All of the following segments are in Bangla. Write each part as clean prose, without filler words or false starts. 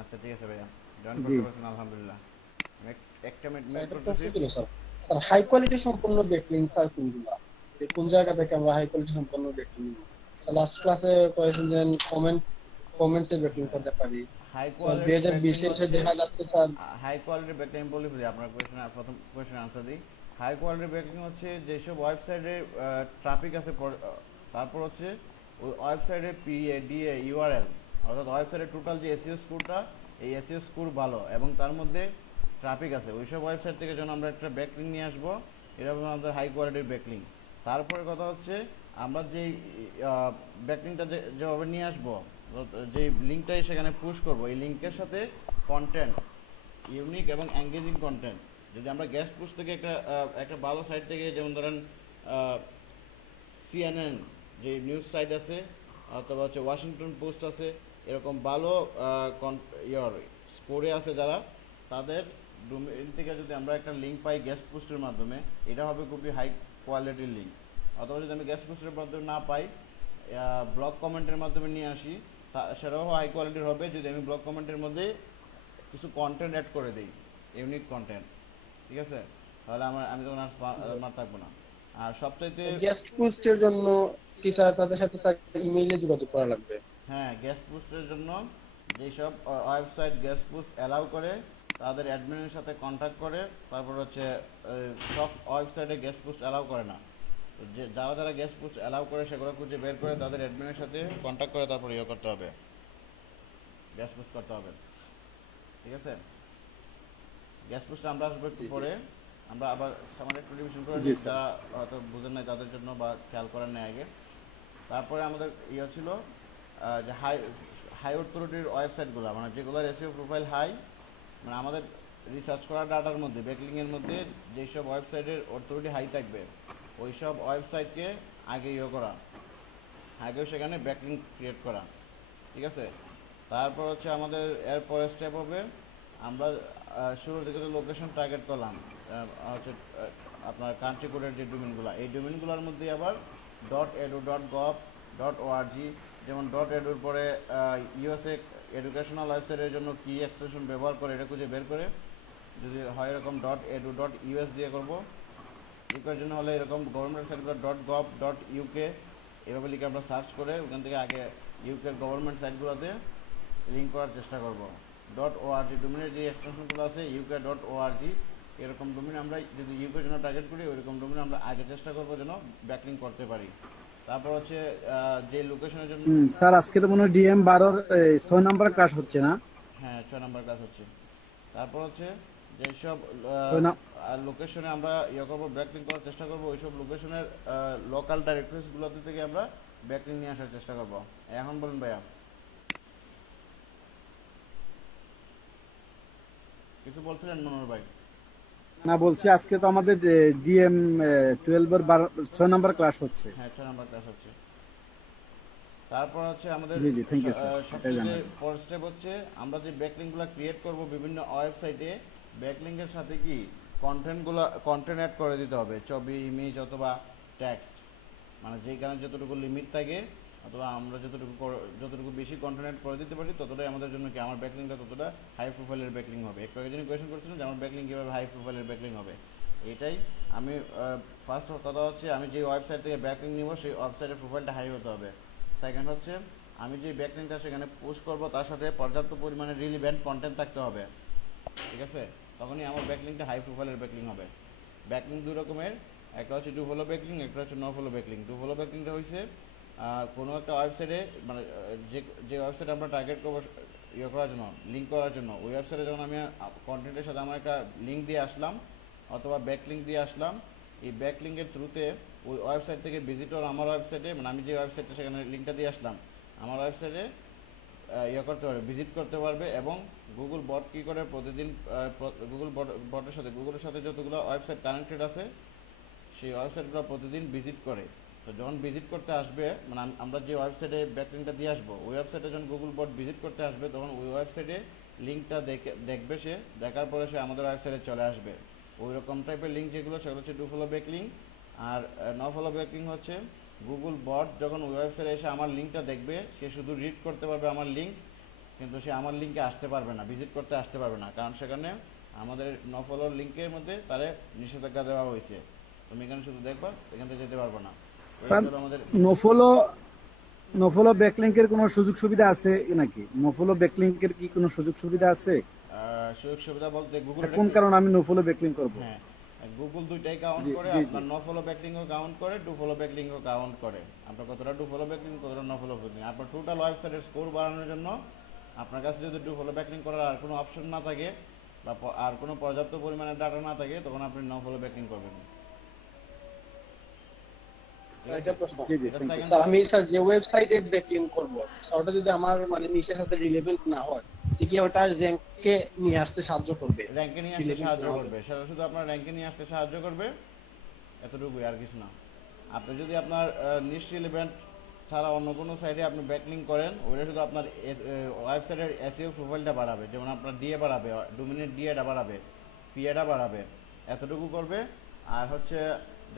আচ্ছা ঠিক আছে ভাইয়া, জয়েন জি করতে পারছেন আলহামদুলিল্লাহ। আমি একটা মিনিট স্যার মিউট একটা করতেছি। প্রশ্ন ছিল স্যার, স্যার হাই কোয়ালিটি সম্পন্ন ব্যাকলিং স্যার কোনগুলা, যে কোন জায়গা থেকে আমরা হাই কোয়ালিটি সম্পন্ন ব্যাকলিং নিব? লাস্ট ক্লাসে কয়েছেন যে কমেন্টসের ব্যাকলিং হ্যাঁ, করতে পারি। হাই তো 2020 কোয়ালিটির ব্যাকলিং এসে হচ্ছে, দেখা যাচ্ছে স্যার। হাই কোয়ালিটির ব্যাকলিং বলে ফেলি, আপনার কোয়েশন প্রথম কোয়েশন আনসার দিই। হাই কোয়ালিটির ব্যাকলিং হচ্ছে যেসব ওয়েবসাইটে ট্রাফিক আছে, তারপর হচ্ছে ওই ওয়েবসাইটের পিএ ডিএ ইউআরএল, অর্থাৎ ওয়েবসাইটের টোটাল যে এসইও স্কোরটা, এই এসইও স্কোর ভালো এবং তার মধ্যে ট্রাফিক আছে, ওইসব ওয়েবসাইট থেকে যখন আমরা একটা ব্যাকলিং নিয়ে আসবো, এটা হলো আমাদের হাই কোয়ালিটির ব্যাকলিং। তারপরে কথা হচ্ছে আমরা যেই ব্যাকলিংটা যেভাবে নিয়ে আসবো, যে লিঙ্কটাই সেখানে পুশ করব, এই লিঙ্কের সাথে কন্টেন্ট, ইউনিক এবং এঙ্গেজিং কন্টেন্ট, যদি আমরা গেস্ট পুশ থেকে একটা ভালো সাইট থেকে, যেমন ধরেন সিএনএন যে নিউজ সাইট আছে, অথবা হচ্ছে ওয়াশিংটন পোস্ট আছে, এরকম ভালো ইয়ার স্কোরে আছে যারা, তাদের ডোমেইন থেকে যদি আমরা একটা লিঙ্ক পাই গেস্ট পোস্টের মাধ্যমে, এটা হবে খুবই হাই কোয়ালিটির লিঙ্ক। অথবা যদি আমি গেস্ট পোস্টের মাধ্যমে না পাই, ব্লগ কমেন্টের মাধ্যমে নিয়ে আসি, সেটাও হাই কোয়ালিটির হবে যদি আমি ব্লগ কমেন্টের মধ্যে কিছু কন্টেন্ট অ্যাড করে দিই, ইউনিক কন্টেন্ট। ঠিক আছে, তাহলে আমি তখন আর মার থাকবো না। আর সবচাইতে, গেস্ট পোস্টের জন্য কি স্যার তাদের সাথে স্যার ইমেইলে যোগাযোগ করা লাগবে? হ্যাঁ, গেস্ট পোস্টের জন্য যেসব ওয়েবসাইট গেস্ট পোস্ট অ্যালাউ করে, তাদের অ্যাডমিনের সাথে কন্ট্যাক্ট করে, তারপর হচ্ছে সব ওয়েবসাইটে গেস্ট পোস্ট অ্যালাউ করে না। তো যে যারা যারা গেস্ট পোস্ট অ্যালাউ করে সেগুলো খুঁজে বের করে তাদের অ্যাডমিনের সাথে কন্ট্যাক্ট করে তারপর ইয়ে করতে হবে, গেস্ট পোস্ট করতে হবে। ঠিক আছে, গ্যাস পোস্টে আমরা আসবো একটু জি জি পরে। আমরা আবার সামান্য একটু রিভিশন করে জি নিই, স্যার। যারা হয়তো বুঝেন নাই তাদের জন্য বা খেয়াল করেন নাই আগে। তারপরে আমাদের ইয়ে ছিল যে হাই হাই অথরিটির ওয়েবসাইটগুলো, মানে যেগুলোর এসইও প্রোফাইল হাই, মানে আমাদের রিসার্চ করা ডাটার মধ্যে ব্যাকলিংয়ের মধ্যে যেসব ওয়েবসাইটের অথরিটি হাই থাকবে, ওই সব ওয়েবসাইটকে আগে ইয়ে করা, আগেও সেখানে ব্যাকলিং ক্রিয়েট করা। ঠিক আছে, তারপর হচ্ছে আমাদের এরপরে স্টেপ হবে, আমরা শুরুর দিকে লোকেশন টার্গেট করলাম, হচ্ছে আপনার কান্ট্রি কোডের যে ডোমেনগুলো, এই ডোমেনগুলোর মধ্যে আবার .edu.gov.org, যেমন .edu পরে ইউএসএ এডুকেশনাল ওয়েবসাইটের জন্য কি এক্সটেনশন ব্যবহার করে এটা খুঁজে বের করে, যদি হয় এরকম .edu.us দিয়ে করবো। ইউকের জন্য হলে এরকম গভর্নমেন্ট সাইটগুলো .gov.uk, এভাবে লিখে আমরা সার্চ করে ওখান থেকে আগে ইউকের গভর্নমেন্ট সাইটগুলোতে লিঙ্ক করার চেষ্টা করব। .org ডোমেনের যে এক্সটেনশনগুলো আছে, UK.org, এরকম ডোমেন আমরা যদি ইউকের জন্য টার্গেট করি, ওইরকম ডোমেন আমরা আগে চেষ্টা করবো যেন ব্যাকলিং করতে পারি। তারপর হচ্ছে যে লোকেশনের জন্য, স্যার আজকে তো মনে হয় DM-12 6 নাম্বার ক্লাস হচ্ছে না? হ্যাঁ 6 নম্বর কাজ হচ্ছে। তারপর হচ্ছে যেসব ছয় না- লোকেশনে আমরা ইয়ে করবো, ব্যাকলিং করার চেষ্টা করবো, ওইসব লোকেশনের লোকাল ডাইরেক্টরিজগুলোতে থেকে আমরা ব্যাকলিং নিয়ে আসার চেষ্টা করবো। এখন বলুন ভাইয়া, কিছু বলছিলেন মনোর ভাই? না, বলছি আজকে তো আমাদের DM-12 এর 6 নাম্বার ক্লাস হচ্ছে। হ্যাঁ 6 নম্বর ক্লাস হচ্ছে। তারপর হচ্ছে আমাদের জি জি, থ্যাংক ইউ স্যার, এটাই সবচেয়ে জানার। পর স্টেপ হচ্ছে আমরা যে ব্যাকলিংগুলো ক্রিয়েট করব বিভিন্ন ওয়েবসাইটে, ব্যাকলিংয়ের সাথে কি কন্টেন্ট অ্যাড করে দিতে হবে, ছবি, ইমেজ অথবা টেক্সট, মানে যেই কারণে যতটুকু লিমিট থাকে, অথবা আমরা যতটুকু বেশি কন্টেন্ট অ্যাড করে দিতে পারি, ততটাই আমাদের জন্য কি আমার ব্যাকলিংটা ততটা হাই প্রোফাইলের ব্যাকলিং হবে। একটু আগে যিনি কোয়েশ্চেন করেছিলেন যে আমার ব্যাকলিং কীভাবে হাই প্রোফাইলের ব্যাকলিং হবে, এটাই আমি ফার্স্ট কথা হচ্ছে আমি যে ওয়েবসাইট থেকে ব্যাকলিং নিব সেই ওয়েবসাইটের প্রোফাইলটা হাই হতে হবে। সেকেন্ড হচ্ছে আমি যে ব্যাকলিংটা সেখানে পোস্ট করব তার সাথে পর্যাপ্ত পরিমাণে রিলিভেন্ট কন্টেন্ট থাকতে হবে। ঠিক আছে, তখনই আমার ব্যাকলিংটা হাই প্রোফাইলের ব্যাকলিং হবে। ব্যাকলিং দুই রকমের, একটা হচ্ছে ডু ফলো ব্যাকলিং, একটা হচ্ছে no follow backlink. Do follow ব্যাকলিংটা হচ্ছে কোনো একটা ওয়েবসাইটে, মানে যে যে ওয়েবসাইটে আমরা টার্গেট করবো ইয়ে করার জন্য, লিঙ্ক করার জন্য, ওই ওয়েবসাইটে যখন আমি কন্টেন্টের সাথে আমার একটা লিঙ্ক দিয়ে আসলাম অথবা ব্যাকলিংক দিয়ে আসলাম, এই ব্যাকলিংকের থ্রুতে ওই ওয়েবসাইট থেকে ভিজিটর আমার ওয়েবসাইটে, মানে আমি যে ওয়েবসাইটে সেখানে লিঙ্কটা দিয়ে আসলাম, আমার ওয়েবসাইটে ইয়ে করতে পারবে, ভিজিট করতে পারবে। এবং গুগল বট কী করে প্রতিদিন গুগল বটের সাথে, গুগলের সাথে যতগুলো ওয়েবসাইট কানেক্টেড আছে সেই ওয়েবসাইটগুলো প্রতিদিন ভিজিট করে। তো যখন ভিজিট করতে আসবে, মানে আমরা যে ওয়েবসাইটে ব্যাকলিংকটা দিয়ে আসবো, ওই ওয়েবসাইটে যখন গুগল বট ভিজিট করতে আসবে, তখন ওই ওয়েবসাইটে লিঙ্কটা দেখবে, সে দেখার পরে সে আমাদের ওয়েবসাইটে চলে আসবে। ওই রকম টাইপের লিঙ্ক যেগুলো, সেগুলো হচ্ছে ডু ফলো ব্যাকলিং। আর ন ফলো ব্যাকলিং হচ্ছে গুগল বট যখন ওই ওয়েবসাইটে এসে আমার লিঙ্কটা দেখবে, সে শুধু রিড করতে পারবে আমার লিঙ্ক, কিন্তু সে আমার লিঙ্কে আসতে পারবে না, ভিজিট করতে আসতে পারবে না, কারণ সেখানে আমাদের নফলোর লিঙ্কের মধ্যে তারে নিষেধাজ্ঞা দেওয়া হয়েছে। তুমি এখানে শুধু দেখবা, এখান থেকে যেতে পারবে না। তো স্যার এটা হলো আমাদের নোফলো নোফলো ব্যাকলিংকের কোনো সুযোগ সুবিধা আছে নাকি? নোফলো ব্যাকলিংকের কি কোনো সুযোগ সুবিধা আছে? সুযোগ সুবিধা বলতে গুগল কোন কারণে আমি নোফলো ব্যাকলিং করব? হ্যাঁ, গুগল দুইটাই কাউন্ট জি করে, জি জি। আপনার নো ফলো ব্যাকলিংও কাউন্ট করে, টু ফলো ব্যাকলিংও কাউন্ট করে। আপনার কতটা টু ফলো ব্যাকলিং, কতটা নো ফলো ব্যাকলিং। আপনার টোটাল ওয়েবসাইটের স্কোর বাড়ানোর জন্য আপনার কাছে যদি টু ফলো ব্যাকলিং করার আর কোনো অপশন না থাকে বা আর কোনো পর্যাপ্ত পরিমাণে ডাটা না থাকে, তখন আপনি নো ফলো ব্যাকলিং করবেন। ঠিক আছে? এটা প্রশ্ন। জি জি, এটা থ্যাংক ইউ। সেকেন্ড। স্যার আমি স্যার যে ওয়েবসাইটে ব্যাকলিং করব, ওটা যদি আমার মানে নিচের সাথে রিলেভেন্ট না হয়, কি ওটা র্যাঙ্কে নিয়ে আসতে সাহায্য করবে? র্যাঙ্কে নিয়ে আসতে Relevant সাহায্য না হলে। করবে, সেটা শুধু আপনার র্যাঙ্কে নিয়ে আসতে সাহায্য করবে, এতটুকুই, আর কিছু না। আপনি যদি আপনার নিশ রিলেভেন্ট ছাড়া অন্য কোনো সাইটে আপনি ব্যাকলিং করেন, ওইটা শুধু আপনার ওয়েবসাইটের এসইও প্রোফাইলটা বাড়াবে, যেমন আপনার ডিএ বাড়াবে, ডোমিনের ডিএটা বাড়াবে, পিএটা বাড়াবে, এতটুকু করবে। আর হচ্ছে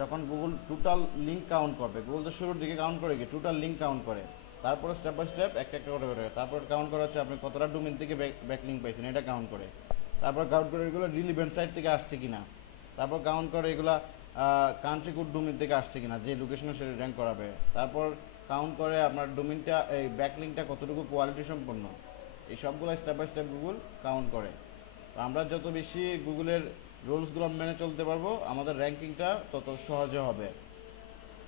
যখন গুগল টোটাল লিঙ্ক কাউন্ট করবে, গুগল তো শুরুর দিকে কাউন্ট করে কি টোটাল লিঙ্ক কাউন্ট করে, তারপরে স্টেপ বাই স্টেপ একটা একটা করে করে, তারপর কাউন্ট করা হচ্ছে আপনি কতটা ডোমেন থেকে ব্যাকলিং পাইছেন, এটা কাউন্ট করে। তারপর কাউন্ট করে এগুলো রিলিভেন্ট সাইট থেকে আসছে কিনা, তারপর কাউন্ট করে এগুলা কান্ট্রি কোড ডোমেন থেকে আসছে কিনা, যে লোকেশনে সে র্যাঙ্ক করাবে। তারপর কাউন্ট করে আপনার ডোমেনটা, এই ব্যাকলিংটা কতটুকু কোয়ালিটি সম্পন্ন, এই সবগুলো step by step Google count করে। তো আমরা যত বেশি গুগলের রুলসগুলো মেনে চলতে পারবো, আমাদের র্যাঙ্কিংটা তত সহজে হবে।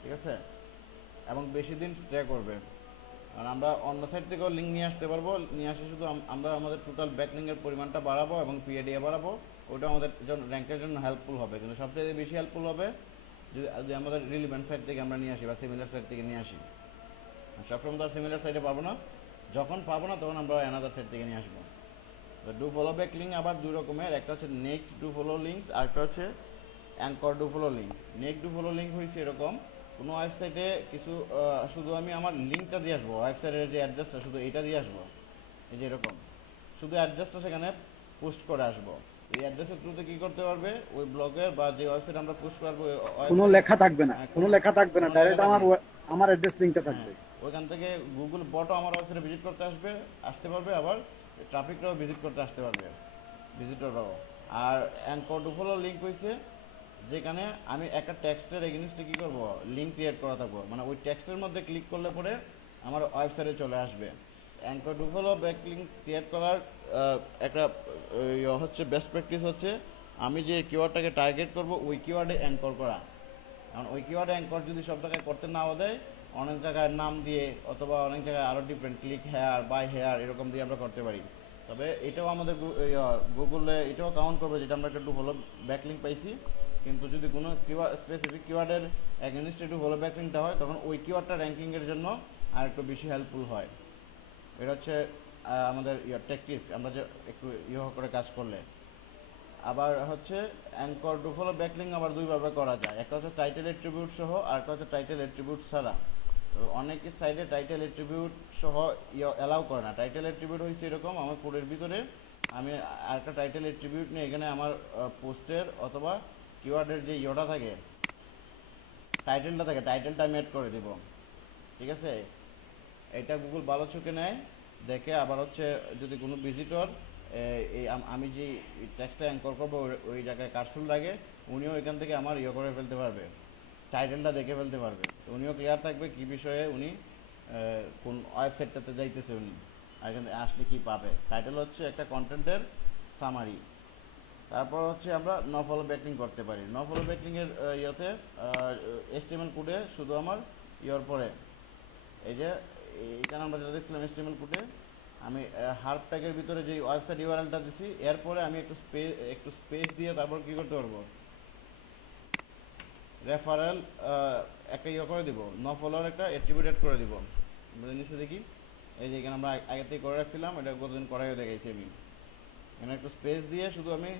ঠিক আছে? এবং বেশি দিন স্টে করবে। আর আমরা অন্য সাইড থেকেও লিঙ্ক নিয়ে আসতে পারবো, নিয়ে আসে শুধু আমরা আমাদের টোটাল ব্যাকলিংয়ের পরিমাণটা বাড়াবো এবং পিএডিএ বাড়াবো, ওটা আমাদের জন্য র্যাঙ্কের জন্য হেল্পফুল হবে। কিন্তু সবচেয়ে বেশি হেল্পফুল হবে যদি যদি আমাদের রিলিভেন্ট সাইট থেকে আমরা নিয়ে আসি বা সিমিলার সাইট থেকে নিয়ে আসি। সবসময় তো সিমিলার সাইটে পাবো না, যখন পাবো না তখন আমরা অ্যানাদার সাইট থেকে নিয়ে আসবো। তো ডু ফলো ব্যাক লিঙ্ক আবার দুই রকমের, একটা হচ্ছে নেক্সট ডু ফলো লিঙ্ক, আর একটা হচ্ছে anchor do follow link. Next do follow link হয়েছে এরকম, কোনো ওয়েবসাইটে কিছু শুধু আমি আমার লিঙ্কটা দিয়ে আসবো, ওয়েবসাইটের যে অ্যাড্রেসটা শুধু এটা দিয়ে আসবো, এই যে এরকম শুধু অ্যাড্রেসটা সেখানে পোস্ট করে আসবো। এই অ্যাড্রেসের থ্রুতে কী করতে পারবে, ওই ব্লগের বা যে ওয়েবসাইট আমরা পোস্ট করবো কোনো লেখা থাকবে না, কোনো লেখা থাকবে না, ডাইরেক্ট আমার অ্যাড্রেস লিংকটা থাকবে। ওইখান থেকে গুগল বটও আমার ওয়েবসাইটে ভিজিট করতে আসতে পারবে, আবার ট্রাফিকরাও ভিজিট করতে আসতে পারবে, ভিজিটররাও। আর অ্যাঙ্কর টু ফলো লিঙ্ক হয়েছে যেখানে আমি একটা টেক্সটের এগেনিস্টে কী করবো, লিঙ্ক ক্রিয়েট করা থাকবো, মানে ওই টেক্সটের মধ্যে ক্লিক করলে পরে আমার ওয়েবসাইটে চলে আসবে। Anchor to follow back link create করার একটা হচ্ছে বেস্ট প্র্যাকটিস হচ্ছে আমি যে কিওয়ার্ডটাকে টার্গেট করব ওই কিওয়ার্ডে অ্যাঙ্কর করা। কারণ ওই কিওয়ার্ডে অ্যাঙ্কর যদি সব জায়গায় করতে নাও দেয়, অনেক জায়গায় নাম দিয়ে অথবা অনেক জায়গায় আরও different click here by here এরকম দিয়ে আমরা করতে পারি। তবে এটাও আমাদের গুগলে এটাও কাউন্ট করবে যেটা আমরা একটু হলো ব্যাকলিং পাইছি। কিন্তু যদি কোনো কিওয়ার্ড স্পেসিফিক কিওয়ার্ডের অ্যাগেনিস্ট একটু হলো ব্যাকলিংটা হয়, তখন ওই কিওয়ার্ডটা র্যাঙ্কিংয়ের জন্য আর একটু বেশি হেল্পফুল হয়। এটা হচ্ছে আমাদের টেকটিস, আমরা যে একটু করে কাজ করলে। আবার হচ্ছে অ্যাঙ্কর টু ফলো ব্যাকলিং আবার দুইভাবে করা যায়, একটা হচ্ছে টাইটেল এট্রিবিউট সহ, আর একটা হচ্ছে টাইটেল এট্রিবিউট ছাড়া। তো অনেকে সাইডে টাইটেল এট্রিবিউট সহ অ্যালাউ করে না। টাইটেল এট্রিবিউট হয়েছে এরকম, আমার কোডের ভিতরে আমি আরেকটা টাইটেল এট্রিবিউট নিয়ে এখানে আমার পোস্টের অথবা কিওয়ার্ডের যে থাকে, টাইটেলটা থাকে, টাইটেলটা আমি অ্যাড করে দিব। ঠিক আছে? এটা গুগল ভালো চোখে নেয়, দেখে। আবার হচ্ছে যদি কোনো ভিজিটর এই আমি যে টেক্সটটা অ্যাঙ্কর করবো ওই জায়গায় কারসুল লাগে, উনিও এখান থেকে আমার করে ফেলতে পারবে, টাইটেলটা দেখে ফেলতে পারবে। তো উনিও ক্লিয়ার থাকবে কী বিষয়ে উনি কোন ওয়েবসাইটটাতে যাইতেছে উনি, আর এখানে আসলে কী পাবে। টাইটেল হচ্ছে একটা কন্টেন্টের সামারি। তারপর হচ্ছে আমরা ন ফলো ব্যাকলিং করতে পারি। ন ফলো ব্যাকলিংয়ের ইয়েতে HTML কোডে শুধু আমার পরে এই যে এখানে আমরা যেটা দেখছিলাম HTML কোডে আমি হার্প ট্যাগের ভিতরে যে ওয়েবসাইট ইউআরএলটা দিছি, এরপরে আমি একটু স্পেস দিয়ে তারপর কি করতে পারবো, রেফারেল একটা করে দিব, ন ফলোয়ার একটা অ্যাট্রিবিউট অ্যাড করে দিব। আমরা নিচে দেখি, এই যে এখানে আমরা আগে থেকে করে রাখছিলাম, এটা কতদিন করাইও দেখাইছি আমি। এখানে একটু স্পেস দিয়ে শুধু আমি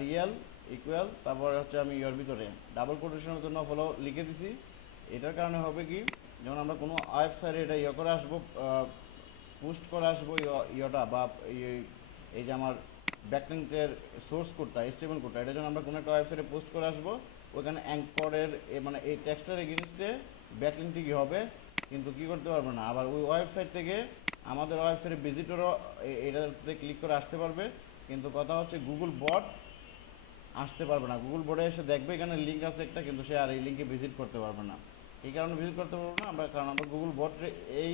REL ইকুয়াল, তারপরে হচ্ছে আমি ভিতরে ডাবল কোটেশনের জন্য ফলো লিখে দিছি। এটার কারণে হবে কি, যেমন আমরা কোনো ওয়েবসাইটে এটা করে আসবো, পোস্ট করে আসবো বা এই যে আমার ব্যাকলিংকের সোর্স কোডটা HTML কোডটা, এটা যখন আমরা কোনো একটা ওয়েবসাইটে পোস্ট করে আসবো, ওখানে অ্যাঙ্করের মানে এই টেক্সটের এগেইনস্টে ব্যাকলিংটি কি হবে, কিন্তু কি করতে পারবো না। আবার ওই ওয়েবসাইট থেকে আমাদের ওয়েবসাইটে ভিজিটরও এটাতে ক্লিক করে আসতে পারবে, কিন্তু কথা হচ্ছে গুগল বট আসতে পারবে না। গুগল বোর্ডে এসে দেখবে এখানে লিঙ্ক আছে একটা, কিন্তু সে আর এই লিঙ্কে ভিজিট করতে পারবে না। এই কারণে ভিজিট করতে পারবো না আমরা, কারণ আমরা গুগল বট এই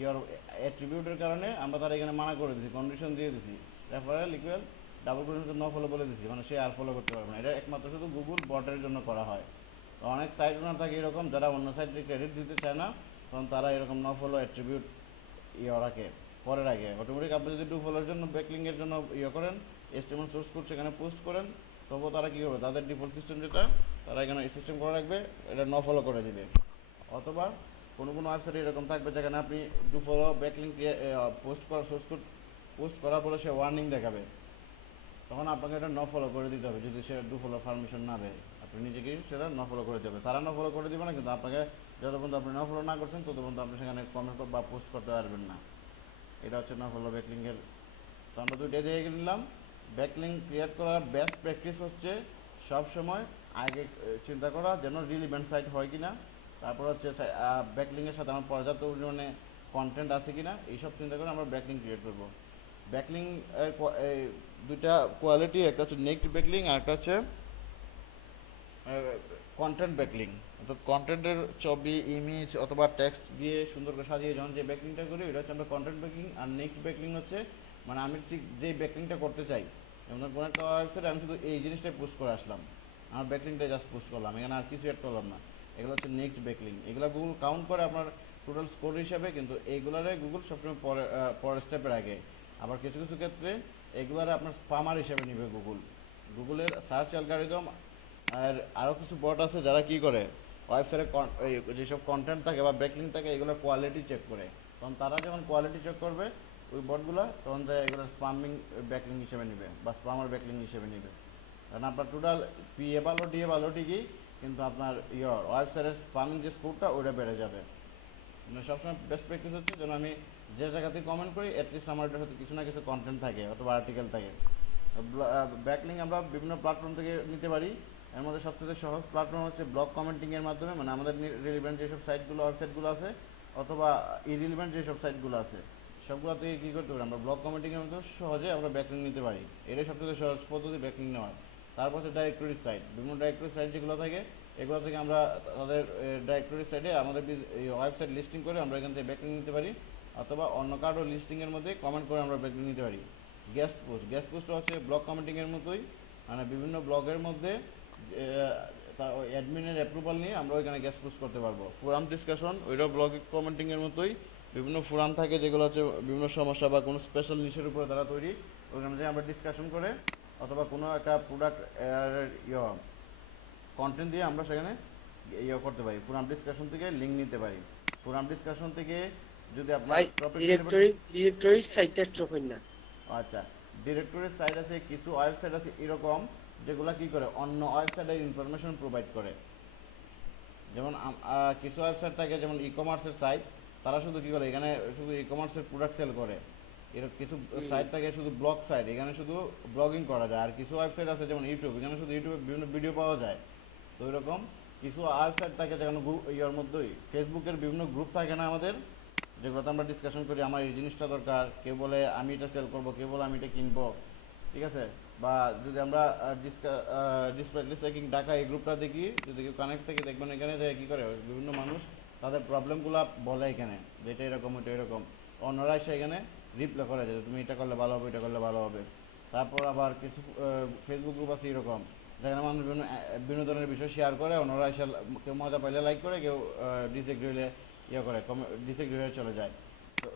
ইয়ার অ্যাট্রিবিউটের কারণে আমরা তার এখানে মানা করে দিছি, কন্ডিশন দিয়ে দিছি, referral equal double quotation no follow বলে দিছি, মানে সে আর ফলো করতে পারবে না। এটা একমাত্র শুধু গুগল বটের জন্য করা হয়। তো অনেক সাইট ওনার থাকে এরকম, যারা অন্য সাইটে ক্রেডিট দিতে চায় না, তখন তারা এরকম নো ফলো অ্যাট্রিবিউট রাখে, পরে রাখে। অটোমেটিক আপনি যদি ডু ফলোর জন্য ব্যাকলিংয়ের জন্য করেন, এস্টিমেট সোর্স কোড সেখানে পোস্ট করেন, তবুও তারা কী করবে, তাদের ডিফল্ট সিস্টেম যেটা, তারা এখানে সিস্টেম করে রাখবে, এটা নো ফলো করে দিবে। অথবা কোনো কোনো ওয়েবসাইটে এরকম থাকবে যেখানে আপনি ডু ফলো ব্যাকলিং পোস্ট করার সোর্স কোড পোস্ট করার পরে সে ওয়ার্নিং দেখাবে, তখন আপনাকে এটা নো ফলো করে দিতে হবে। যদি সে ডু ফলো পারমিশন না দেয়, আপনি নিজেকেই সেটা নো ফলো করে দেবে। তারা নো ফলো করে দেবে না, কিন্তু আপনাকে যত পর্যন্ত আপনি নো ফলো না করছেন তত পর্যন্ত আপনি সেখানে কমেন্ট বা পোস্ট করতে পারবেন না। এটা হচ্ছে নো ফলো ব্যাকলিংয়ের। তো আমরা দুইটা দিয়ে নিলাম। ব্যাকলিং ক্রিয়েট করার বেস্ট প্র্যাকটিস হচ্ছে সব সময় আগে চিন্তা করা যেন রিলিভেন্ট সাইট হয় কিনা, তারপর হচ্ছে ব্যাকলিংয়ের সাথে আমার পর্যাপ্ত পরিমাণে কন্টেন্ট আছে কিনা, এইসব চিন্তা করে আমরা ব্যাকলিং ক্রিয়েট করব। ব্যাকলিং দুইটা কোয়ালিটি, একটা হচ্ছে নেক্সট ব্যাকলিং আর একটা হচ্ছে কন্টেন্ট ব্যাকলিং। অর্থাৎ কন্টেন্টের ছবি, ইমেজ অথবা টেক্সট দিয়ে সুন্দর করে সাজিয়ে যখন যে ব্যাকলিংটা করি, এটা হচ্ছে আমরা কন্টেন্ট ব্যাকলিং। আর নেক্সট ব্যাকলিং হচ্ছে মানে আমি ঠিক যে ব্যাকলিংটা করতে চাই, যেমন কোনো একটা ওয়েবসাইটে আমি শুধু এই জিনিসটাই পোস্ট করে আসলাম, আমার ব্যাকলিংটাই জাস্ট পোস্ট করলাম, এখানে আর কিছু অ্যাড করলাম না, এগুলো হচ্ছে নেক্সট ব্যাকলিং। এগুলো গুগল কাউন্ট করে আপনার টোটাল স্কোর হিসাবে, কিন্তু এইগুলারে গুগল সবসময় পরের স্টেপের আগে। আবার কিছু কিছু ক্ষেত্রে এগুলারে আপনার স্পামার হিসেবে নেবে গুগল। গুগলের সার্চ অ্যালগরিদম আর আরও কিছু বট আছে যারা কি করে, ওয়েবসাইটে যেসব কন্টেন্ট থাকে বা ব্যাকলিং থাকে এগুলোর কোয়ালিটি চেক করে, তখন তারা যখন কোয়ালিটি চেক করবে ওই বটগুলো, তখন যায় এগুলো স্পামিং ব্যাকলিং হিসেবে নেবে বা স্পামার ব্যাকলিং হিসেবে নেবে। কারণ আপনার টোটাল পিএ ভালো ডিএ ভালো ঠিকই, কিন্তু আপনার ওয়েবসাইটের স্পামিং যে স্কোরটা ওটা বেড়ে যাবে। মানে সবসময় বেস্ট প্র্যাকটিস হচ্ছে যেন আমি যে জায়গাতে কমেন্ট করি অ্যাটলিস্ট আমার এটার সাথে কিছু না কিছু কন্টেন্ট থাকে অথবা আর্টিকেল থাকে। ব্যাকলিং আমরা বিভিন্ন প্ল্যাটফর্ম থেকে নিতে পারি। এর মধ্যে সবথেকে সহজ প্ল্যাটফর্ম হচ্ছে ব্লগ কমেন্টিংয়ের মাধ্যমে, মানে আমাদের রিলিভেন্ট যেসব সাইটগুলো ওয়েবসাইটগুলো আছে অথবা ইরিলিভেন্ট যেসব সাইটগুলো আছে সবগুলো থেকে কী করতে পারি, আমরা ব্লগ কমেন্টিংয়ের মধ্যে সহজে আমরা ব্যাকলিং নিতে পারি। এটাই সবথেকে সহজ পদ্ধতি ব্যাকলিং নেওয়ার। তারপর হচ্ছে ডাইরেক্টরি সাইট, বিভিন্ন ডাইরেক্টরি সাইট যেগুলো থাকে এগুলো থেকে আমরা তাদের ডাইরেক্টরি সাইটে আমাদের ওয়েবসাইট লিস্টিং করে আমরা এখান থেকে ব্যাকলিং নিতে পারি, অথবা অন্য কারো লিস্টিংয়ের মধ্যে কমেন্ট করে আমরা ব্যাকলিং নিতে পারি। গেস্ট পোস্ট হচ্ছে ব্লগ কমেন্টিংয়ের মতোই, মানে বিভিন্ন ব্লগের মধ্যে অ্যাডমিনের অ্যাপ্রুভাল নিয়ে আমরা ওইখানে গেস্ট পোস্ট করতে পারবো। ফোরাম ডিসকাশন ওইটাও ব্লগ কমেন্টিংয়ের মতোই, বিভিন্ন ফোরাম থাকে যেগুলো হচ্ছে বিভিন্ন সমস্যা বা কোনো স্পেশাল নিশের উপরে তারা তৈরি, ওইখানে যে আমরা ডিসকাশন করে অথবা কোনো একটা প্রোডাক্ট কন্টেন্ট দিয়ে আমরা সেখানে করতে পারি। ফোরাম ডিসকাশন থেকে লিঙ্ক নিতে পারি। ফোরাম ডিসকাশন থেকে যদি আপনার ডিরেক্টরি সাইটটা ট্রোফেন না। আচ্ছা, ডিরেক্টরির সাইট আছে, কিছু ওয়েবসাইট আছে এরকম যেগুলো কি করে অন্য ওয়েবসাইটের ইনফরমেশন প্রোভাইড করে। যেমন কিছু ওয়েবসাইট থাকে যেমন ই কমার্সের সাইট, তারা শুধু কি করে এখানে শুধু ই কমার্সের প্রোডাক্ট সেল করে। এরকম কিছু সাইট থাকে শুধু ব্লগ সাইট, এখানে শুধু ব্লগিং করা যায়। আর কিছু ওয়েবসাইট আছে যেমন ইউটিউব, এখানে শুধু ইউটিউবে বিভিন্ন ভিডিও পাওয়া যায়। তো এরকম কিছু ওয়েবসাইট থাকে যেখানে ইয়ার মধ্যেই ফেসবুকের বিভিন্ন গ্রুপ থাকে না আমাদের, যেগুলোতে আমরা ডিসকাশন করি আমার এই জিনিসটা দরকার, কেউ বলে আমি এটা সেল করবো, কেউ বলে আমি এটা কিনবো, ঠিক আছে। বা যদি আমরা ডিসপ্যাকিং ঢাকা এই গ্রুপটা দেখি, যদি কেউ কানেক্ট থেকে দেখবেন এখানে যে কী করে বিভিন্ন মানুষ তাদের প্রবলেমগুলো বলে এখানে, যে এটা এরকম ওইটা এরকম, অন্যরা এসে এখানে রিপ্লাই করে যে তুমি এটা করলে ভালো হবে, এটা করলে ভালো হবে। তারপর আবার কিছু ফেসবুক গ্রুপ আছে এরকম যেখানে মানুষ বিভিন্ন বিনোদনের বিষয় শেয়ার করে, অন্যরা এসে কেউ মজা পাইলে লাইক করে, কেউ ডিসএগ্রি হলে করে ডিসএগ্রি হয়ে চলে যায়। তো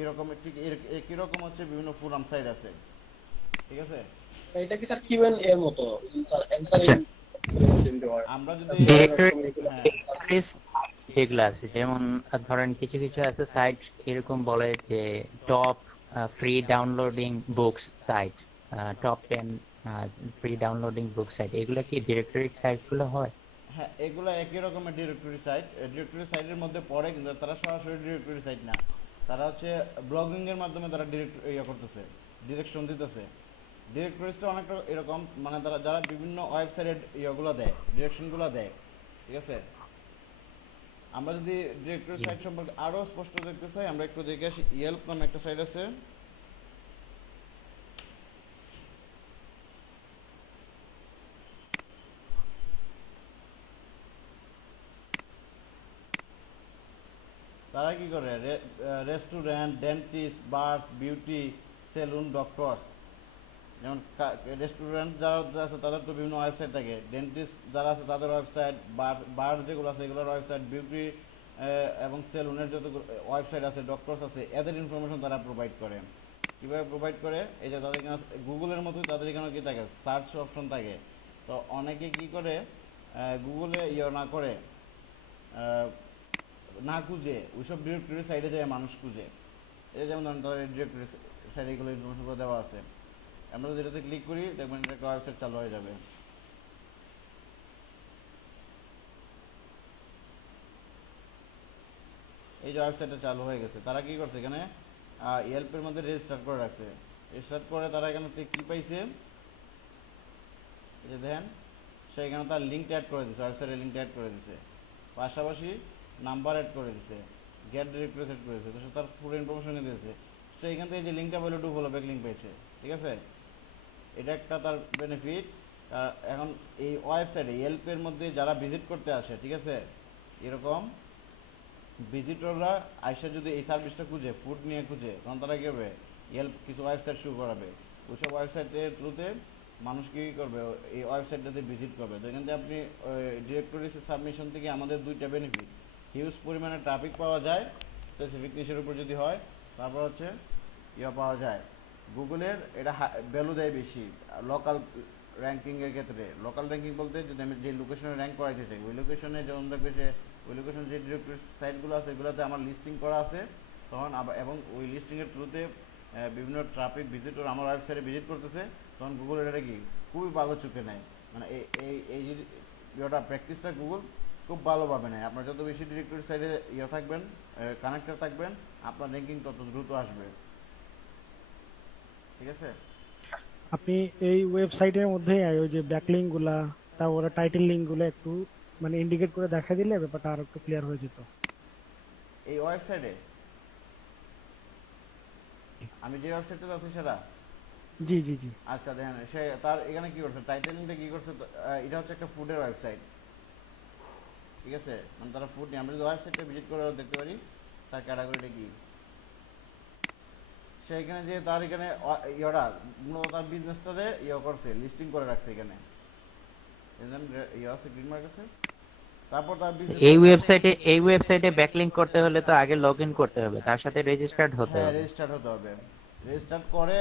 এরকম ঠিক একই রকম হচ্ছে বিভিন্ন ফোরাম সাইট আছে, ঠিক আছে। এটা কি স্যার কিউএন এর মতো স্যার অ্যানসারিং হয়? আমরা যদি ডিরেক্টরিজ যেগুলো আছে, যেমন ধরেন কিছু কিছু আছে সাইট এরকম বলে যে top free downloading books site, top 10 free downloading book site, এগুলো কি ডিরেক্টরি সাইটগুলো হয়? হ্যাঁ, এগুলো একই রকমের ডিরেক্টরি সাইট। ডিরেক্টরি সাইটের মধ্যে পড়ে, কিন্তু তারা সরাসরি ডিরেক্টরি সাইট না, তারা হচ্ছে ব্লগিং এর মাধ্যমে তারা ডিরেক্ট করতেছে, ডিরেকশন দিতেছে। ডিরেক্টরিজটা অনেকটা এরকম, মানে তারা যারা বিভিন্ন ওয়েবসাইটের ইয়েগুলো দেয়, ডিরেকশনগুলো দেয়, ঠিক আছে। আমরা যদি ডিরেক্টরি সাইট সম্পর্কে আরো স্পষ্ট দেখতে চাই, আমরা একটু দেখে আসি। ইয়েল্প নামে একটা সাইট আছে, তারা কি করে রেস্টুরেন্ট, ডেন্টিস্ট, বার, বিউটি সেলুন, ডক্টর, যেমন রেস্টুরেন্ট যারা আছে তাদের তো বিভিন্ন ওয়েবসাইট থাকে, ডেন্টিস্ট যারা আছে তাদের ওয়েবসাইট, বার যেগুলো আছে এগুলোর ওয়েবসাইট, বিউটি এবং সেলুনের যত ওয়েবসাইট আছে, ডক্টরস আছে, এদের ইনফরমেশন তারা প্রোভাইড করে। কীভাবে প্রোভাইড করে? এই যে তাদের এখানে গুগলের মতোই তাদের এখানে কি থাকে, সার্চ অপশন থাকে। তো অনেকে কি করে গুগলে না করে, না খুঁজে ওইসব ডিরেক্টরি সাইডে যায় মানুষ খুঁজে। এই যেমন ধরেন তাদের ডিরেক্টরি সাইডে এগুলো ইনফরমেশনগুলো দেওয়া আছে। আমরা যদি এটাতে ক্লিক করি দেখবেন এটা একটা ওয়েবসাইট চালু হয়ে যাবে। এই যে ওয়েবসাইটটা চালু হয়ে গেছে, তারা কি করছে এখানে ইয়েল্পের মধ্যে রেজিস্টার করে রাখছে। রেজিস্টার করে তারা এখানে কি পাইছে, এই যে দেখেন সে এখানে তার লিঙ্ক অ্যাড করে দিচ্ছে, ওয়েবসাইটের লিঙ্ক অ্যাড করে দিচ্ছে, পাশাপাশি নাম্বার অ্যাড করে দিচ্ছে, গেট ডিরেক্টরি সেট করে দিচ্ছে, তো সে তার পুরো ইনফরমেশন দিয়েছে। সে এখান থেকে যে লিঙ্কটা পেলো ফলো ব্যাক লিঙ্ক পেয়েছে, ঠিক আছে? এটা একটা তার বেনিফিট। এখন এই ওয়েবসাইটে ইয়েল্পের মধ্যে যারা ভিজিট করতে আসে, ঠিক আছে, এরকম ভিজিটররা আইসা যদি এই সার্ভিসটা খুঁজে, ফুড নিয়ে খুঁজে, তখন তারা কী হবে, ইয়েল্প কিছু ওয়েবসাইট শুরু করাবে। ওইসব ওয়েবসাইটের থ্রুতে মানুষ কী করবে, এই ওয়েবসাইটটাতে ভিজিট করবে। তো এখান থেকে আপনি ডিরেক্টরি সাবমিশন থেকে আমাদের দুইটা বেনিফিট, হিউজ পরিমাণে ট্রাফিক পাওয়া যায় স্পেসিফিক নিশের উপর যদি হয়, তারপর হচ্ছে পাওয়া যায় গুগলের এটা ভ্যালু দেয় বেশি লোকাল র্যাঙ্কিংয়ের ক্ষেত্রে। লোকাল র্যাঙ্কিং বলতে যদি আমি যে লোকেশনে র্যাঙ্ক করাইতে চাই, ওই লোকেশনে যেমন দেখবে যে ওই লোকেশন যে ডিরেক্টরি সাইটগুলো আছে এগুলোতে আমার লিস্টিং করা আছে, তখন আবার এবং ওই লিস্টিংয়ের থ্রুতে বিভিন্ন ট্রাফিক ভিজিটর আমার ওয়েবসাইটে ভিজিট করতেছে, তখন গুগল এটা কি খুবই ভালো চোখে নেয়। মানে এই এই এই যে প্র্যাকটিসটা গুগল খুব ভালোভাবে নেয়। আপনার যত বেশি ডিরেক্টরি সাইডে থাকবেন, কানেক্টেড থাকবেন, আপনার র্যাঙ্কিং তত দ্রুত আসবে, ঠিক আছে? আপনি এই ওয়েবসাইটের মধ্যে ওই যে ব্যাকলিঙ্ক গুলা, তারপরে টাইটেল লিঙ্ক গুলো একটু মানে ইন্ডিকেট করে দেখা দিলে ব্যাপারটা আরো একটু ক্লিয়ার হয়ে যেত। এই ওয়েবসাইটে আমি যে ওয়েবসাইটে আছি সেটা, জি জি জি। আচ্ছা দেখেন সে তার এখানে কি করছে, টাইটেলিংটা কি করছে, এটা হচ্ছে একটা ফুডের ওয়েবসাইট, ঠিক আছে? মানে তারা ফুড নিয়ে, আমরা যদি ওয়েবসাইটটা ভিজিট করে দেখতে পারি তার ক্যাটাগরিটা কি। সে এখানে যে তার এখানে মূলত তার বিজনেসটারে করছে, লিস্টিং করে রাখছে এখানে, আছে গ্রিন মার্ক আছে। তারপর তার এই ওয়েবসাইটে ব্যাকলিংক করতে হলে তো আগে লগইন করতে হবে, তার সাথে রেজিস্টার্ড হতে হ্যাঁ হবে। রেজিস্টার্ড হতে হবে। রেজিস্টার্ড করে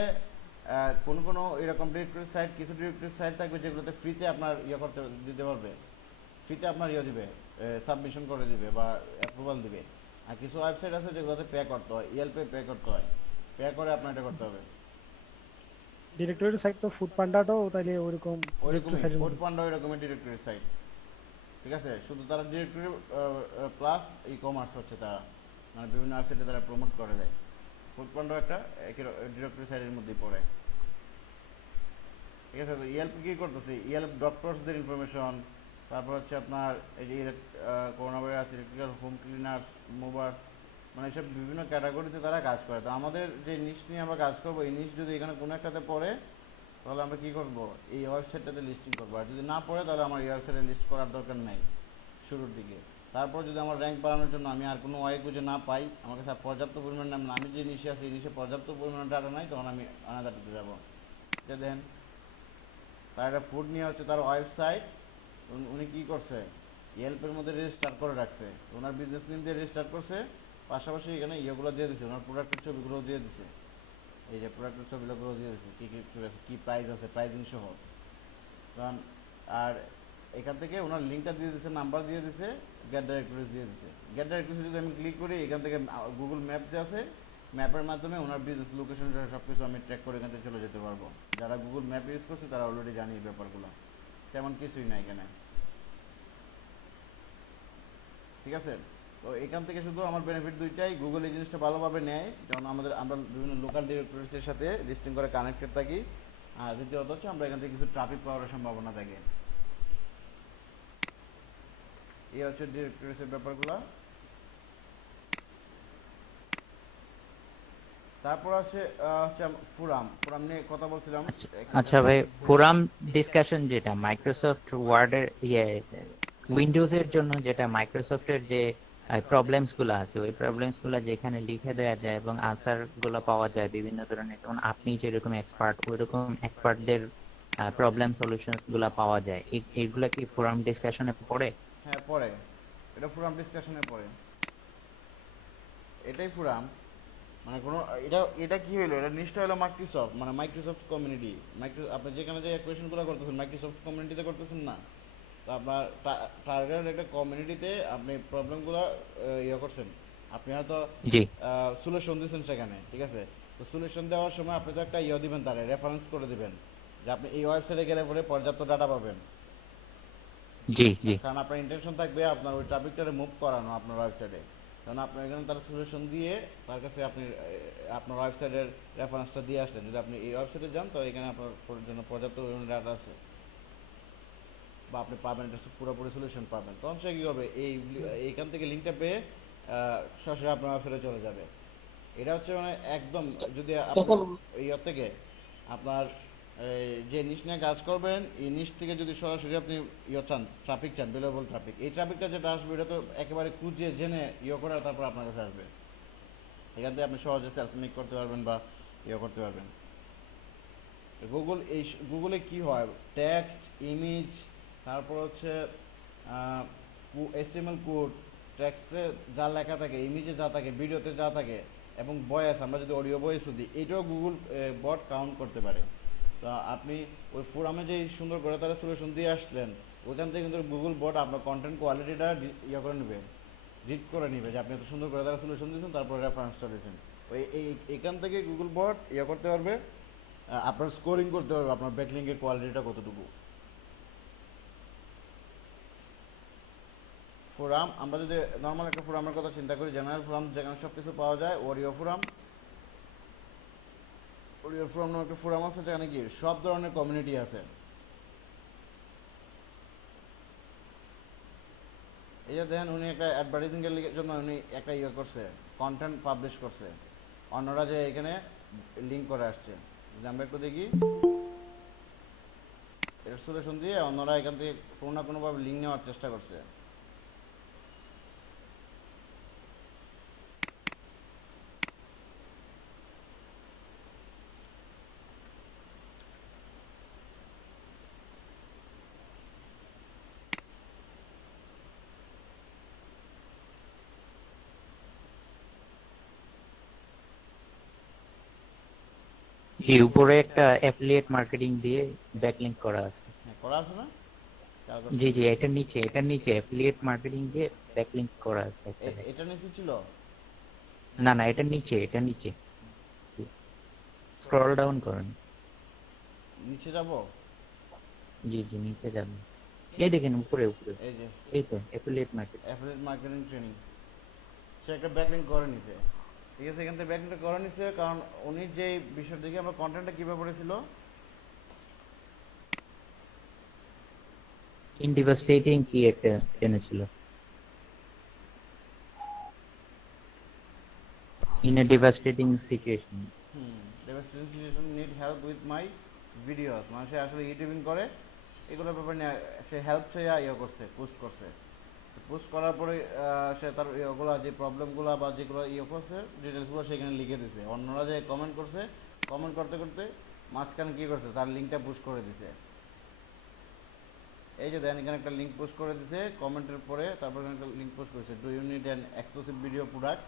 কোন কোন এরকম ডিরেক্টরি সাইট, কিছু ডিরেক্টরি সাইট থাকবে যেগুলোতে ফ্রিতে আপনার করতে দিতে পারবে, ফ্রিতে আপনার দিবে, সাবমিশন করে দিবে বা অ্যাপ্রুভাল দিবে। আর কিছু ওয়েবসাইট আছে যেগুলোতে পে করতে হয়, ইয়েল্পে পে করতে হয়, পে করে আপনার এটা করতে হবে। ডিরেক্টরি সাইট তো ফুড পান্ডাটাও তাইলে ওরকম ওইরকমই ফুড পান্ডা ওইরকমই ডিরেক্টরি সাইট, ঠিক আছে? শুধু তারা ডিরেক্টরি প্লাস ই কমার্স হচ্ছে, তারা মানে বিভিন্ন ওয়েবসাইটে তারা প্রমোট করে দেয়। ফুড পান্ডা একটা ডিরেক্টরি সাইটের মধ্যেই পড়ে, ঠিক আছে? তো ইয়েল্প কি করতেছে, ইয়েল্প ডক্টরসদের ইনফরমেশন, তারপর হচ্ছে আপনার এই যে corona virus, electrical, home cleaner, mover, মানে এসব বিভিন্ন ক্যাটাগরিতে তারা কাজ করে। তো আমাদের যে নিশ নিয়ে আমরা কাজ করবো, এই নিশ যদি এখানে কোনো একটাতে পড়ে তাহলে আমরা কি করব, এই ওয়েবসাইটটাতে লিস্টিং করবো। আর যদি না পড়ে তাহলে আমার এই ওয়েবসাইটে লিস্ট করার দরকার নেই শুরুর দিকে। তারপর যদি আমার র্যাঙ্ক বাড়ানোর জন্য আমি আর কোনো ওয়ে খুঁজে না পাই, আমার কাছে পর্যাপ্ত পরিমাণ নাম, আমি যে নিশে আছি এই নিশে পর্যাপ্ত পরিমাণ ডাটা নাই, তখন আমি আনাদারটাতে যাবো। যে দেন তার একটা ফুড নিয়ে হচ্ছে তার ওয়েবসাইট, উনি কি করছে, ইয়েল্পের মধ্যে রেজিস্টার করে রাখছে, ওনার বিজনেস নেম দিয়ে রেজিস্টার করছে, পাশাপাশি এখানে ইয়েগুলো দিয়ে দিচ্ছে, ওনার প্রোডাক্টের ছবিগুলো দিয়ে দিচ্ছে, এই যে প্রোডাক্টের ছবিগুলো দিয়ে দিচ্ছে, কী কী আছে, কী প্রাইস আছে, প্রাইজিং সহ। কারণ আর এখান থেকে ওনার লিঙ্কটা দিয়ে দিচ্ছে, নাম্বার দিয়ে দিচ্ছে, গেট ডাইরেক্টরিজ দিয়ে দিচ্ছে। গেট ডাইরেক্টরিজ যদি আমি ক্লিক করি, এখান থেকে গুগল ম্যাপ যে আছে, ম্যাপের মাধ্যমে ওনার বিজনেস লোকেশন সব কিছু আমি ট্র্যাক করে এখান থেকে চলে যেতে পারবো। যারা গুগল ম্যাপ ইউজ করছে তারা অলরেডি জানি এই ব্যাপারগুলো, তেমন কিছুই নাই এখানে, ঠিক আছে? তো এখান থেকে শুধু আমার বেনিফিট দুইটাই, গুগল এই জিনিসটা ভালোভাবে নেয়, যেমন আমরা বিভিন্ন লোকাল ডিরেক্টরিজের সাথে লিস্টিং করে কানেক্টেড থাকি, আর দ্বিতীয়ত হচ্ছে আমরা এখান থেকে কিছু ট্রাফিক পাওয়ার সম্ভাবনা থাকে। এই হচ্ছে ডিরেক্টরিজের ব্যাপারগুলো। তারপর আছে হচ্ছে ফোরাম নিয়ে কথা বলছিলাম। আচ্ছা ভাই, ফোরাম ডিসকাশন যেটা মাইক্রোসফট ওয়ার্ডের উইন্ডোজের জন্য, যেটা মাইক্রোসফটের যে প্রবলেমস গুলো আছে, ওই প্রবলেমস গুলো যেখানে লিখে দেওয়া যায় এবং আনসার গুলো পাওয়া যায় বিভিন্ন ধরনের, যেমন আপনি যেরকম এক্সপার্ট, ওইরকম এক্সপার্টদের প্রবলেম সলিউশনস গুলো পাওয়া যায়, এইগুলা কি ফোরাম ডিসকাশনে পড়ে? হ্যাঁ পরে, এটা ফোরাম ডিসকাশনে পড়ে, এটাই ফোরাম। মানে কোনো এটা এটা কি হলো, এটা নিশ্চয় হলো মাইক্রোসফট, মানে মাইক্রোসফট কমিউনিটি। আপনি যেখানে যে কোয়েশনগুলো করতেছেন মাইক্রোসফট কমিউনিটিতে করতেছেন না, তো আপনার টার্গেট একটা কমিউনিটিতে আপনি প্রবলেমগুলো ইয়ে করছেন, আপনি হয়তো জি সলিউশন দিচ্ছেন সেখানে, ঠিক আছে? তো সলিউশন দেওয়ার সময় আপনি তো একটা ইয়ে দিবেন, তারে রেফারেন্স করে দিবেন যে আপনি এই ওয়েবসাইটে গেলে পরে পর্যাপ্ত ডাটা পাবেন। জি জি কারণ আপনার ইন্টেনশন থাকবে আপনার ওই ট্রাফিকটারে মুভ করানো আপনার ওয়েবসাইটে, কারণ আপনার এখানে তার সলিউশন দিয়ে তার কাছে আপনি আপনার ওয়েবসাইটের রেফারেন্সটা দিয়ে আসলেন। যদি আপনি এই ওয়েবসাইটে যান তো এখানে আপনার জন্য পর্যাপ্ত ডাটা আছে বা আপনি পাবেন, এটা পুরোপুরি সলিউশন পাবেন, তখন সে কী করবে, এইখান থেকে লিঙ্কটা পেয়ে সরাসরি আপনার ওয়েবসাইটে চলে যাবে। এটা হচ্ছে মানে একদম, যদি তখন এই থেকে আপনার যে নিশ নিয়ে কাজ করবেন, এই নিশ থেকে যদি সরাসরি আপনি চান, ট্রাফিক চান, ভ্যালুয়েবল ট্রাফিক, এই ট্রাফিকটা যেটা আসবে এটা তো একেবারে খুঁজে জেনে করে তারপর আপনার কাছে আসবে। এখান থেকে আপনি সহজে সেলফ মেক করতে পারবেন বা করতে পারবেন। গুগলে কি হয়, টেক্সট, ইমেজ, তারপর হচ্ছে HTML কোড, টেক্সটে যা লেখা থাকে, ইমেজে যা থাকে, ভিডিওতে যা থাকে, এবং ভয়েস, আমরা যদি অডিও ভয়েস দিই, এটাও গুগল বট কাউন্ট করতে পারে। তো আপনি ওই ফোরামে যে সুন্দর করে তারা সলিউশন দিয়ে আসলেন, ওখান থেকে কিন্তু গুগল বট আপনার কন্টেন্ট কোয়ালিটিটা করে নেবে, রিড করে নেবে যে আপনি এত সুন্দর করে তারা সলিউশন দিয়েছেন, তারপরে রেফারেন্সটা দিয়েছেন। ওই এখান থেকে গুগল বট করতে পারবে, আপনার স্কোরিং করতে পারবে আপনার ব্যাকলিংকের কোয়ালিটিটা কতটুকু। ফোরাম, আমরা যদি নর্মাল একটা ফোরামের কথা চিন্তা করি, জেনারেল ফোরাম যেখানে সব কিছু পাওয়া যায়, ওরিও ফোরাম নামে একটা ফোরাম আছে যেখানে কি সব ধরনের কমিউনিটি আছে। এই যে দেখেন, উনি একটা অ্যাডভার্টাইজিং এর জন্য উনি একটা করছে, কন্টেন্ট পাবলিশ করছে, অন্যরা যে এখানে লিঙ্ক করে আসছে। আমরা একটু দেখি, এর সলিউশন দিয়ে অন্যরা এখান থেকে কোনো না কোনোভাবে লিঙ্ক নেওয়ার চেষ্টা করছে। জি, উপরে একটা অ্যাফিলিয়েট মার্কেটিং দিয়ে ব্যাকলিংক করা আছে। হ্যাঁ, করা আছে না? জি জি, এটার নিচে অ্যাফিলিয়েট মার্কেটিং দিয়ে ব্যাকলিংক করা আছে একটা। এটা নিচে ছিল? না না, এটা নিচে স্ক্রল ডাউন করেন। নিচে যাব? জি জি, নিচে যাবেন, এই দেখেন উপরে উপরে, এই যে এই তো affiliate marketing. Affiliate marketing training, সে একটা ব্যাকলিংক করে নিছে, ঠিক আছে? এখান থেকে ব্যাকলিংকটা করে নিছে, কারণ উনি যে বিষয় থেকে আমরা কন্টেন্টটা কীভাবে পড়েছিল, ইনডিভাস্টেটিং কি একটা জেনেছিল, in a devastating situation. Devastating situation, need help with my videos, মানে সে আসলে ইউটিউবিং করে, এগুলোর ব্যাপারে নিয়ে সে হেল্প সে করছে, পোস্ট করছে। পোস্ট করার পরে সে তার ওগুলো যে প্রবলেমগুলো বা যেগুলো করছে ডিটেলসগুলো সেখানে লিখে দিছে, অন্যরা যে কমেন্ট করছে, কমেন্ট করতে করতে মাঝখানে কী করছে, তার লিঙ্কটা পুশ করে দিছে। এই যে দেন এখানে একটা লিঙ্ক পোস্ট করে দিছে কমেন্টের পরে, তারপর এখানে একটা লিঙ্ক পোস্ট করেছে, do you need an exclusive video product.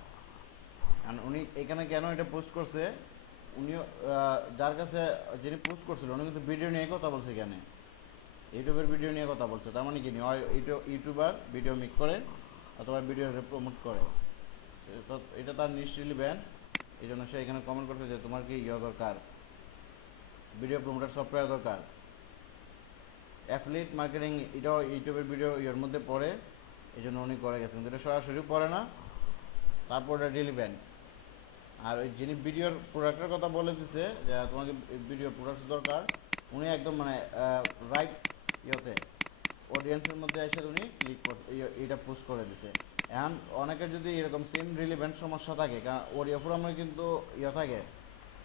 আর উনি এখানে কেন এটা পোস্ট করছে, উনিও যার কাছে যিনি পোস্ট করছিল উনি কিন্তু ভিডিও নিয়ে কথা বলছে, এখানে ইউটিউবের ভিডিও নিয়ে কথা বলছে। তার মানে কি, ইউটিউবার ভিডিও মেক করে অথবা ভিডিও প্রমোট করে, তো এটা তার নিশ্চয়ই ব্যান। এই জন্য সে এখানে কমেন্ট করছে যে তোমার কি দরকার, ভিডিও প্রমোটার সফটওয়্যার দরকার। অ্যাফিলিয়েট মার্কেটিং এটাও ইউটিউবের ভিডিও মধ্যে পড়ে, এই জন্য উনি করে গেছেন, কিন্তু এটা সরাসরি পড়ে না, তারপর এটা ডেলি ব্যান। আর ওই যিনি ভিডিওর প্রোডাক্টের কথা বলে দিছে যে তোমাকে ভিডিও প্রোডাক্ট দরকার, উনি একদম মানে রাইট অডিয়েন্সের মধ্যে এসে উনি ক্লিক করছে, এটা পোস্ট করে দিছে। এখন অনেকের যদি এরকম সেম রিলিভেন্ট সমস্যা থাকে, কারণ অডিও ফোরামে কিন্তু থাকে,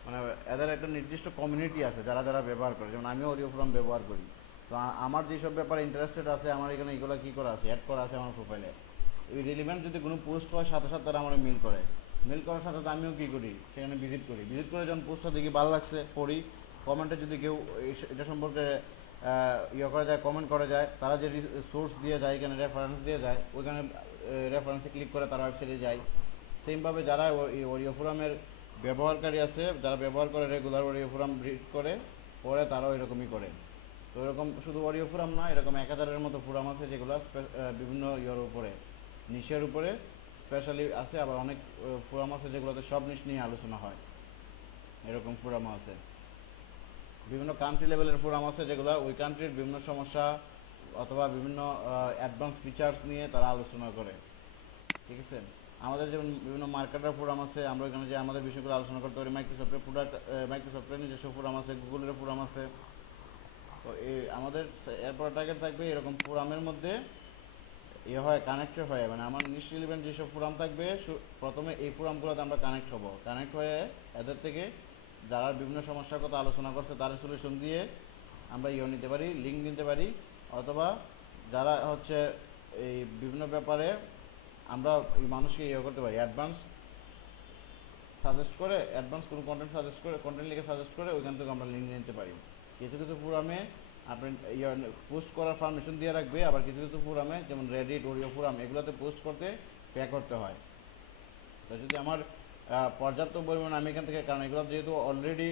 মানে এদের একটা নির্দিষ্ট কমিউনিটি আছে যারা যারা ব্যবহার করে, যেমন আমিও অডিও ফোরাম ব্যবহার করি। তো আমার যেসব ব্যাপারে ইন্টারেস্টেড আছে, আমার এখানে এগুলো কী করা আছে, অ্যাড করা আছে আমার প্রোফাইলে। এই রিলিভেন্ট যদি কোনো পোস্ট হয় সাথে সাথে তারা আমার মিল করে, মিল করার সাথে সাথে আমিও কী করি, সেখানে ভিজিট করি, ভিজিট করে যখন পোস্টটা দেখি ভালো লাগছে পড়ি, কমেন্টে যদি কেউ এটা সম্পর্কে করা যায়, কমেন্ট করা যায়, তারা যে সোর্স দিয়ে যায়, এখানে রেফারেন্স দিয়ে যায়, ওইখানে রেফারেন্সে ক্লিক করে তারা ওয়েবসাইটে যায়। সেমভাবে যারা এই অডিও ফোরামের ব্যবহারকারী আছে, যারা ব্যবহার করে রেগুলার অডিও ফোরাম রিড করে পরে, তারাও এরকমই করে। তো এরকম শুধু অডিও ফোরাম না, এরকম 1000-এর মতো ফোরাম আছে যেগুলো বিভিন্ন উপরে, নিশের উপরে স্পেশালি আছে। আবার অনেক ফোরাম আছে যেগুলোতে সব নিশ নিয়ে আলোচনা হয়, এরকম ফোরামও আছে। বিভিন্ন কান্ট্রি লেভেলের ফোরাম আছে যেগুলো ওই কান্ট্রির বিভিন্ন সমস্যা অথবা বিভিন্ন অ্যাডভান্স ফিচার্স নিয়ে তারা আলোচনা করে, ঠিক আছে। আমাদের যেমন বিভিন্ন মার্কেটার ফোরাম আছে, আমরা ওইখানে যে আমাদের বিষয়গুলো আলোচনা করতে পারি। মাইক্রোসফটের প্রোডাক্ট, মাইক্রোসফটের নিজস্ব ফোরাম আছে, গুগলের ফোরাম আছে। তো এই আমাদের এরপর টার্গেট থাকবে এরকম ফোরামের মধ্যে হয়, কানেক্টেড হয়, মানে আমার নিশ রিলেভেন্ট যেসব ফোরাম থাকবে প্রথমে এই ফোরামগুলোতে আমরা কানেক্ট হব, কানেক্ট হয়ে এদের থেকে যারা বিভিন্ন সমস্যার কথা আলোচনা করছে তার সলিউশন দিয়ে আমরা নিতে পারি, লিঙ্ক নিতে পারি। অথবা যারা হচ্ছে এই বিভিন্ন ব্যাপারে আমরা এই মানুষকে করতে পারি, অ্যাডভান্স সাজেস্ট করে, অ্যাডভান্স কোনো কন্টেন্ট সাজেস্ট করে, কন্টেন্ট লিখে সাজেস্ট করে ওইখান থেকে আমরা লিঙ্ক নিতে পারি। কিছু কিছু ফোরামে আপনি পোস্ট করার পারমিশন দিয়ে রাখবে, আবার কিছু কিছু ফোরামে যেমন রেডিট, অডিও ফোরাম, এগুলোতে পোস্ট করতে পে করতে হয়। তো যদি আমার পর্যাপ্ত পরিমাণে আমি এখান থেকে, কারণ এগুলো যেহেতু অলরেডি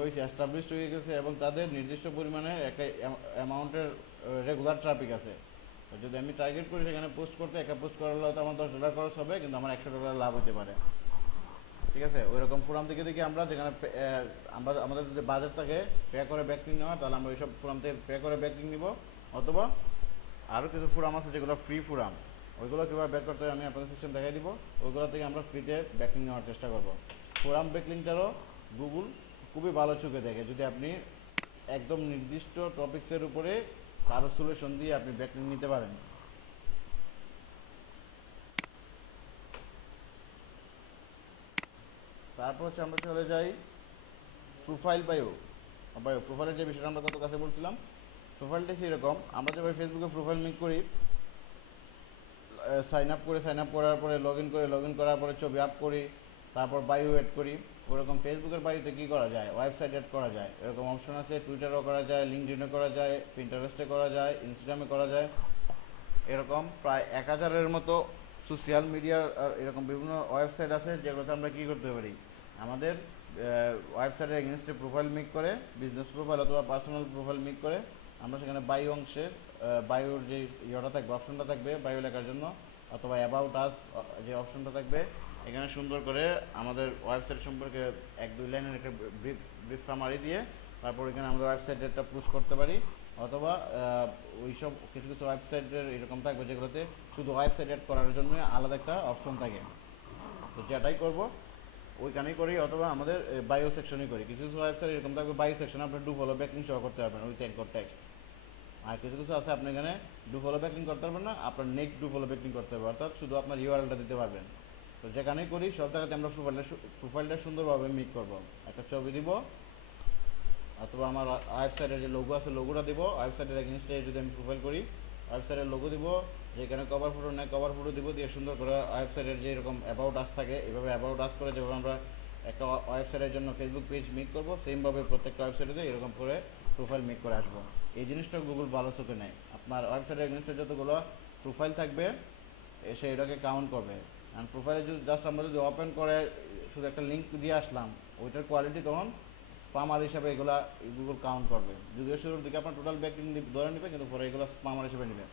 হয়েছে, এস্টাবলিশড হয়ে গেছে এবং তাদের নির্দিষ্ট পরিমাণে একটা অ্যামাউন্টের রেগুলার ট্রাফিক আছে। তো যদি আমি টার্গেট করি সেখানে পোস্ট করতে, একটা পোস্ট করার হয়তো আমার $10 খরচ হবে, কিন্তু আমার $100 লাভ হতে পারে, ঠিক আছে। ওই রকম ফোরাম থেকে দেখি আমরা, যেখানে আমরা আমাদের যদি বাজেট থাকে পে করে ব্যাকলিং নেওয়া, তাহলে আমরা ওইসব ফোরাম থেকে পে করে ব্যাকলিং নিব। অথবা আরও কিছু ফোরাম আছে যেগুলো ফ্রি ফোরাম, ওইগুলো কীভাবে ব্যাক করতে হয় আমি আপনাদের সিস্টেম দেখাই দিব। ওইগুলো থেকে আমরা ফ্রিতে ব্যাকলিং নেওয়ার চেষ্টা করব। ফোরাম ব্যাকলিংটারও গুগল খুবই ভালো চোখে দেখে যদি আপনি একদম নির্দিষ্ট টপিক্সের উপরে কারো সলিউশন দিয়ে আপনি ব্যাকলিং নিতে পারেন। তারপর হচ্ছে আমরা চলে যাই প্রোফাইল বায়ো। প্রোফাইলের যে বিষয়টা আমরা কত কাছে বলছিলাম, প্রোফাইলটা সেরকম আমরা যেভাবে ফেসবুকে প্রোফাইল মেক করি, সাইন আপ করার পরে লগ ইন করার পরে ছবি আপ করি, তারপর বায়ো অ্যাড করি, ওরকম ফেসবুকের বায়োতে কী করা যায়, ওয়েবসাইট অ্যাড করা যায়। এরকম অপশন আছে, টুইটারও করা যায়, লিঙ্কডইনে করা যায়, পিন্টারেস্টে করা যায়, ইনস্টাগ্রামে করা যায়। এরকম প্রায় 1000-এর মতো সোশ্যাল মিডিয়ার এরকম বিভিন্ন ওয়েবসাইট আছে যেগুলোতে আমরা কী করতে পারি, আমাদের ওয়েবসাইটের এগেনস্টে প্রোফাইল মেক করে, বিজনেস প্রোফাইল অথবা পার্সোনাল প্রোফাইল মেক করে আমরা সেখানে বায়ো অংশে বায়োর যে থাকবে, অপশনটা থাকবে বায়ো লেখার জন্য, অথবা অ্যাবাউট আস যে অপশনটা থাকবে, এখানে সুন্দর করে আমাদের ওয়েবসাইট সম্পর্কে 1-2 লাইনের একটা ব্রিফ সামারি দিয়ে তারপর এখানে আমরা ওয়েবসাইটে একটা পুশ করতে পারি। অথবা ওইসব কিছু কিছু ওয়েবসাইটের এরকম থাকবে যেগুলোতে শুধু ওয়েবসাইট অ্যাড করার জন্য আলাদা একটা অপশন থাকে, তো যেটাই করবো ওইখানেই করি, অথবা আমাদের বায়ো সেকশনই করি। কিছু কিছু ওয়েবসাইট এরকম থাকবে বায়ো সেকশন আপনি ডু ফলো ব্যাকলিং সহ করতে পারবেন ওই অ্যাঙ্কর ট্যাগ। আর কিছু কিছু আছে আপনি এখানে ডু ফলো ব্যাকলিং করতে পারবেন না, আপনার নেক্সট ডু ফলো ব্যাকলিং করতে পারবেন, অর্থাৎ শুধু আপনার ইউআরএলটা দিতে পারবেন। তো যেখানেই করি সব জায়গাতে আমরা প্রোফাইলটা সুন্দরভাবে মেক করব, একটা ছবি দিব, অথবা আমার ওয়েবসাইটের যে লোগো আছে লোগোটা দিব, ওয়েবসাইটের এগেইনস্টে যদি আমি প্রোফাইল করি ওয়েবসাইটের লোগো দিব, যেখানে কভার ফটো নেয় কভার ফটো দিব, দিয়ে সুন্দর করে ওয়েবসাইটের যে এরকম অ্যাবাউট আস থাকে এইভাবে অ্যাবাউট আস করে যেভাবে আমরা একটা ওয়েবসাইটের জন্য ফেসবুক পেজ মেক করবো, সেমভাবে প্রত্যেকটা ওয়েবসাইটে এরকম করে প্রোফাইল মেক করে আসবো। এই জিনিসটা গুগল ভালো চোখে নেয়, আপনার ওয়েবসাইটের এগেইনস্টে যতগুলো প্রোফাইল থাকবে সে এটাকে কাউন্ট করবে। আর প্রোফাইলে যদি জাস্ট আমরা যদি ওপেন করে শুধু একটা লিঙ্ক দিয়ে আসলাম, ওইটার কোয়ালিটি তখন স্পামার হিসাবে এগুলা গুগল কাউন্ট করবে। যদিও শুরুর দিকে আপনার টোটাল ব্যাকলিং ধরে নেবে, কিন্তু পরে এগুলো স্পামার হিসেবে নেবে।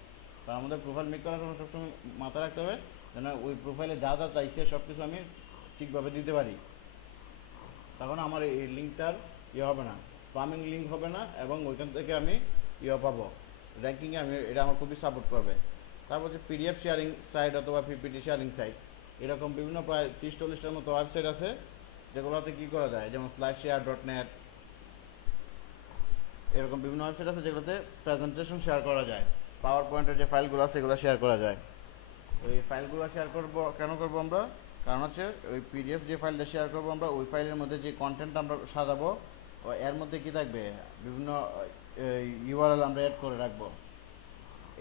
তো আমাদের প্রোফাইল মেক করার সময় সবসময় মাথায় রাখতে হবে যেন ওই প্রোফাইলে যা যা চাইছে সব কিছু আমি ঠিকভাবে দিতে পারি, তখন আমার এই লিঙ্কটার হবে না, স্পামিং লিঙ্ক হবে না, এবং ওইখান থেকে আমি পাবো র্যাঙ্কিংয়ে, আমি এটা আমার খুবই সাপোর্ট করবে। তারপর হচ্ছে পিডিএফ শেয়ারিং সাইট অথবা পিপিটি শেয়ারিং সাইট, এরকম বিভিন্ন প্রায় 30-40টার মতো ওয়েবসাইট আছে যেগুলোতে কী করা যায়, যেমন slideshare.net, এরকম বিভিন্ন ওয়েবসাইট আছে যেগুলোতে প্রেজেন্টেশন শেয়ার করা যায়, পাওয়ার পয়েন্টের যে ফাইলগুলো আছে এগুলো শেয়ার করা যায়। ওই ফাইলগুলো শেয়ার করব কেন করব আমরা, কারণ হচ্ছে ওই পিডিএফ যে ফাইলটা শেয়ার করব আমরা ওই ফাইলের মধ্যে যে কন্টেন্ট আমরা সাজাবো এর মধ্যে কি থাকবে বিভিন্ন ইউআরএল আমরা অ্যাড করে রাখবো,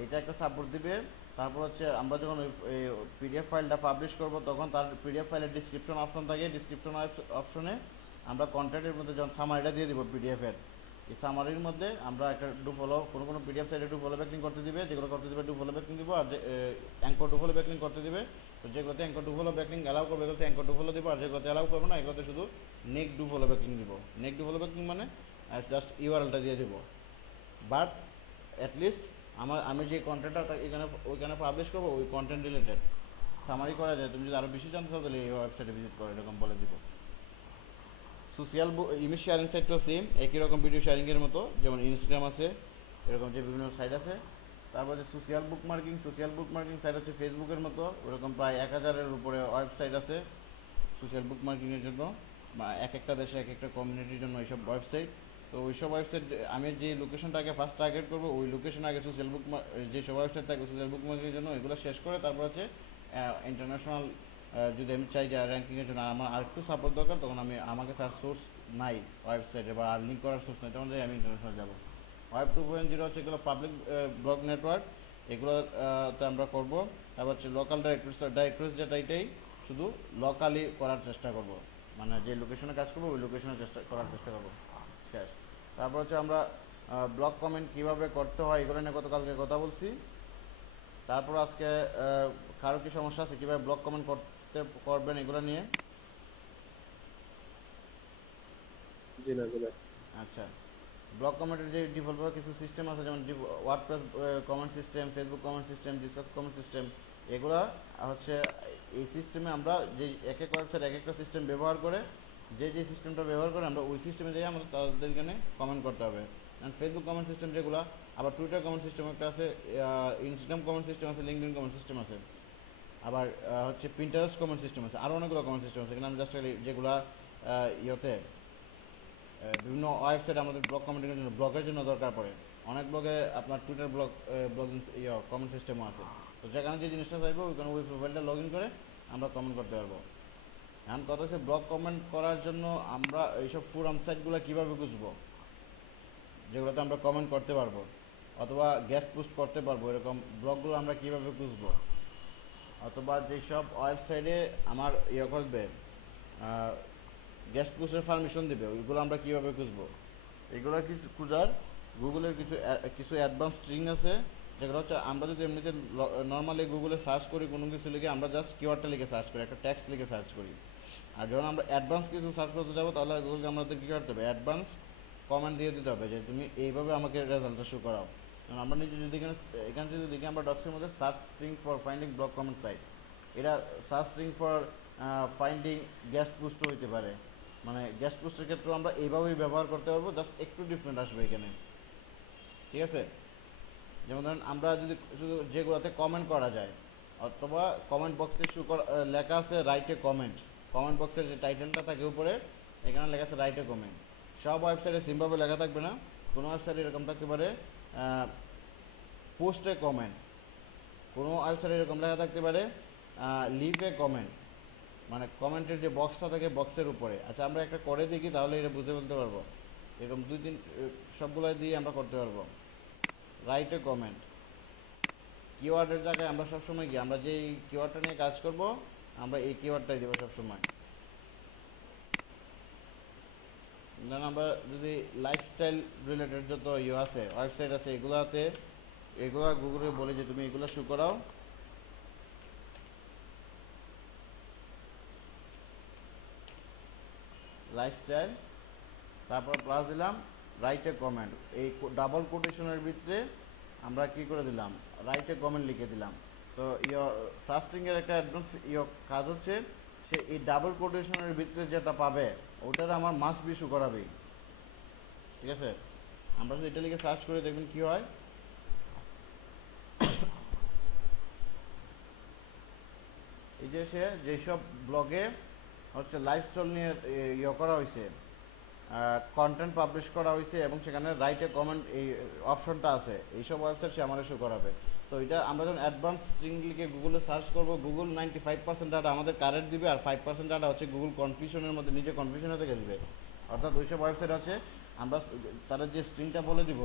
এটা একটা সাপোর্ট দিবে। তারপর হচ্ছে আমরা যখন ওই পিডিএফ ফাইলটা পাবলিশ করব তখন তার পিডিএফ ফাইলের ডিসক্রিপশন অপশন থাকে, ডিসক্রিপশন অপশনে আমরা কন্টেন্টের মধ্যে যখন সামারিটা দিয়ে দিব পিডিএফের, এই সামারির মধ্যে আমরা একটা ডু ফলো কোনো পিডিএফ সাইটে ডু ফলো ব্যাকলিং করতে দিবে, যেগুলো করতে দিবে ডু ফলো ব্যাকলিং দিব, আর যে অ্যাঙ্কর ডু ফলো ব্যাকলিং করতে দিবে, তো যেগুলোতে anchor do follow backlink allow করবে এগুলোতে অ্যাঙ্কর ডু ফলো দিব, আর যেগুলোতে অ্যালাউ করবে না এগুলোতে শুধু নেক ডু ফলো ব্যাকলিং দিব। নেক ডু ফলো ব্যাকলিং মানে জাস্ট ইউআরএলটা দিয়ে দিব, বাট অ্যাটলিস্ট আমি যে কন্টেন্টটা ওইখানে পাবলিশ করবো ওই কন্টেন্ট রিলেটেড সামারি করা যায়। তুমি যদি আরও বেশি জানতে চাও তাহলে এই ওয়েবসাইটে ভিজিট করো, এরকম বলে দিব। সোশ্যাল ইমেজ শেয়ারিং সাইটটাও সেম একই রকম ভিডিও শেয়ারিংয়ের মতো, যেমন ইনস্টাগ্রাম আছে এরকম যে বিভিন্ন সাইট আছে। তারপর যে সোশ্যাল বুক মার্কিং সাইট হচ্ছে ফেসবুকের মতো, ওরকম প্রায় 1000-এর উপরে ওয়েবসাইট আছে সোশ্যাল বুক মার্কিংয়ের জন্য, বা এক একটা দেশে এক একটা কমিউনিটির জন্য এইসব ওয়েবসাইট। তো ওইসব ওয়েবসাইট আমি যে লোকেশনটাকে ফার্স্ট টার্গেট করবো ওই লোকেশন আগে সোশ্যাল বুক যেসব ওয়েবসাইট থাকবে সোশ্যাল বুক মার্কিংয়ের জন্য এগুলো শেষ করে তারপর হচ্ছে ইন্টারন্যাশনাল যদি আমি চাই যে র্যাঙ্কিংয়ের জন্য আমার আরেকটু সাপোর্ট দরকার, তখন আমাকে তার সোর্স নাই ওয়েবসাইটে বা আর লিঙ্ক করার সোর্স নাই, তখন যাই আমি ইন্টারন্যাশনাল যাবো। ওয়েব 2.0 হচ্ছে এগুলো পাবলিক ব্লগ নেটওয়ার্ক, এগুলোতে আমরা করবো। তারপর হচ্ছে লোকাল ডাইরেক্টরিজ যেটা এটাই শুধু লোকালি করার চেষ্টা করব, মানে যে লোকেশনে কাজ করবো ওই লোকেশনে করার চেষ্টা করবো, শেষ। তারপর হচ্ছে আমরা ব্লগ কমেন্ট কীভাবে করতে হয় এগুলো নিয়ে গতকালকে কথা বলছি। তারপর আজকে কারো কি সমস্যা আছে কীভাবে ব্লগ কমেন্ট করবেন এগুলো নিয়ে? জি না জি না। আচ্ছা, ব্লগ কমেন্টের যে ডিফল্ট কিছু সিস্টেম আছে, যেমন WordPress comment system, Facebook comment system, discuss comment system, এগুলা হচ্ছে এই সিস্টেমে আমরা যে এক এক ওয়েবসাইট এক একটা সিস্টেম ব্যবহার করে যে সিস্টেমটা ব্যবহার করে আমরা ওই সিস্টেমে যাই আমাদের তাদের এখানে কমেন্ট করতে হবে। ফেসবুক কমেন্ট সিস্টেম যেগুলো, আবার টুইটার কমেন্ট সিস্টেম একটা আছে, ইনস্টাগ্রাম কমেন্ট সিস্টেম আছে, লিঙ্কডইন কমেন্ট সিস্টেম আছে, আবার হচ্ছে পিন্টারেস্ট কমেন্ট সিস্টেম আছে, আরও অনেকগুলো কমেন্ট সিস্টেম আছে। এখানে আমি জাস্ট যেগুলো ইয়েতে বিভিন্ন ওয়েবসাইট আমাদের ব্লগ কমেন্টের জন্য ব্লগের জন্য দরকার পড়ে, অনেক ব্লগে আপনার টুইটার ব্লগিং কমেন্ট সিস্টেমও আছে। তো যেখানে যে জিনিসটা চাইবো ওইখানে ওই প্রোফাইলটা লগ ইন করে আমরা কমেন্ট করতে পারবো। এখন কথা হচ্ছে ব্লগ কমেন্ট করার জন্য আমরা এইসব ফোরাম সাইটগুলো কীভাবে খুঁজবো যেগুলোতে আমরা কমেন্ট করতে পারবো অথবা গেস্ট পোস্ট করতে পারবো, এরকম ব্লগগুলো আমরা কীভাবে খুঁজবো, অথবা যেসব ওয়েবসাইটে আমার করবে গেস্ট পোস্টের পারমিশন দেবে ওইগুলো আমরা কীভাবে খুঁজবো। এগুলো কিছু খোঁজার গুগলের কিছু অ্যাডভান্স স্ট্রিং আছে, যেগুলো হচ্ছে আমরা যদি এমনিতে নর্মালি গুগলে সার্চ করি কোনো কিছু লিখে আমরা জাস্ট কিওয়ার্ডটা লিখে সার্চ করি, একটা টেক্সট লিখে সার্চ করি। আর যখন আমরা অ্যাডভান্স কিছু সার্চ করতে যাবো তাহলে গুগলকে আমাদের কী করতে হবে, অ্যাডভান্স কমেন্ট দিয়ে দিতে হবে যে তুমি এইভাবে আমাকে রেজাল্টটা শো করাও। কারণ আমরা নিজে যদি এখানে যদি দেখি আমরা ডক্সের মধ্যে search string for finding blog comment site, এটা search string for finding guest পোস্টও হইতে পারে, মানে গেস্ট পোস্টের ক্ষেত্রেও আমরা এইভাবেই ব্যবহার করতে পারবো, জাস্ট একটু ডিফারেন্ট আসবে এখানে, ঠিক আছে? যেমন ধরেন আমরা যদি শুধু যেগুলোতে কমেন্ট করা যায় অথবা কমেন্ট বক্সে লেখা আছে রাইটে কমেন্ট, কমেন্ট বক্সের যে টাইটেলটা থাকে উপরে এখানে লেখা আছে রাইটে কমেন্ট। সব ওয়েবসাইটে সিমভাবে লেখা থাকবে না, কোনো ওয়েবসাইটে এরকম থাকতে পারে পোস্টে কমেন্ট, কোনো ওয়েবসাইটে এরকম লেখা থাকতে পারে লিভে কমেন্ট, মানে কমেন্টের যে বক্সটা থাকে বক্সের উপরে। আচ্ছা আমরা একটা করে দেখি তাহলে এটা বুঝে ফেলতে পারবো, এরকম 2-3 সবগুলো দিয়ে আমরা করতে পারবো। রাইটে কমেন্ট কিওয়ার্ডের জায়গায় আমরা সবসময় গিয়ে আমরা যেই কিওয়ার্ডটা নিয়ে কাজ করব আমরা এই কিওয়ার্ডটাই দেবো সবসময়। ধরেন আমরা যদি লাইফস্টাইল রিলেটেড যত আছে ওয়েবসাইট আছে এগুলো গুগলে বলি যে তুমি এগুলো শো করাও, লাইফস্টাইল, তারপর প্লাস দিলাম রাইট এ কমেন্ট, এই ডাবল কোটেশনের ভিতরে আমরা কি করে দিলাম রাইট এ কমেন্ট লিখে দিলাম। তো ফার্স্টিংয়ের একটা অ্যাডভান্স কাজ হচ্ছে সে এই ডাবল কোটেশনের ভিতরে যেটা পাবে ওটার আমার মাস্ট বি শো করাবেই, ঠিক আছে? আমরা যদি এটা লিখে সার্চ করে দেখবেন কি হয়, এই যে সে যেসব ব্লগে হচ্ছে লাইফস্টাইল নিয়ে করা হয়েছে কন্টেন্ট পাবলিশ করা হয়েছে এবং সেখানে রাইট এ কমেন্ট এই অপশনটা আছে, এইসব ওয়েবসাইট সে আমাদের শো করাবে। তো এটা আমরা যখন অ্যাডভান্স স্ট্রিং লিখে গুগলে সার্চ করব, গুগল 95% ডাটা আমাদের কারেক্ট দিবে, আর 5% ডাটা হচ্ছে গুগল কনফিউশনের মধ্যে নিজে কনফিউশনে থেকে দিবে। অর্থাৎ ওইসব ওয়েবসাইট আছে আমরা তারা যে স্ট্রিংটা বলে দিব,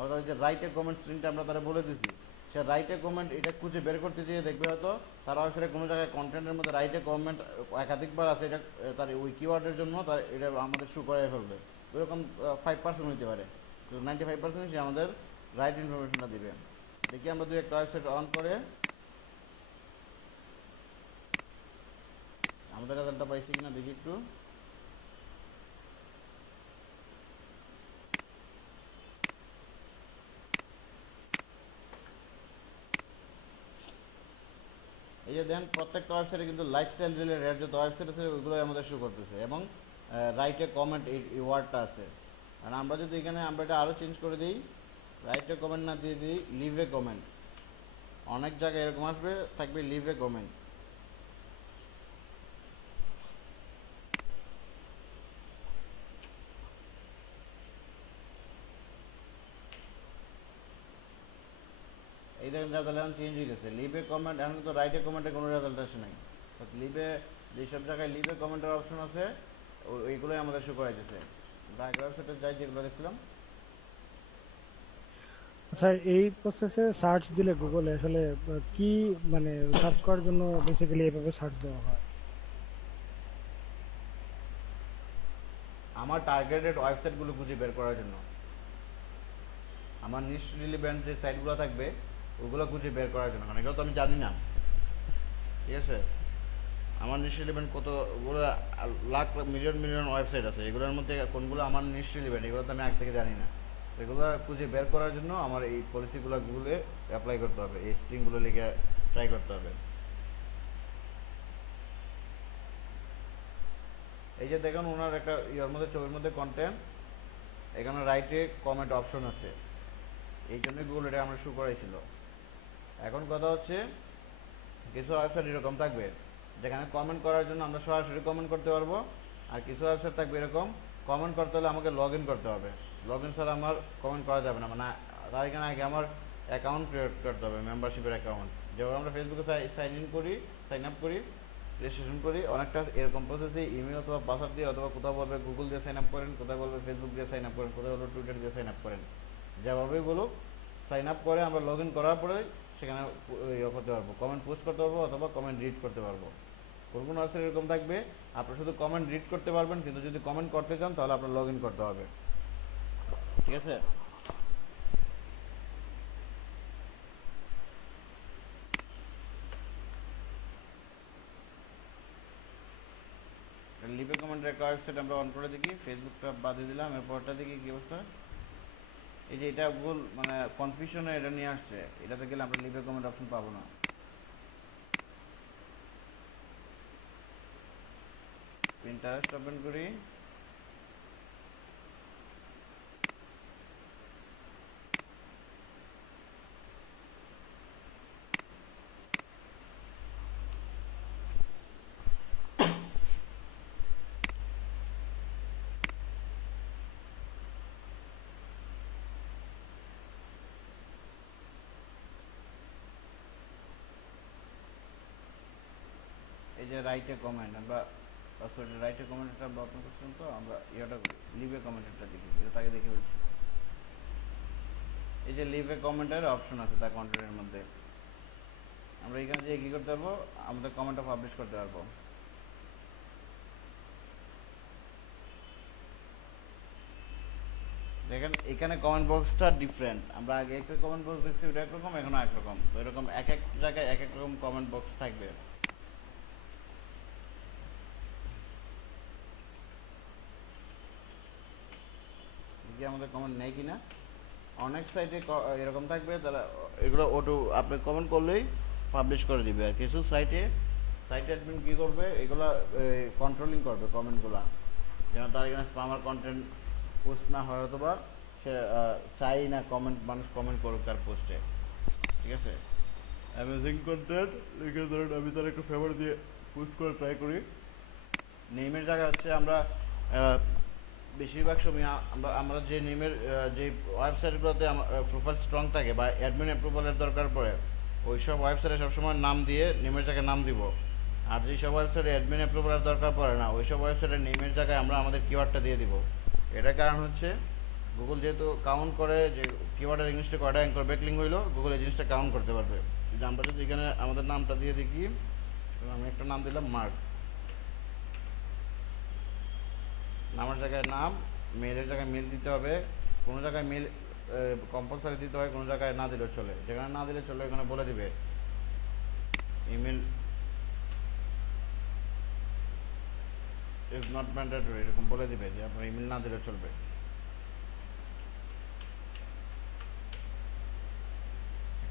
অর্থাৎ যে রাইট এ কমেন্ট স্ট্রিংটা আমরা তারা বলে দিছি, সে রাইট এ কমেন্ট এটা খুঁজে বের করতে গিয়ে দেখবে হয়তো তার ওয়েবসাইটে কোনো জায়গায় কন্টেন্টের মধ্যে রাইট এ কমেন্ট একাধিকবার আছে, এটা তার ওই কিওয়ার্ডের জন্য তার এটা আমাদের শো করে ফেলবে। ওইরকম 5% হইতে পারে, তো 95% সে আমাদের রাইট ইনফরমেশনটা দিবে। দেখি আমরা দুই একটা ওয়েবসাইট অন করে আমাদের রেজাল্টটা পাইছি কিনা দেখি একটু। এই যে দেখেন প্রত্যেকটা ওয়েবসাইটে কিন্তু লাইফস্টাইল রিলেটেড যত ওয়েবসাইট আছে ওইগুলোই আমাদের শো করতেছে, এবং রাইটে কমেন্ট এই ওয়ার্ডটা আছে। আর আমরা যদি এখানে আমরা এটা আরও চেঞ্জ করে দিই, রাইটে কমেন্ট না দিয়ে দিই লিভ এ কমেন্ট, অনেক জায়গায় এরকম আসবে থাকবে লিভ এ কমেন্ট। এই দেখেন রেজাল্ট এখন চেঞ্জ হয়ে গেছে, লিভে কমেন্ট এখন কিন্তু রাইটে কমেন্টে কোনো রেজাল্ট আসে নাই। লিভে যেসব জায়গায় লিভে কমেন্টের অপশন আছে ওইগুলোই আমাদের শো করাইতেছে। ডায়াগ্রাম সেটে যাই যেগুলো দেখছিলাম। আচ্ছা, এই প্রসেসে সার্চ দিলে গুগলে আসলে কি মানে সার্চ করার জন্য বেসিক্যালি এইভাবে সার্চ দেওয়া হয়? আমার টার্গেটেড ওয়েবসাইটগুলো খুঁজে বের করার জন্য, আমার নিশ রিলিভেন্ট যে সাইটগুলো থাকবে ওগুলো খুঁজে বের করার জন্য, কারণ এগুলো তো আমি জানি না। ঠিক আছে, আমার নিশ রিলিভেন্ট কতগুলো লাখ মিলিয়ন মিলিয়ন ওয়েবসাইট আছে, এগুলোর মধ্যে কোনগুলো আমার নিশ রিলিভেন্ট এগুলো তো আমি আগে থেকে জানি না। এগুলো খুঁজে বের করার জন্য আমার এই পলিসিগুলো গুগলে অ্যাপ্লাই করতে হবে, এই স্ট্রিংগুলো লিখে ট্রাই করতে হবে। এই যে দেখুন ওনার একটা ইয়ার মধ্যে ছবির মধ্যে কন্টেন্ট, এখানে রাইটে কমেন্ট অপশন আছে, এই জন্যই গুগল এটা আমরা শো করাইছিল। এখন কথা হচ্ছে কিছু ওয়েবসাইট এরকম থাকবে যেখানে কমেন্ট করার জন্য আমরা সরাসরি কমেন্ট করতে পারবো, আর কিছু ওয়েবসাইট থাকবে এরকম কমেন্ট করতে হলে আমাকে লগ ইন করতে হবে, লগ ইন ছাড়া আমার কমেন্ট করা যাবে না। মানে তার এখানে আগে আমার অ্যাকাউন্ট ক্রিয়েট করতে হবে, মেম্বারশিপের অ্যাকাউন্ট, যেমন আমরা ফেসবুকে সাইন ইন করি, সাইন আপ করি, রেজিস্ট্রেশন করি, অনেকটা এরকম প্রসেসে ইমেল অথবা পাসওয়ার্ড দিয়ে, অথবা কোথাও বলবে গুগল দিয়ে সাইন আপ করেন, কোথাও বলবে ফেসবুক দিয়ে সাইন আপ করেন, কোথাও বলবে টুইটার দিয়ে সাইন আপ করেন। যেভাবেই বলুক সাইন আপ করে আমরা লগ ইন করার পরে সেখানে ইয়ে করতে পারবো, কমেন্ট পোস্ট করতে পারবো অথবা কমেন্ট রিড করতে পারবো। কোন কোন ওয়েবসাইট এরকম থাকবে আপনারা শুধু কমেন্ট রিড করতে পারবেন, কিন্তু যদি কমেন্ট করতে চান তাহলে আপনার লগ ইন করতে হবে। ঠিক আছে, লিভে কমেন্টের একটা ওয়েবসাইট আমরা অন করে দেখি, ফেসবুকটা বাদে দিলাম, এরপরটা দেখি কি অবস্থা। এই যে এটা গুগল মানে কনফিউশনে এটা নিয়ে আসছে, এটাতে গেলে আমরা লিভে কমেন্ট অপশন পাবো না। পিন্টারেস্ট ওপেন করি, এই যে রাইটে কমেন্ট আমরা পাসওয়ার্ডে রাইটে কমেন্টটা ওপেন করছিলাম, তো আমরা ইয়েটা করি লিভে কমেন্টটা দেখি, এটা তাকে দেখে বলছি। এই যে লিভে কমেন্টের অপশন আছে তার কন্টেন্টের মধ্যে, আমরা এখানে যে কি করতে পারবো, আমাদের কমেন্টটা পাবলিশ করতে পারবো। দেখেন এখানে কমেন্ট বক্সটা ডিফারেন্ট, আমরা আগে একটা কমেন্ট বক্স দেখছি ওটা একরকম, এখন একরকম, তো এরকম এক এক জায়গায় এক এক রকম কমেন্ট বক্স থাকবে। আমাদের কমেন্ট নেই কিনা, অনেক সাইটে এরকম থাকবে, তারা এগুলো অটো আপনি কমেন্ট করলেই পাবলিশ করে দিবে। আর কিছু সাইটে অ্যাডমিন কী করবে, এগুলো কন্ট্রোলিং করবে কমেন্টগুলো, যেন তার এখানে স্পামার কন্টেন্ট পোস্ট না হয়, অথবা সে চাই না কমেন্ট মানুষ কমেন্ট করুক তার পোস্টে। ঠিক আছে, অ্যামেজিং কন্টেন্ট লিখে ধরুন আমি তার একটু ফেভার দিয়ে পোস্ট করে ট্রাই করি। নেমের জায়গায় হচ্ছে আমরা বেশিরভাগ সময় আমরা যে নেমের যে ওয়েবসাইটগুলোতে প্রোফাইল স্ট্রং থাকে বা অ্যাডমিন অ্যাপ্রুভালের দরকার পড়ে ওই সব ওয়েবসাইটে সবসময় নাম দিয়ে নেমের জায়গায় নাম দিব। আর যেই সব ওয়েবসাইটে অ্যাডমিন অ্যাপ্রুভালের দরকার পড়ে না ওই সব ওয়েবসাইটের নেমের জায়গায় আমরা আমাদের কিওয়ার্ডটা দিয়ে দিব। এটার কারণ হচ্ছে গুগল যেহেতু কাউন্ট করে যে কিওয়ার্ডের ইংলিশটা কয়টা অ্যাঙ্কর ব্যাকলিং হইলো, গুগল এই জিনিসটা কাউন্ট করতে পারবে। যে আমরা যদি এখানে আমাদের নামটা দিয়ে দেখি, আমি একটা নাম দিলাম মার্ক, নামের জায়গায় নাম, মেলের জায়গায় মেল দিতে হবে, কোনো জায়গায় মেল কম্পালসারি দিতে হয়, কোনো জায়গায় না দিলেও চলে। যেখানে না দিলে চলে এখানে বলে দিবে ইমেল ইজ নট ম্যান্ডেটরি, এরকম বলে দিবে যে আপনার ইমেল না দিলে চলবে।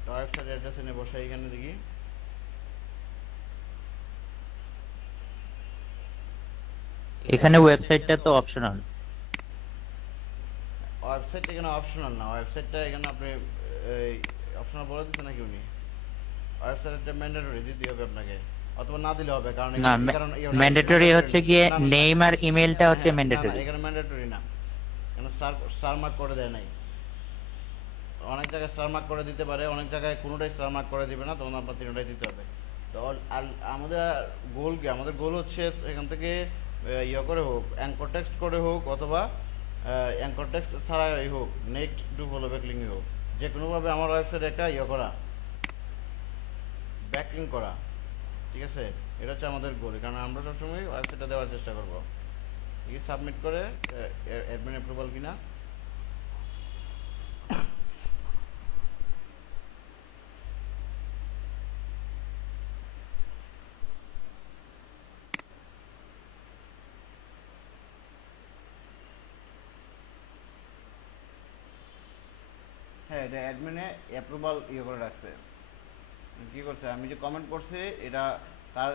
ওয়েবসাইট অ্যাড্রেস এনে বসাই এখানে দেখি, এখানে ওয়েবসাইটটা তো অপশনাল। ওয়েবসাইট এখানে অপশনাল না, ওয়েবসাইটটা এখানে আপনি অপশনাল বলে দিচ্ছে নাকি উনি? ওয়েবসাইটটা ম্যান্ডেটরি দিতে হবে আপনাকে, অথবা না দিলে হবে। কারণ না, ম্যান্ডেটরি হচ্ছে গিয়ে নেম আর ইমেলটা হচ্ছে ম্যান্ডেটরি। এখানে ম্যান্ডেটরি না, এখানে স্টার মার্ক করে দেয় নাই। অনেক জায়গায় স্টার মার্ক করে দিতে পারে, অনেক জায়গায় কোনোটাই স্টার মার্ক করে দিবে না, তখন আপনার তিনটাই দিতে হবে। তো আমাদের গোল কি? আমাদের গোল হচ্ছে এখান থেকে ইয়ে করে হোক, অ্যাঙ্কর টেক্সট করে হোক, অথবা অ্যাঙ্কর টেক্সট ছাড়াই হোক, নেক্সট টু ফলো ব্যাকলিং হোক, যে কোনোভাবে আমার ওয়েবসাইটে একটা ইয়ে করা, ব্যাকলিং করা। ঠিক আছে, এটা হচ্ছে আমাদের গোল। কারণ আমরা সবসময় ওয়েবসাইটটা দেওয়ার চেষ্টা করবো। ঠিক আছে, সাবমিট করে অ্যাডমিন অ্যাপ্রুভাল কিনা। হ্যাঁ, এটা অ্যাডমিনে অ্যাপ্রুভাল ইয়ে করে রাখছে। কি করছে, আমি যে কমেন্ট করছি এটা তার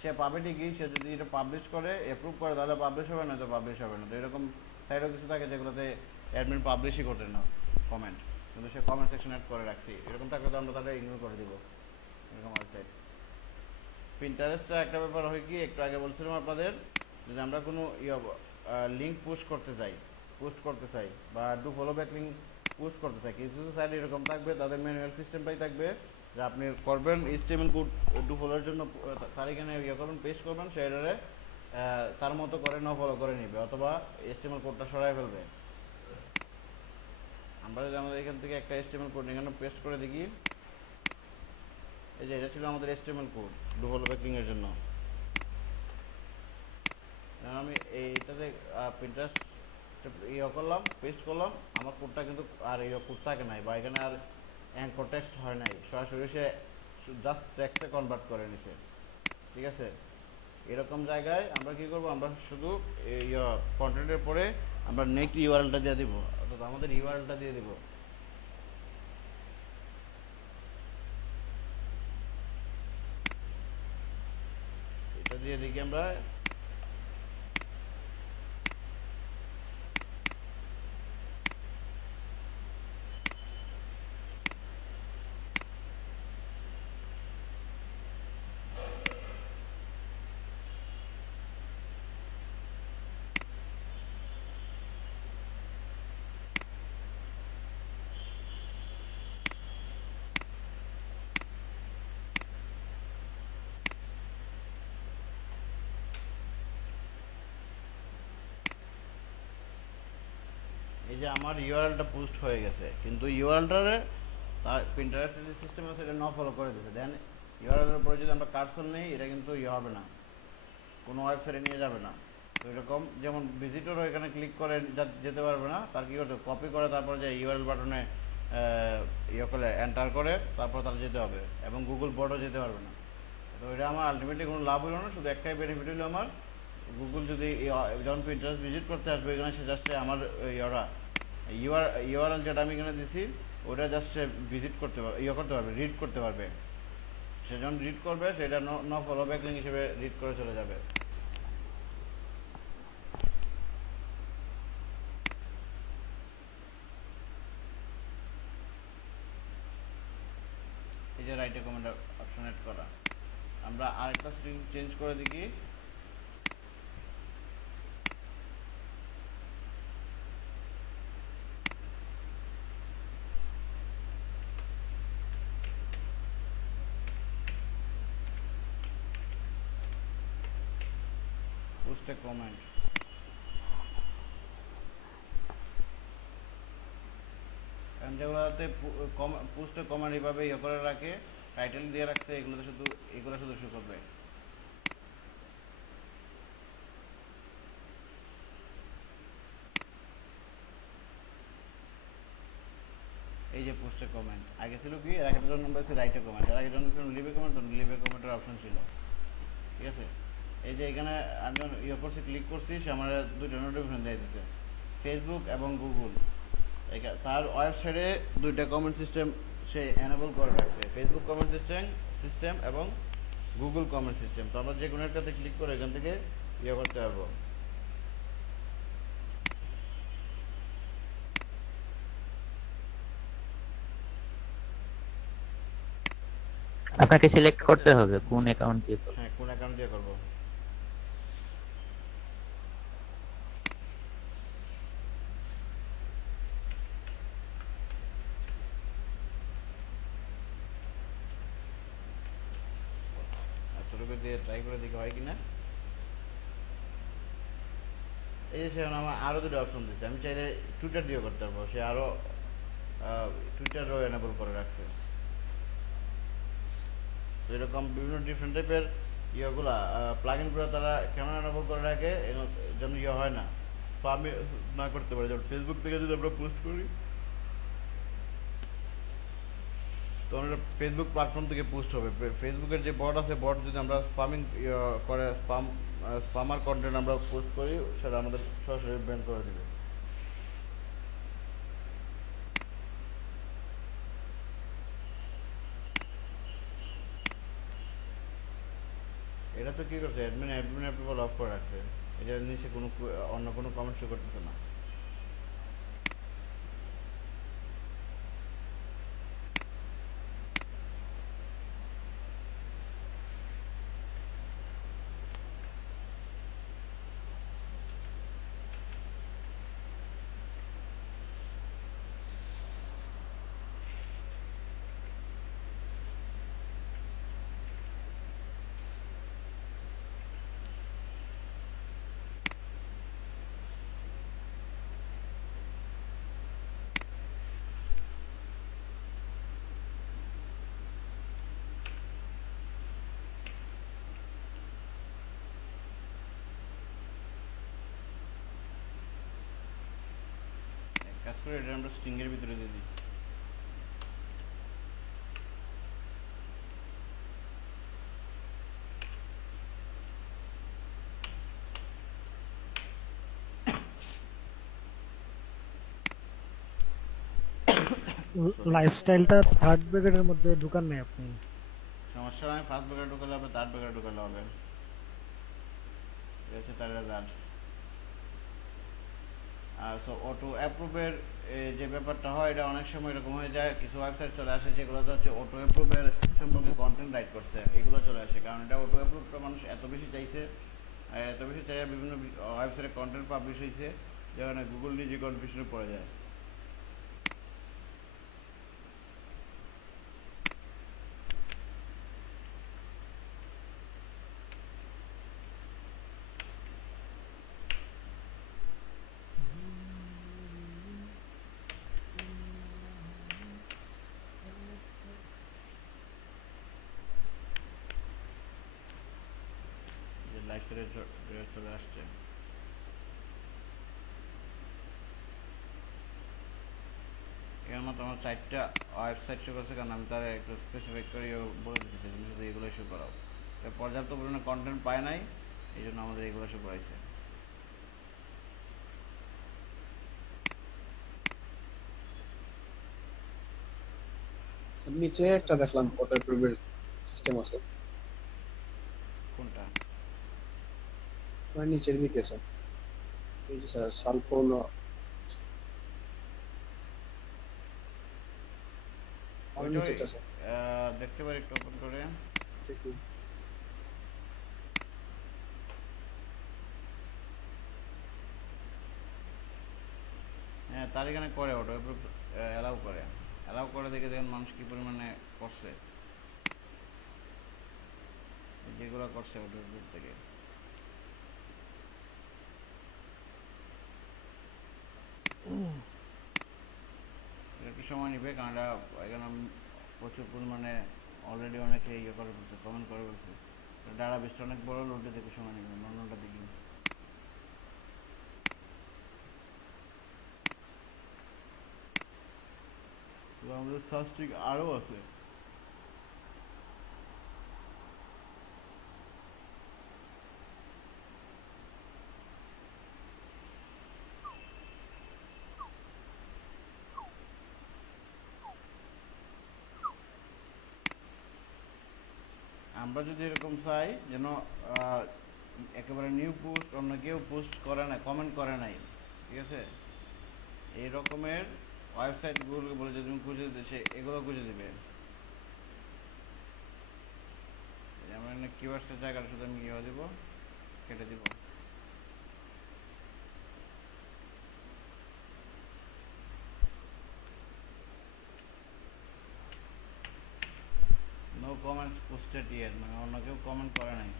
সে পাবে ঠিকই, সে যদি এটা পাবলিশ করে অ্যাপ্রুভ করে তাহলে পাবলিশ হবে, না তো পাবলিশ হবে না। তো এরকম সাইডও কিছু থাকে যেগুলোতে অ্যাডমিন পাবলিশই করতে না কমেন্ট, কিন্তু সে কমেন্ট সেকশন অ্যাড করে রাখছি। এরকম থাকলে তো আমরা তাহলে ইগনোর করে দিব এরকম ওয়েবসাইট। পিন্টারেস্টটা একটা ব্যাপার হয় কি, একটু আগে বলছিলাম আপনাদের, যদি আমরা কোনো লিঙ্ক পোস্ট করতে চাই বা do follow back link post করতে চাই, কিছু কিছু সাইট এরকম থাকবে তাদের ম্যানুয়াল সিস্টেমটাই থাকবে যে আপনি করবেন এইচটিএমএল কোড ডু ফলোর জন্য, তার এখানে করবেন, পেস্ট করবেন, সেটারে তার মতো করে ন ফলো করে নেবে, অথবা এইচটিএমএল কোডটা সরাই ফেলবে। আমরা যদি আমাদের এখান থেকে একটা এইচটিএমএল কোড এখানে পেস্ট করে দেখি, এই যে এটা ছিল আমাদের HTML code do follow back লিঙ্কের জন্য। আমি এইটাতে প্রিন্টারেস্ট করলাম, পেস্ট করলাম, আমার কোডটা কিন্তু আর কোড থাকে নাই, বা এখানে আর অ্যাঙ্কর টেক্সট হয় নাই, সরাসরি সে জাস্ট টেক্সটে কনভার্ট করে নিছে। ঠিক আছে, এরকম জায়গায় আমরা কি করব, আমরা শুধু কন্টেন্টের পরে আমরা নেক্সট ইউআরএলটা দিয়ে দিব, অর্থাৎ আমাদের ইউআরএলটা দিয়ে দিব। এটা দিয়ে দেখি আমরা এই যে আমার ইউআরএলটা পোস্ট হয়ে গেছে, কিন্তু ইউআরএলটারে তার প্রিন্টারেস্টের যে সিস্টেম আছে এটা ন ফলো করে দিয়েছে। দেন ইউআরএলের উপরে যদি আমরা কার্সর নেই, এটা কিন্তু হবে না, কোনো ওয়েবসাইটে নিয়ে যাবে না। তো এরকম যেমন ভিজিটরও এখানে ক্লিক করে যেতে পারবে না, তার কী করতে কপি করে তারপর যে ইউআরএল বাটনে করে এন্টার করে তারপর তার যেতে হবে, এবং গুগল বোর্ডও যেতে পারবে না। তো এটা আমার আলটিমেটলি কোনো লাভ হলো না, শুধু একটাই বেনিফিট হলো আমার, গুগল যদি যখন প্রিন্টারেস্ট ভিজিট করতে আসবে এখানে সে জাস্ট আমার ইউআরএল যেটা আমি এখানে দিছি ওটা জাস্ট ভিজিট করতে পারবে, করতে পারবে, রিড করতে পারবে। সে যখন রিড করবে সেটা ন ফলো ব্যাক লিঙ্ক হিসেবে রিড করে চলে যাবে। এই যে রাইটে কমেন্ট অপশন এড করা, আমরা আরেকটা স্ট্রিং চেঞ্জ করে দেখি। পোস্টে কমেন্ট, কারণ যেগুলোতে পোস্টে কমেন্ট এইভাবে ইয়ে করে রাখে, টাইটেল দিয়ে রাখছে, এগুলোতে শুধু এগুলো শুধু শো করবে। এই যে পোস্টে কমেন্ট আগে ছিল কি, এর আগের নম্বর ছিল রাইটে কমেন্ট, এর আগের জন্য ছিল লিভে কমেন্ট, লিভে কমেন্টের অপশন ছিল, ঠিক আছে। এই যে এখানে আমি যখন ইয়ে করছি, ক্লিক করছি, সে আমার দুইটা নোটিফিকেশন দিয়ে দিচ্ছে, ফেসবুক এবং গুগল। তার ওয়েবসাইটে দুইটা কমেন্ট সিস্টেম সে এনেবল করে রাখছে, ফেসবুক কমেন্ট সিস্টেম এবং গুগল কমেন্ট সিস্টেম। তো আমরা যে কোনো একটাতে ক্লিক করে এখান থেকে ইয়ে করতে পারবো। আপনাকে সিলেক্ট করতে হবে কোন অ্যাকাউন্ট দিয়ে করবেন। হ্যাঁ, কোন অ্যাকাউন্ট দিয়ে করবো? এতটুকু দিয়ে ট্রাই করে দেখি হয় কিনা। এই যে সেখানে আমার আরো দুটো অপশন দিচ্ছে, আমি চাইলে টুইটার দিয়ে করতে পারবো, সে আরো টুইটারও এনেবল করে রাখছে। তো এরকম বিভিন্ন ডিফারেন্ট টাইপের ইয়েগুলা প্লাগইনগুলো তারা কেমন এনেবল করে রাখে যেন ইয়ে হয় না, স্পামে না করতে পারে। যেমন ফেসবুক থেকে যদি আমরা পোস্ট করি, তখন এটা ফেসবুক প্ল্যাটফর্ম থেকে পোস্ট হবে। ফেসবুকের যে বট আছে, বট যদি আমরা স্পামিং করে স্পামার কন্টেন্ট আমরা পোস্ট করি, সেটা আমাদের সরাসরি ব্যান করে দেবে। এটা তো কি করছে, অ্যাডমিন অ্যাপ্রুভাল অফ করে রাখছে, এটার নিচে কোনো অন্য কোনো কমেন্ট শো করতেছে না। এক কাজ করে এটা আমরা স্ট্রিংয়ের ভিতরে দিয়ে দিই। লাইফস্টাইলটা থার্ড ব্র্যাকেটের মধ্যে ঢুকান নাই আপনি। সমস্যা নয়, ফার্স্ট ব্যাকার ঢুকালে হবে, থার্ড ব্যাকার ঢুকালে হবে। এই হচ্ছে তার রেজাল্ট। আর সো অটো অ্যাপ্রুভের যে ব্যাপারটা হয়, এটা অনেক সময় এরকম হয়ে যায়, কিছু ওয়েবসাইট চলে আসে যেগুলোতে হচ্ছে অটো অ্যাপ্রুভের সম্পর্কে কন্টেন্ট রাইট করছে, এগুলো চলে আসে। কারণ এটা অটো অ্যাপ্রুভটা মানুষ এত বেশি চাইছে, এত বেশি চাই বিভিন্ন ওয়েবসাইটে কন্টেন্ট পাবলিশ হয়েছে, যেখানে গুগল নিজে কনফিউশনে পড়ে যায়। যে লাইফে চলে আসছে, এর মতো আমার 4টা ওয়েবসাইট শো করছে, কারণ আমি তারা একটু স্পেসিফিক করে বলে দিচ্ছি তুমি শুধু এগুলো শো করাও। পর্যাপ্ত পরিমাণে কন্টেন্ট পায় নাই, এই জন্য আমাদের এগুলো শো করাইছে। নিচে একটা দেখলাম অটো অ্যাপ্রুভের সিস্টেম আছে, কোনটা? মানে নিচের দিকে আছে, এই যে স্যার সালফোন আর ওইটা নিচেটা আছে। দেখতে পারি একটু ওপেন করে। দেখি হ্যাঁ, তার এখানে করে অটো অ্যাপ্রুভ, অ্যালাউ করে দেখে দেখেন মানুষ কি পরিমাণে করছে, যেগুলো করছে অটো অ্যাপ্রুভ থেকে। এটা একটু সময় নিবে, কারণ এখানে প্রচুর পরিমাণে অলরেডি অনেকে ইয়ে করে বলছে, কমেন্ট করে বলছে। ডাটা বেসটা অনেক বড়, লোডে দেখে সময় নেবে, নর্মালটা দেখি। তো আমাদের সার্চ ট্রিক আরও আছে। আমরা যদি এরকম চাই যেন একেবারে নিউ পোস্ট অন্য কেউ পোস্ট করে না, কমেন্ট করে নাই, ঠিক আছে, এই রকমের ওয়েবসাইটগুলোকে বলে যে তুমি খুঁজে দিতে, সে এগুলো খুঁজে দেবে। আমরা কিওয়ার্ডসের জায়গাটা শুধু আমি ইয়ে দেবো, কেটে দিব। নো কমেন্টস পোস্টেড ইয়েট, মানে অন্য কেউ কমেন্ট করে নাই।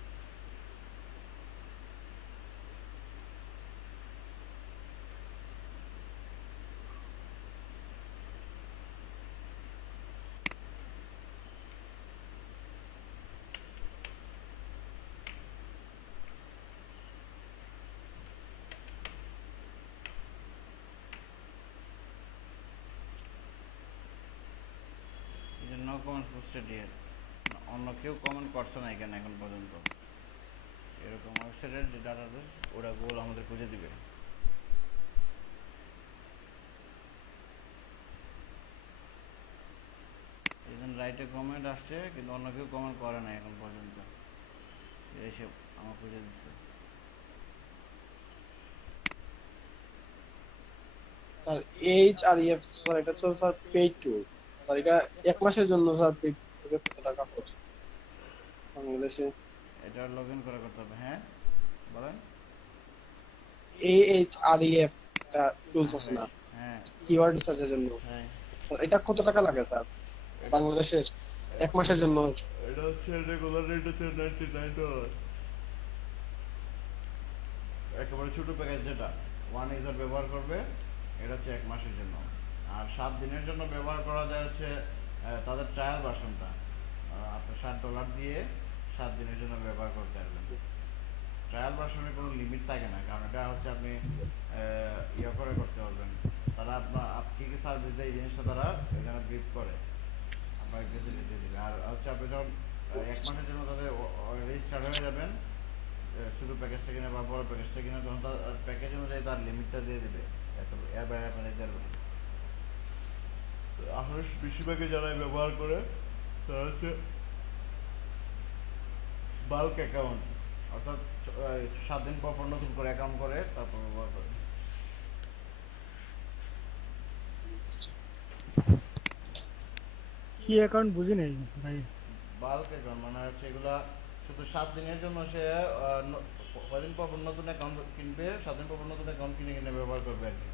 এই যে নো কমেন্টস পোস্টেড ইয়েট, অন্য কেউ কমেন্ট করছে না এখানে এখন পর্যন্ত। এরকম ওয়েবসাইটের যে ডাটাটা ওরা গুগল আমাদের খুঁজে দিবে। এই জন্য রাইটে কমেন্ট আসছে, কিন্তু অন্য কেউ কমেন্ট করে না এখন পর্যন্ত, এসে আমার খুঁজে দিচ্ছে। স্যার HREF স্যার, এটা তো স্যার পেইড টুল স্যার, এটা 1 মাসের জন্য স্যার পেইড থেকে কত টাকা পড়ছে বাংলাদেশে? এটা লগ ইন করে করতে হবে। হ্যাঁ বলেন। AHREF এটা টুলস আছে না, হ্যাঁ কিওয়ার্ড রিসার্চের জন্য হ্যাঁ, স্যার, এটা কত টাকা লাগে স্যার বাংলাদেশের 1 মাসের জন্য? এটা হচ্ছে রেগুলার রেট হচ্ছে $99। একেবারে ছোট প্যাকেজ যেটা 1 ইউজার ব্যবহার করবে, এটা হচ্ছে 1 মাসের জন্য। আর 7 দিনের জন্য ব্যবহার করা যায় হচ্ছে তাদের ট্রায়াল ভার্সনটা, আপনি $60 দিয়ে 7 দিনের জন্য ব্যবহার করতে পারবেন। ট্রায়াল ভার্সনের কোনো লিমিট থাকে না, কারণ এটা হচ্ছে আপনি ইয়ে করে করতে পারবেন। তারা আপনি কি সার্ভিস দেয়, এই জিনিসটা তারা এখানে ব্রিফ করে আপনার কিছু দিতে দিবে। আর হচ্ছে আপনি যখন 1 মাসের জন্য তাদের রেজিস্টার হয়ে যাবেন, ছোটো প্যাকেজটা কিনে বা বড় প্যাকেজটা কিনে, তখন তার প্যাকেজ অনুযায়ী তার লিমিটটা দিয়ে দেবে, এত এর বাইরে আপনি দিতে পারবেন। আসলে বেশিরভাগই যারা ব্যবহার করে তারা হচ্ছে বাল্ক অ্যাকাউন্ট, অর্থাৎ 7 দিন পর পর নতুন করে অ্যাকাউন্ট করে তারপর ব্যবহার করে। কি অ্যাকাউন্ট বুঝি নাই ভাই। বাল্ক অ্যাকাউন্ট মানে হচ্ছে এগুলা শুধু 7 দিনের জন্য সে কদিন পর পর নতুন অ্যাকাউন্ট কিনবে, 7 দিন পর পর নতুন অ্যাকাউন্ট কিনে কিনে ব্যবহার করবে আর কি।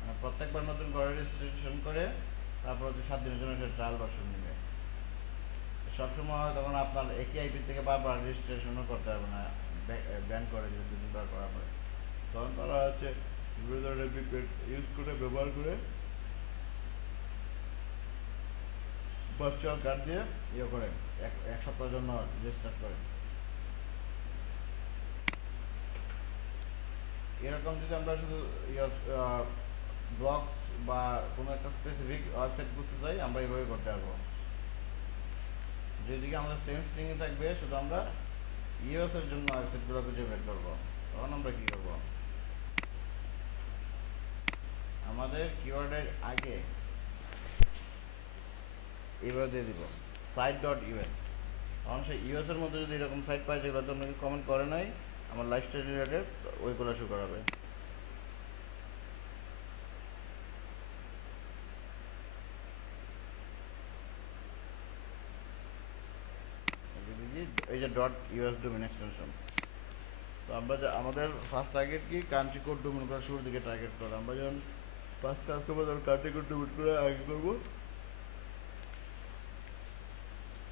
মানে প্রত্যেকবার নতুন করে রেজিস্ট্রেশন করে তারপর হচ্ছে 7 দিনের জন্য সে ট্রায়াল ভার্সন নেবে। সবসময় হয় তখন আপনার একই আইপি থেকে বারবার রেজিস্ট্রেশনও করতে হবে না, ব্যান করে দিবে 2 দিন করার পরে। তখন তারা হচ্ছে বিভিন্ন ধরনের ইউজ করে ব্যবহার করে ভার্চুয়াল কার্ড দিয়ে ইয়ে করে এক সপ্তাহের জন্য রেজিস্টার করে। এরকম যদি আমরা শুধু ব্লগ বা কোনো একটা স্পেসিফিক ওয়েবসাইট বুঝতে চাই, আমরা এইভাবে করতে পারবো। যেদিকে আমাদের সেম স্ট্রিংয়ে থাকবে, শুধু আমরা ইউএস এর জন্য ওয়েবসাইটগুলো খুঁজে বের করবো, তখন আমরা কি করবো, আমাদের কিওয়ার্ডের আগে এইভাবে দিয়ে দিব site.us। তখন সেই ইউএস এর মধ্যে যদি এরকম সাইট পাই যেগুলো তো অনেকে কমেন্ট করে নাই আমার লাইফস্টাইল রিলেটেড, ওইগুলো শো করাবে। এই যে .us ডোমেন এক্সটেনশন। তো আমরা আমাদের ফার্স্ট টার্গেট কি, কান্ট্রি কোড ডোমেন করা শুরুর দিকে টার্গেট করা। আমরা যখন ফার্স্ট কাজ করবো তখন কান্ট্রি কোড ডোমেন করে আগে করবো,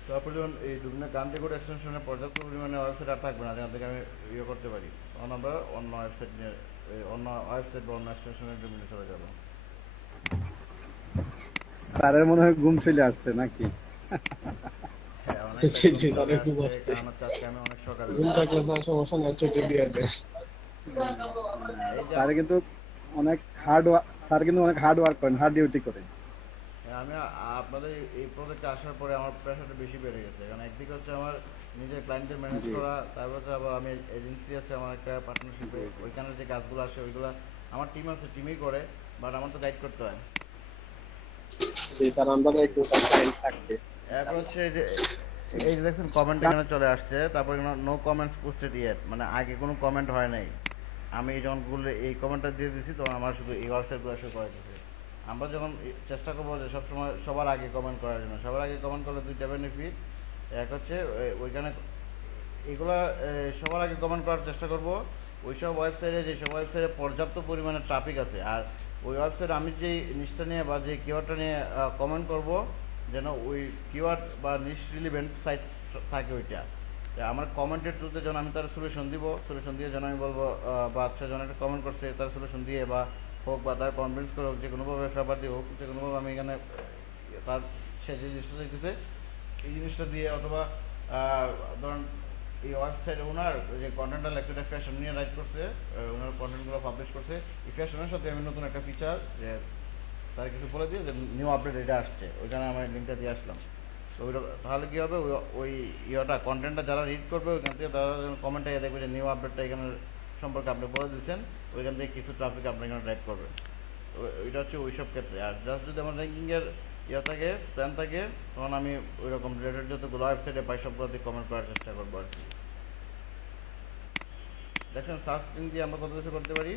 তারপর যখন এই ডোমেনের কান্ট্রি কোড এক্সটেনশনের পর্যাপ্ত পরিমাণে ওয়েবসাইট আর থাকবে না যেখান থেকে আমি ইয়ে করতে পারি, তখন আমরা অন্য ওয়েবসাইট নিয়ে অন্য ওয়েবসাইট বা অন্য এক্সটেনশনের ডোমেনে চলে যাবো। স্যারের মনে হয় ঘুম চলে আসছে নাকি? হ্যাঁ, অনেকটা জি ঘুম জি চলে স্যার একটু আসছে, বসছে, কারণ হচ্ছে আজকে আমি অনেক সকালে ঘুম উঠছি। থাকলে স্যার সমস্যা নেই, চোখে দিয়ে দেয়। এই যে স্যার কিন্তু অনেক হার্ড ওয়ার্ক, স্যার কিন্তু অনেক হার্ড ওয়ার্ক করেন, হার্ড ডিউটি করেন। আমি আপনাদের এই প্রজেক্টে আসার পরে আমার প্রেশারটা বেশি বেড়ে গেছে, কারণ একদিকে হচ্ছে আমার নিজের ক্লায়েন্টদের ম্যানেজ জি করা, তারপর হচ্ছে আবার আমি এজেন্সি আছে আমার একটা পার্টনারশিপে, ওইখানে যে কাজগুলো আসে ওইগুলো আমার টিম আছে, টিমই করে, বাট আমার তো গাইড করতে হয়। জি স্যার, আমরা একটু টাইম থাকবে এরপর ইনশাআল্লাহ। হচ্ছে এই যে দেখছেন কমেন্ট এখানে চলে আসছে, তারপর নো কমেন্টস পোস্টেড ইয়েট, মানে আগে কোনো কমেন্ট হয় নাই। আমি যখন গুগলে এই কমেন্টটা দিয়ে দিছি তখন আমার শুধু এই ওয়েবসাইটগুলো এসে করে দিচ্ছে। আমরা যখন চেষ্টা করবো যে সবসময় সবার আগে কমেন্ট করার জন্য, সবার আগে কমেন্ট করলে দুইটা বেনিফিট। এক হচ্ছে ওইখানে এগুলা সবার আগে কমেন্ট করার চেষ্টা করব ওইসব ওয়েবসাইটে, যেসব ওয়েবসাইটে পর্যাপ্ত পরিমাণে ট্রাফিক আছে, আর ওই ওয়েবসাইটে আমি যে জিনিসটা নিয়ে বা যে কিওয়ার্ডটা নিয়ে কমেন্ট করব যেন ওই কিওয়ার্ড বা নিশ রিলিভেন্ট সাইট থাকে ওইটা। তো আমার কমেন্টের থ্রুতে যখন আমি তার সলিউশন দিব, সলিউশন দিয়ে যেন আমি বলবো বা আচ্ছা যখন একটা কমেন্ট করছে তার সলিউশন দিয়ে বা হোক বা তার কনভিন্স করে হোক, যে কোনোভাবে ফেভার দিয়ে হোক, যে কোনোভাবে আমি এখানে তার সে যে জিনিসটা চাইতেছে এই জিনিসটা দিয়ে, অথবা ধরুন এই ওয়েবসাইট ওনার যে কন্টেন্টটা লেখছে এটা ফ্যাশন নিয়ে রাইট করছে, ওনার কন্টেন্টগুলো পাবলিশ করছে, এই ফ্যাশনের সাথে আমি নতুন একটা ফিচার যে তার কিছু বলে দিয়ে যে নিউ আপডেট এটা আসছে, ওইখানে আমি লিঙ্কটা দিয়ে আসলাম। তো ওইটা তাহলে কী হবে, ওই ইয়েটা কন্টেন্টটা যারা রিড করবে ওইখান থেকে তারা কমেন্টে দেখবে যে নিউ আপডেটটা এখানে সম্পর্কে আপনি বলে দিচ্ছেন, ওইখান থেকে কিছু ট্রাফিক আপনি এখানে রাইট করবে। ওইটা হচ্ছে ওই সব ক্ষেত্রে। আর জাস্ট যদি আমার র্যাঙ্কিংয়ের ইয়ে থাকে, প্ল্যান থাকে, তখন আমি ওই রকম রিলেটেড যতগুলো ওয়েবসাইটে পাই সবগুলোতে কমেন্ট করার চেষ্টা করবো আর কি। দেখেন সার্চ স্ট্রিং দিয়ে আমরা কত কিছু করতে পারি।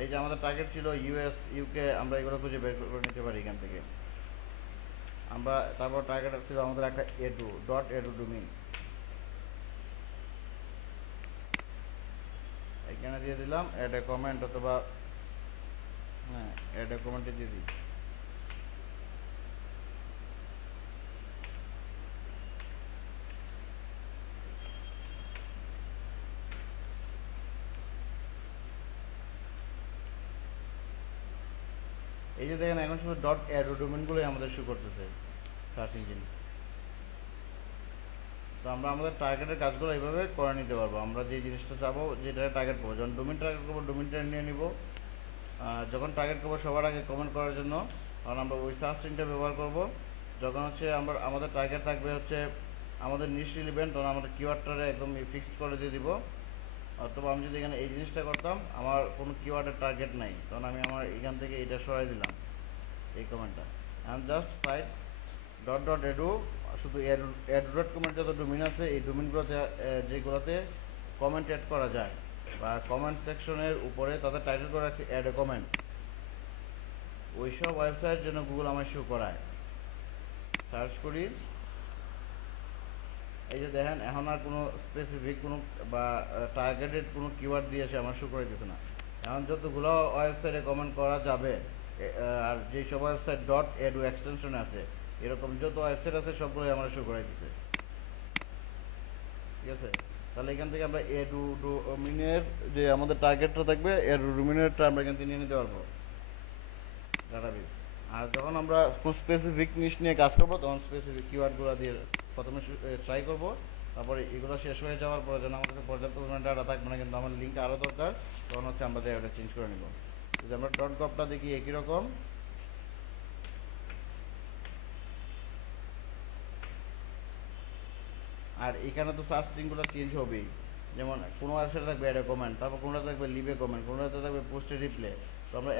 এই যে আমাদের টার্গেট ছিল ইউএস ইউকে, আমরা এগুলো খুঁজে বের করে নিতে পারি এখান থেকে আমরা। তারপর টার্গেট ছিল আমাদের একটা এডু ডট এডু ডোমিন, এখানে দিয়ে দিলাম অ্যাড এ কমেন্ট, অথবা হ্যাঁ অ্যাড এ কমেন্টে দিয়ে দিই। এই যে দেখেন এখন শুধু ডট এডু ডোমেনগুলোই আমাদের শো করতেছে সার্চ ইঞ্জিন। তো আমরা আমাদের টার্গেটের কাজগুলো এইভাবে করে নিতে পারবো। আমরা যে জিনিসটা চাবো, যেটা টার্গেট করবো, যখন ডোমেন টার্গেট করবো ডোমেনটা নিয়ে নিব। যখন টার্গেট করবো সবার আগে কমেন্ট করার জন্য, তখন আমরা ওই সার্চ স্ট্রিংটা ব্যবহার করব। যখন হচ্ছে আমরা আমাদের টার্গেট থাকবে হচ্ছে আমাদের নিশ রিলিভেন্ট, তখন আমরা কিওয়ার্ডটারে একদম ফিক্সড করে দিয়ে দিব। অথবা আমি যদি এখানে এই জিনিসটা করতাম, আমার কোনো কিওয়ার্ডের টার্গেট নাই, তখন আমি আমার এখান থেকে এটা সরাই দিলাম এই কমেন্টটা। And just site dot dot edu, শুধু এডু ডট কমেন্ট যত ডোমিন আছে এই ডোমিনগুলোতে যেগুলোতে কমেন্ট অ্যাড করা যায় বা কমেন্ট সেকশনের উপরে তাদের টাইটেল করা আছে অ্যাড এ কমেন্ট, ওই সব ওয়েবসাইট যেন গুগল আমার শো করায়। সার্চ করি, এই যে দেখেন এখন আর কোনো স্পেসিফিক কোনো বা টার্গেটেড কোনো কিওয়ার্ড দিয়ে সে আমার শো করে দিচ্ছে না। এখন যতগুলো ওয়েবসাইটে কমেন্ট করা যাবে, আর যেই সব ওয়েবসাইট ডট এডু এক্সটেনশনে আছে, এরকম যত ওয়েবসাইট আছে সবগুলোই আমরা শো করে দিচ্ছে। ঠিক আছে, তাহলে এখান থেকে আমরা এডু ডোমিনের যে আমাদের টার্গেটটা থাকবে, এডু ডোমিনেরটা আমরা এখান থেকে নিয়ে নিতে পারবো ডাটাবেস। আর যখন আমরা কোনো স্পেসিফিক নিশ নিয়ে কাজ করবো, তখন স্পেসিফিক কিওয়ার্ডগুলো দিয়ে প্রথমে ট্রাই করবো। তারপরে এগুলো শেষ হয়ে যাওয়ার পরে যেন আমাদের কাছে পর্যাপ্ত পরিমাণ ডাটা থাকবে না, কিন্তু আমার লিঙ্ক আরও দরকার, তখন হচ্ছে আমরা জায়গাটা চেঞ্জ করে নিব। যদি আমরা ডট গভটা দেখি একই রকম, আর এখানে তো সার্চ লিঙ্কগুলো চেঞ্জ হবেই। যেমন কোনো ওয়েবসাইটে থাকবে অ্যাড এ কমেন্ট, তারপর কোনোটা থাকবে লিভ এ কমেন্ট, কোনোটাতে থাকবে পোস্টে রিপ্লে। তো আমরা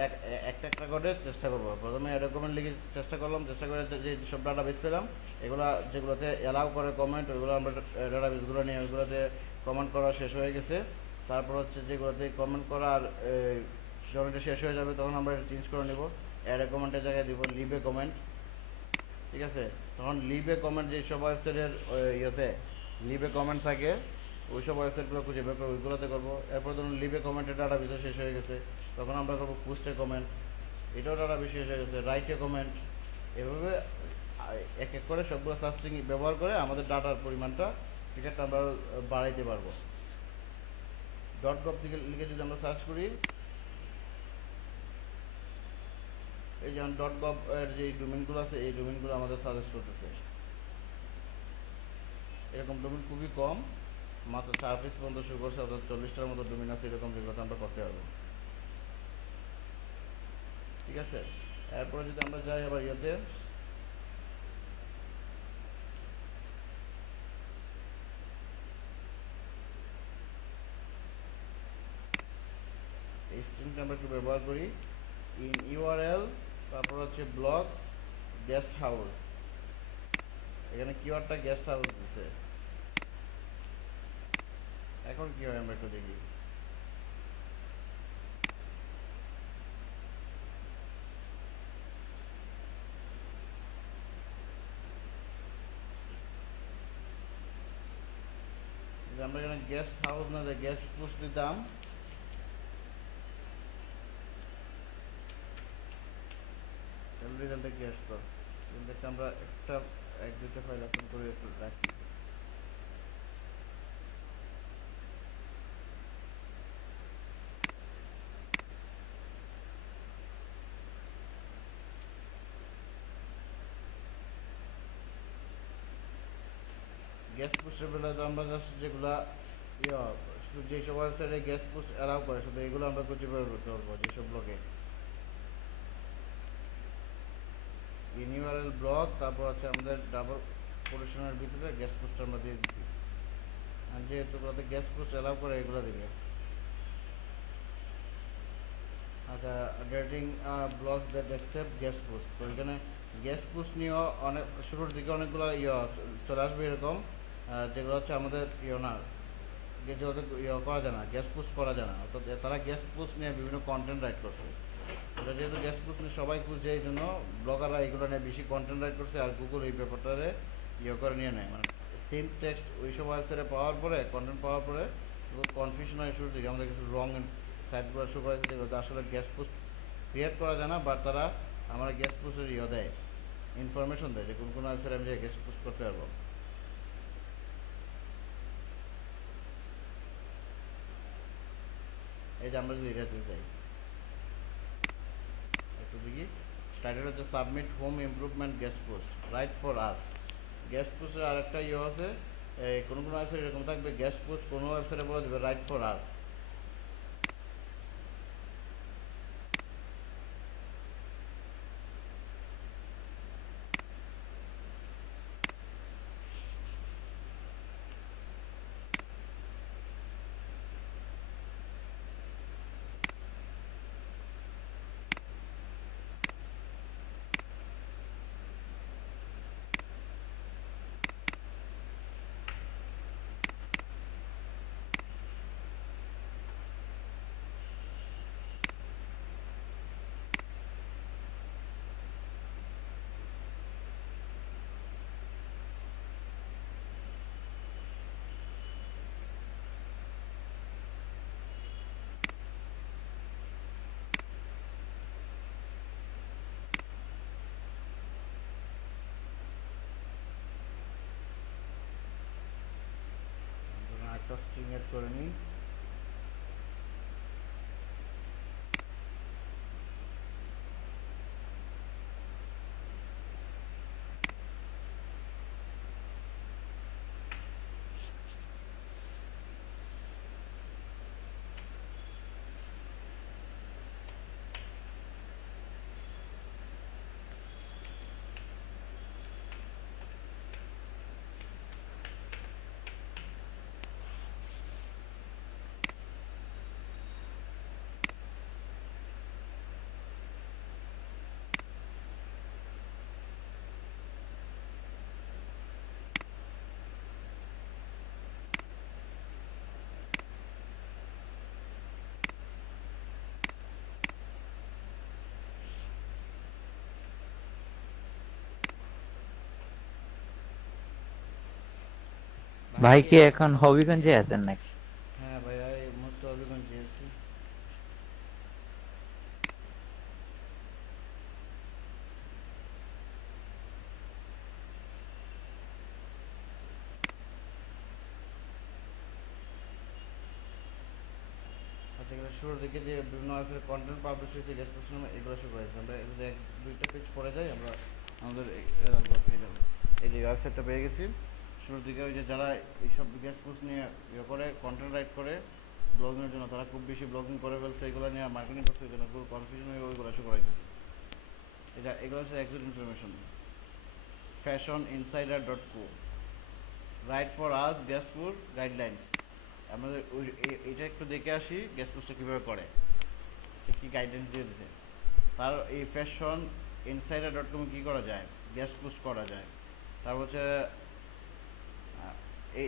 একটা একটা করে চেষ্টা করবো। প্রথমে অ্যাড এ কমেন্ট লিখে চেষ্টা করলাম, চেষ্টা করে যে সব ডাটা বেস পেলাম, এগুলো যেগুলোতে অ্যালাউ করে কমেন্ট, ওইগুলো আমরা ডাটা বেসগুলো নিয়ে ওইগুলোতে কমেন্ট করা শেষ হয়ে গেছে। তারপর হচ্ছে যেগুলোতে কমেন্ট করার যখন এটা শেষ হয়ে যাবে, তখন আমরা এটা চেঞ্জ করে নেব, অ্যাড এ কমেন্টের জায়গায় দিব লিভ এ কমেন্ট। ঠিক আছে, তখন লিভ এ কমেন্ট যে সব ওয়েবসাইটের ইয়েতে লিভ এ কমেন্ট থাকে, ওই সব ওয়েবসাইটগুলো খুঁজে বের করে ওইগুলোতে করবো। এরপর ধরুন লিভ এ কমেন্টের ডাটা বিষয় শেষ হয়ে গেছে, তখন আমরা করবো পোস্ট এ কমেন্ট, এটাও ডাটা বিষয় শেষ হয়ে গেছে, রাইট এ কমেন্ট। এভাবে এক এক করে সবগুলো সার্চ স্ট্রিং ব্যবহার করে আমাদের ডাটার পরিমাণটা ফিগারটা আমরা বাড়াইতে পারবো। ডট গভ থেকে লিখে যদি আমরা সার্চ করি, এই যেমন .gov এর যে ডোমেইনগুলো আছে এই ডোমেইনগুলো আমাদের সাজেস্ট করতেছে। এরকম ডোমেইন খুবই কম, মাত্র 4 পিস পর্যন্ত শুরু করছে, অর্থাৎ 40টার মতো ডোমেইন আছে এরকম, যেগুলো আমরা করতে পারবো। ঠিক আছে, এরপরে যদি আমরা যাই আবার ইয়েতে, এই স্ট্রিংটা আমরা একটু ব্যবহার করি, ইন ইউআরএল, তারপর হচ্ছে ব্লগ গেস্ট হাউস, এখানে কিওয়ার্ডটা গেস্ট হাউস দিছে। এখন কি হয় আমরা একটু দেখি। যে আমরা এখানে গেস্ট হাউস না যে গেস্ট পোস্ট দিতাম, রেজাল্টে কি আসতো দেখতে, আমরা একটা এক দুইটা ফাইল ওপেন করে একটু রাখি। গেস্ট পোস্টের বেলা তো আমরা জাস্ট যেগুলা ইয়ে শুধু যেসব ওয়েবসাইটে গেস্ট পোস্ট অ্যালাউ করে শুধু এগুলো আমরা খুঁজে বের করতে পারবো, যেসব ব্লগে ইউআরএল ব্লগ, তারপর হচ্ছে আমাদের ডাবল কোটেশনের ভিতরে গেস্ট পোস্ট আমরা দিয়ে দিচ্ছি, আর যেহেতু ওগুলোতে গেস্ট পোস্ট অ্যালাউ করে এগুলো দিবে। আচ্ছা, dating blog that accept guest post, তো এখানে গেস্ট পোস্ট নিয়েও অনেক শুরুর দিকে অনেকগুলো চলে আসবে এরকম, যেগুলো হচ্ছে আমাদের না যেগুলোতে করা যায় না, গেস্ট পোস্ট করা যায় না, অর্থাৎ তারা গেস্ট পোস্ট নিয়ে বিভিন্ন কন্টেন্ট রাইট করছে। এটা যেহেতু গেস্ট পোস্ট নিয়ে সবাই খুঁজছে, এই জন্য ব্লগাররা এগুলো নিয়ে বেশি কন্টেন্ট রাইট করছে, আর গুগল এই ব্যাপারটারে করে নিয়ে নেয়, মানে সেম টেক্সট ওই সব ওয়েবসাইটে পাওয়ার পরে, কন্টেন্ট পাওয়ার পরে কনফিউশন হয় শুরু থেকে, আমাদের কিছু রং সাইটগুলো শুরু করেছে যেগুলো আসলে গেস্ট পোস্ট ক্রিয়েট করা যায় না, বাট তারা আমার গেস্ট পোস্টের দেয়, ইনফরমেশন দেয় যে কোন কোন ওয়েবসাইটে আমি গেস্ট পোস্ট করতে পারবো। এই যে আমরা যদি এটা দিতে চাই একটু দেখি, টাইটেল হচ্ছে submit home improvement guest post right for us. Guest পোস্টের আরেকটা আছে, কোনো কোনো ওয়েবসাইট এরকম থাকবে, গেস্ট পোস্ট কোনো ওয়েবসাইটে বলে দেবে রাইট ফর আস। একটা স্ট্রিং এড করে নিই। ভাই কি এখন হবিগঞ্জে আছেন নাকি? হ্যাঁ ভাইয়া, এই মুহূর্তে অভিগঞ্জ গিয়েছি। আচ্ছা, এখানে শুরুর দিকে যে বিভিন্ন ওয়েবসাইট কন্টেন্ট পাবলিশ হয়েছে গেস্ট পোস্ট নামে এগুলো শুরু করেছে। আমরা যদি এক দুইটা পেজ পড়ে যাই আমরা আমাদের রেজাল্টগুলো পেয়ে যাবো। এই যে ওয়েবসাইটটা পেয়ে গেছি। শুরুর দিকে ওই যে যারা এইসব গেস্ট পোস্ট নিয়ে ইয়ে করে কন্টেন্ট রাইট করে ব্লগিংয়ের জন্য, তারা খুব বেশি ব্লগিং করে ফেলছে, এগুলো নিয়ে মার্কেটিং করছে, এই জন্য পুরো কনফিউশন হয়ে ওইগুলো শুরু করাইতেছে। এটা এগুলো হচ্ছে exit information. fashioninsider.co right for us guest post guideline. আমাদের এটা একটু দেখে আসি গেস্ট পোস্টটা কীভাবে করে, কী গাইডলাইন দিয়ে দিতে। তার এই ফ্যাশন ইনসাইডার.com কী করা যায়, গেস্ট পোস্ট করা যায়। তারপর হচ্ছে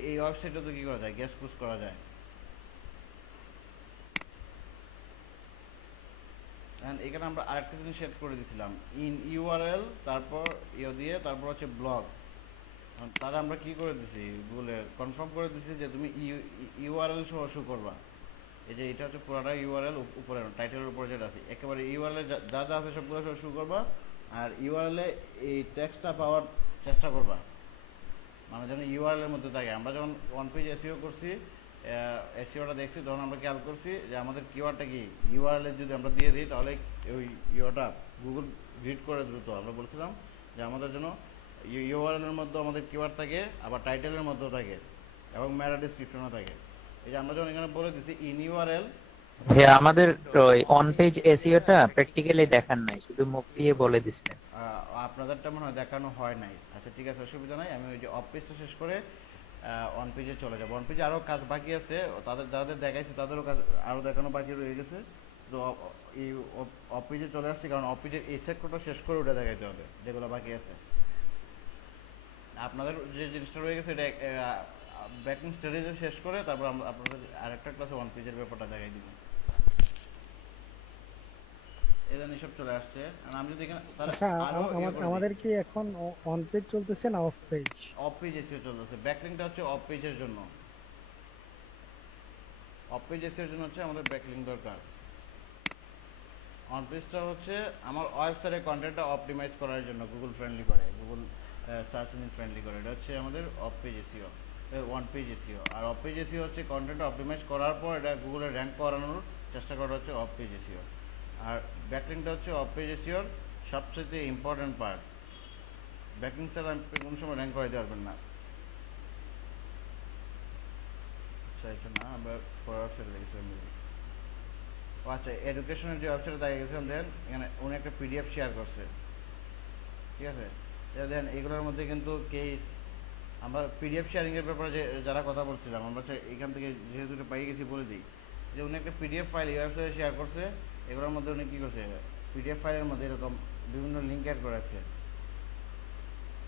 এই ওয়েবসাইটে তো কী করা যায়, গেস্ট পোস্ট করা যায়। এখানে আমরা আরেকটা জিনিস সেট করে দিয়েছিলাম, ইন ইউআরএল, তারপর দিয়ে তারপর হচ্ছে ব্লগ। তারা আমরা কি করে দিছি, গুগলে কনফার্ম করে দিছি যে তুমি ইউআরএল সহ শো করবা। এই যে এটা হচ্ছে পুরোটা ইউআরএল, উপরে টাইটেলের উপরে যেটা আছে একেবারে ইউআরএল যা যা আছে সবগুলো সহ শো করবা। আর ইউআরএল এ এই টেক্সটটা পাওয়ার চেষ্টা করবা, মানে যেন ইউআরএল এর মধ্যে থাকে। আমরা যখন ওয়ান পেজ এসইও করছি, এসইওটা দেখছি, তখন আমরা খেয়াল করছি যে আমাদের কিওয়ার্ডটা কি ইউআরএল যদি আমরা দিয়ে দিই তাহলে ওই ইউটা গুগল রিড করে দ্রুত। আমরা বলছিলাম যে আমাদের জন্য ইউআরএল এর মধ্যে আমাদের কিওয়ার্ড থাকে, আবার টাইটেলের মধ্যেও থাকে, এবং মেটা ডেসক্রিপশনও থাকে। এই যে আমরা যখন এখানে বলে দিচ্ছি ইন ইউআরএল। ভাইয়া আমাদের অন পেজ এসইওটা প্র্যাকটিক্যালি দেখান নাই, শুধু মুখ দিয়ে বলে দিচ্ছেন। আপনাদেরটা মনে হয় দেখানো হয় নাই। আচ্ছা ঠিক আছে, অসুবিধা নাই। আমি ওই যে অফ পেজটা শেষ করে অন পেজে চলে যাবো। অন পেজে আরও কাজ বাকি আছে, তাদের যাদের দেখাইছে তাদেরও কাজ আরও দেখানো বাকি রয়ে গেছে। তো এই অফ পেজে চলে আসছি, কারণ অফ পেজের এই সেক্টরটা শেষ করে ওটা দেখাইতে হবে যেগুলো বাকি আছে। আপনাদের যে জিনিসটা রয়ে গেছে এটা ব্যাকিং স্টাডিজে শেষ করে তারপর আমরা আপনাদের আরেকটা ক্লাসে ওয়ান পেজের ব্যাপারটা দেখাই দিব। এদের সব চলে আসছে। আমি যদি এখানে আচ্ছা, আমাদের কি এখন অন পেজ চলতেছে না of page? Of page SEO চলতেছে। ব্যাকলিংকটা হচ্ছে অফ পেজের জন্য, অফ পেজ এসিওর জন্য হচ্ছে আমাদের ব্যাকলিংক দরকার। অন পেজটা হচ্ছে আমার ওয়েবসাইটের কন্টেন্টটা অপটিমাইজ করার জন্য, গুগল ফ্রেন্ডলি করে, গুগল সার্চ ইঞ্জিন ফ্রেন্ডলি করে। এটা হচ্ছে আমাদের off page SEO, one page SEO. আর অফ পেজ এসিও হচ্ছে কন্টেন্টটা অপটিমাইজ করার পর এটা গুগলে র্যাঙ্ক করানোর চেষ্টা করা হচ্ছে অফ পেজ এসিও। আর ব্যাকলিংকটা হচ্ছে অফ পেজ এসিওর সবচেয়ে ইম্পর্টেন্ট পার্ট। ব্যাকলিংক ছাড়া আপনি কোনো সময় র্যাঙ্ক করাইতে পারবেন না। আচ্ছা এটা না, আমরা পরের ওয়েবসাইটে দেখেছিলাম। ও আচ্ছা, এডুকেশনের যে ওয়েবসাইটে দেখা গেছিলাম, দেখেন এখানে উনি একটা পিডিএফ শেয়ার করছে, ঠিক আছে? এটা দেখেন এগুলোর মধ্যে কিন্তু কেস, আমরা পিডিএফ শেয়ারিংয়ের ব্যাপারে যে যারা কথা বলছিলাম, আমরা এখান থেকে যেহেতু এটা পাই গেছি বলে দিই যে উনি একটা পিডিএফ ফাইল এই ওয়েবসাইটে শেয়ার করছে। এগুলোর মধ্যে উনি কী করছে, পিডিএফ ফাইলের মধ্যে এরকম বিভিন্ন লিঙ্ক অ্যাড করেছে,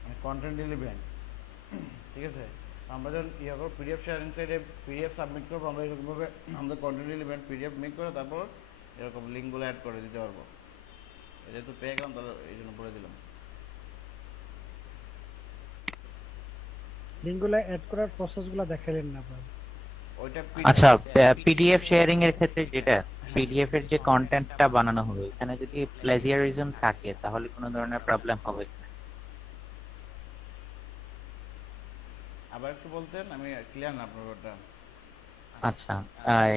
মানে কন্টেন্ট রিলেভেন্ট, ঠিক আছে? আমরা যখন ইয়ে করবো পিডিএফ শেয়ারিং সাইডে পিডিএফ সাবমিট করবো, আমরা এরকমভাবে আমাদের কন্টেন্ট রিলেভেন্ট পিডিএফ মেক করে তারপর এরকম লিঙ্কগুলো অ্যাড করে দিতে পারবো। যেহেতু পেয়ে গেলাম তাহলে এই জন্য বলে দিলাম। লিংকগুলো অ্যাড করার প্রসেসগুলো দেখাইলেন না ভাই। ওইটা আচ্ছা, পিডিএফ শেয়ারিং এর ক্ষেত্রে যেটা পিডিএফ এর যে কন্টেন্টটা বানানো হবে এখানে যদি প্লেজিয়ারিজম থাকে তাহলে কোনো ধরনের প্রবলেম হবে কিনা? আবার একটু বলতেন, আমি ক্লিয়ার না আপনার ওটা। আচ্ছা,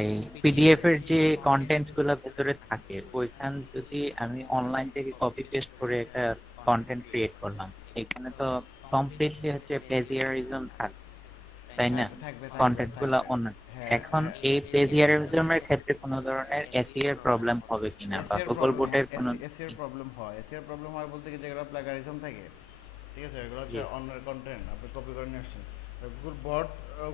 এই পিডিএফ এর যে কন্টেন্ট গুলো ভেতরে থাকে ওইখান যদি আমি অনলাইন থেকে কপি পেস্ট করে একটা কন্টেন্ট ক্রিয়েট করলাম, এখানে তো কমপ্লিটলি হচ্ছে প্লেজিয়ারিজম থাকে, তাই না? কন্টেন্ট গুলো অন্য। এখন এই প্লেজিয়ারিজমের ক্ষেত্রে কোনো ধরনের এসইও এর প্রবলেম হবে কিনা বা গুগল বোটের কোনো এসইও প্রবলেম হয়। এসইও প্রবলেম হয় বলতে কি, যেগুলো প্লাগারিজম থাকে, ঠিক আছে, এগুলো হচ্ছে অন্যের কন্টেন্ট আপনি কপি করে নিয়ে আসছেন।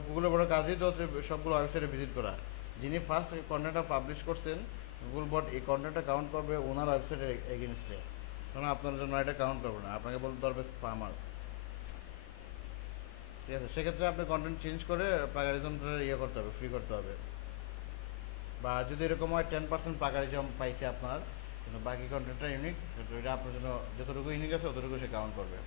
গুগলের বড় কাজই তো হচ্ছে সবগুলো ওয়েবসাইটে ভিজিট করা। যিনি ফার্স্ট কন্টেন্টটা পাবলিশ করছেন, গুগল বট এই কন্টেন্টটা কাউন্ট করবে ওনার ওয়েবসাইটের এগেনস্টে, কারণ আপনার জন্য এটা কাউন্ট করবে না, আপনাকে বলতে পারবে স্প্যামার, ঠিক আছে? সেক্ষেত্রে আপনি কন্টেন্ট চেঞ্জ করে প্লাগারিজমটা ইয়ে করতে হবে, ফ্রি করতে হবে। বা যদি এরকম হয় 10% প্লাগারিজম পাইছে আপনার, কিন্তু বাকি কন্টেন্টটা ইউনিক, এটা আপনার জন্য যতটুকু ইউনিক আছে ততটুকু সে কাউন্ট করবে।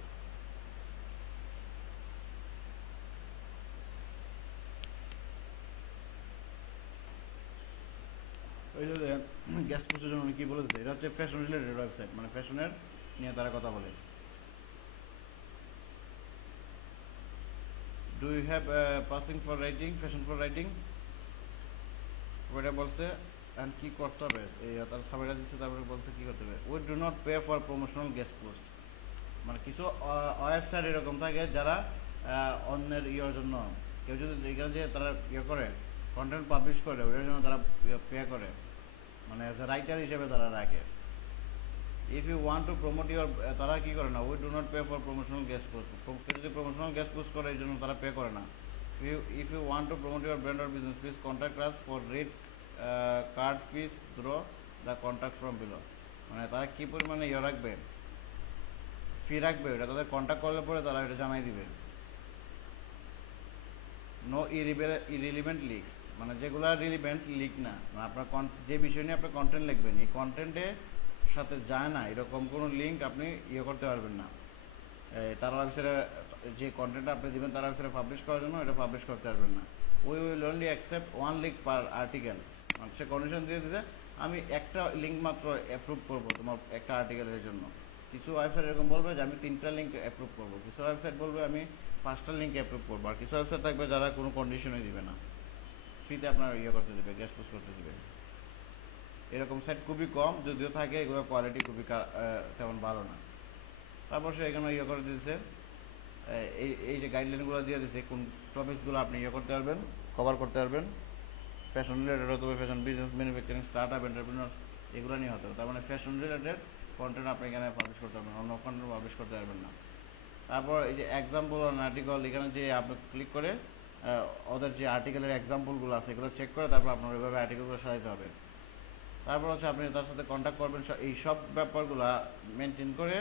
ওই যে গ্যাস পোস্টের জন্য কি বলে দিচ্ছে, এটা হচ্ছে ফ্যাশন রিলেটেড ওয়েবসাইট, মানে ফ্যাশনের নিয়ে তারা কথা বলে। Do you have passion for writing, passion for writing, ওইটা বলছে and কি করতে হবে এই তার সামনে দিচ্ছে, তারপরে বলছে কি করতে হবে, we do not pay for promotional guest post. মানে কিছু ওয়েবসাইট এরকম থাকে যারা অন্যের ইয়ের জন্য, কেউ যদি এখানে যে তারা ইয়ে করে কন্টেন্ট পাবলিশ করে ওটার জন্য তারা পে করে, মানে অ্যাজ এ রাইটার হিসেবে তারা রাখে। If you want to promote your, তারা কি করে না, we do not pay for promotional guest post. কেউ যদি প্রমোশনাল গেস্ট পোস্ট করে এই জন্য তারা পে করে না। If you want to promote your brand or business please contact us for rate card fees through the contact from below. মানে তারা কী পরিমাণে ইয়ে রাখবে, ফি রাখবে, ওটা তাদের কন্ট্যাক্ট করলে পরে তারা এটা জানাই দিবে। নো ইরিলিভেন্ট লিক্স, মানে যেগুলো রিলিভেন্ট লিক না, মানে আপনার যে বিষয় নিয়ে আপনি কন্টেন্ট লিখবেন এই কন্টেন্টের সাথে যায় না এরকম কোনো লিঙ্ক আপনি ইয়ে করতে পারবেন না। তার ওয়েবসাইটে যে কন্টেন্টটা আপনি দেবেন তার ওয়েবসাইটে পাবলিশ করার জন্য এটা পাবলিশ করতে পারবেন না। We will only accept 1 link per article. মানে সে কন্ডিশন দিয়ে দিতে আমি একটা লিঙ্ক মাত্র অ্যাপ্রুভ করবো তোমার একটা আর্টিকেলের জন্য। কিছু ওয়েবসাইট এরকম বলবে যে আমি 3টা লিঙ্ক অ্যাপ্রুভ করবো, কিছু ওয়েবসাইট বলবে আমি 5টা লিঙ্ক অ্যাপ্রুভ করবো, আর কিছু ওয়েবসাইট থাকবে যারা কোনো কন্ডিশনই দিবে না, ফ্রিতে আপনার ইয়ে করতে দেবে, গেস্ট পোস্ট করতে দেবে। এরকম সাইট খুবই কম, যদিও থাকে এগুলো কোয়ালিটি খুবই তেমন ভালো না। তারপর সে এখানে ইয়ে করে দিয়েছে এই যে গাইডলাইনগুলো দিয়ে দিয়েছে কোন টপিকসগুলো আপনি ইয়ে করতে পারবেন, কভার করতে পারবেন। ফ্যাশন রিলেটেড হতে হবে, fashion business, manufacturing, start up, entrepreneur, এগুলো নিয়ে হতে হবে। তার মানে ফ্যাশন রিলেটেড কন্টেন্ট আপনি এখানে পাবলিশ করতে পারবেন, অন্য কন্টেন্ট পাবলিশ করতে পারবেন না। তারপর এই যে এক্সাম্পল অন আর্টিকেল, এখানে যে আপনি ক্লিক করে ওদের যে আর্টিকেলের এক্সাম্পলগুলো আছে এগুলো চেক করে তারপর আপনার ওইভাবে আর্টিকেলগুলো সাজাতে হবে। তারপর হচ্ছে আপনি তার সাথে কন্ট্যাক্ট করবেন, এই সব ব্যাপারগুলো মেনটেন করে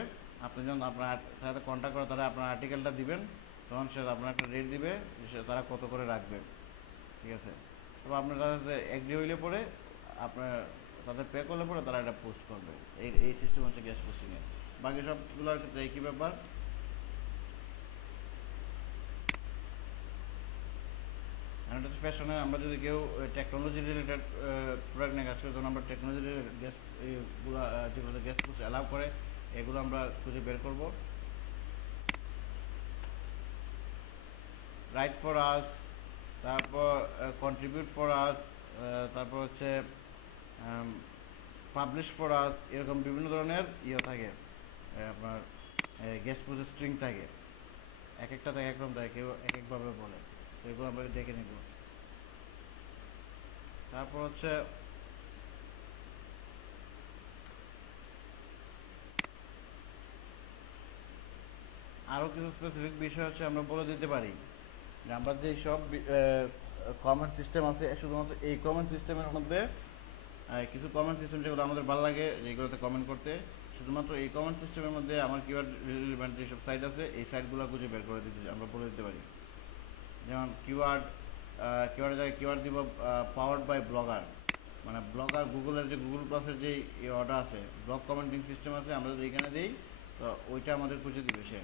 আপনি যখন আপনার সাথে কন্ট্যাক্ট করে তারা আপনার আর্টিকেলটা দিবেন, তখন সে আপনার একটা রেট দিবে সে তারা কত করে রাখবে, ঠিক আছে। তারপর আপনার তাদের সাথে এগ্রি হইলে পরে আপনার তাদের পে করলে পরে তারা এটা পোস্ট করবে। এই সিস্টেম হচ্ছে গেস্ট পোস্টিংয়ের। বাকি সবগুলোর ক্ষেত্রে একই ব্যাপার। এটা হচ্ছে ফ্যাশনে। আমরা যদি কেউ টেকনোলজি রিলেটেড প্রোডাক্ট নিয়ে কাজ করি তখন আমরা টেকনোলজি রিলেটেড গেস্ট এইগুলো যেগুলো গেস্ট পোস্ট অ্যালাউ করে এগুলো আমরা খুঁজে বের করব। রাইট ফর আস, তারপর কন্ট্রিবিউট ফর আস, তারপর হচ্ছে পাবলিশ ফর আস, এরকম বিভিন্ন ধরনের ইয়ে থাকে আপনার গেস্ট পোস্টের স্ট্রিং থাকে, এক একটা থাকে একরকম থাকে, কেউ এক একভাবে বলে, তো এগুলো আমরা দেখে নিব। তারপর হচ্ছে আরও কিছু স্পেসিফিক বিষয় হচ্ছে আমরা বলে দিতে পারি যে আমরা যে সব কমেন্ট সিস্টেম আছে শুধুমাত্র এই কমেন্ট সিস্টেমের মধ্যে কিছু কমেন্ট সিস্টেম যেগুলো আমাদের ভালো লাগে যেগুলোতে কমেন্ট করতে, শুধুমাত্র এই কমেন্ট সিস্টেমের মধ্যে আমার কিওয়ার্ড রিলেভেন্ট যেসব সাইট আছে এই সাইটগুলো খুঁজে বের করে দিতে আমরা বলে দিতে পারি। যেমন কিওয়ার্ডের জায়গায় কিওয়ার্ড দিব পাওয়ার্ড বাই ব্লগার, মানে ব্লগার গুগলের যে গুগল প্লাসের যে অর্ডার আছে ব্লগ কমেন্টিং সিস্টেম আছে, আমরা যদি এখানে দিই তো ওইটা আমাদের খুঁজে দিবে সে।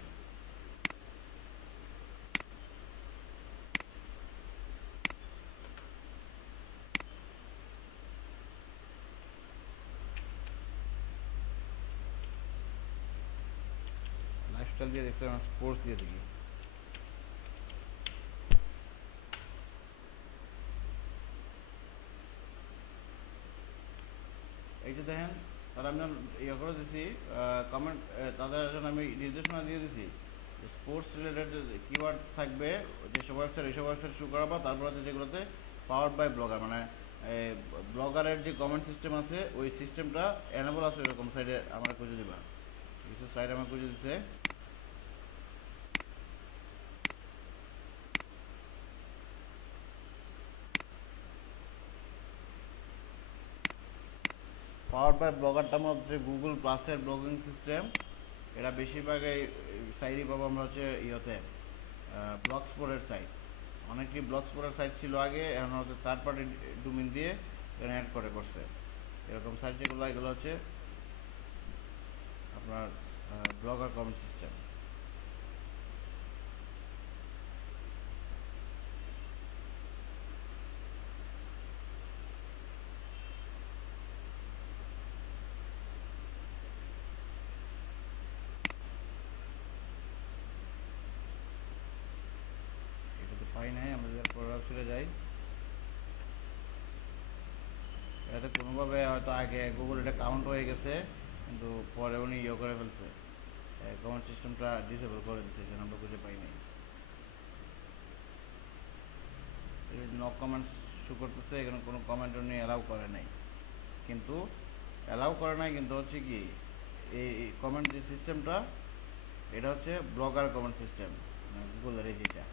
লাইফস্টাইল দিয়ে দেখতে স্পোর্টস দিয়ে দেখি। এই যে দেখেন তারা আমি ইয়ে করে দিছি কমেন্ট, তাদের জন্য আমি নির্দেশনা দিয়ে দিছি স্পোর্টস রিলেটেড কিওয়ার্ড থাকবে যেসব ওয়েবসাইট এইসব ওয়েবসাইট শুরু করাবো। তারপর হচ্ছে যেগুলোতে পাওয়ার্ড বাই ব্লগার, মানে ব্লগারের যে কমেন্ট সিস্টেম আছে ওই সিস্টেমটা এনেবল আছে এরকম সাইডে আমরা খুঁজে দিবা। কিছু সাইড আমার খুঁজে দিচ্ছে। পাওয়ার বাই ব্লগারটার মধ্যে গুগল প্লাসের ব্লগিং সিস্টেম, এটা বেশিরভাগ এই সাইটই পাবো আমরা হচ্ছে ইয়েতে ব্লগ স্পটের সাইট। অনেকটি ব্লগ স্পটের সাইট ছিল আগে, এখন হচ্ছে থার্ড পার্টি ডোমেইন দিয়ে এখানে অ্যাড করছে এরকম সাইট যেগুলো, এগুলো হচ্ছে আপনার ব্লগার কমেন্ট সিস্টেম। এটা তো পাই নাই, আমরা যদি পরের অপশনে যাই এটা হয়তো কোনোভাবে হয়তো আগে গুগল এটা কাউন্ট হয়ে গেছে, কিন্তু পরে উনি করে ফেলছে, কমেন্ট সিস্টেমটা ডিসেবল করে দিচ্ছে, যে আমরা খুঁজে পাই নাই। নো কমেন্টস শো করতেছে, এখানে কোনো কমেন্ট উনি অ্যালাউ করে নাই, কিন্তু অ্যালাউ করে নাই কিন্তু হচ্ছে কি এই কমেন্ট যে সিস্টেমটা এটা হচ্ছে ব্লগার কমেন্ট সিস্টেম, মানে গুগলের এই যেটা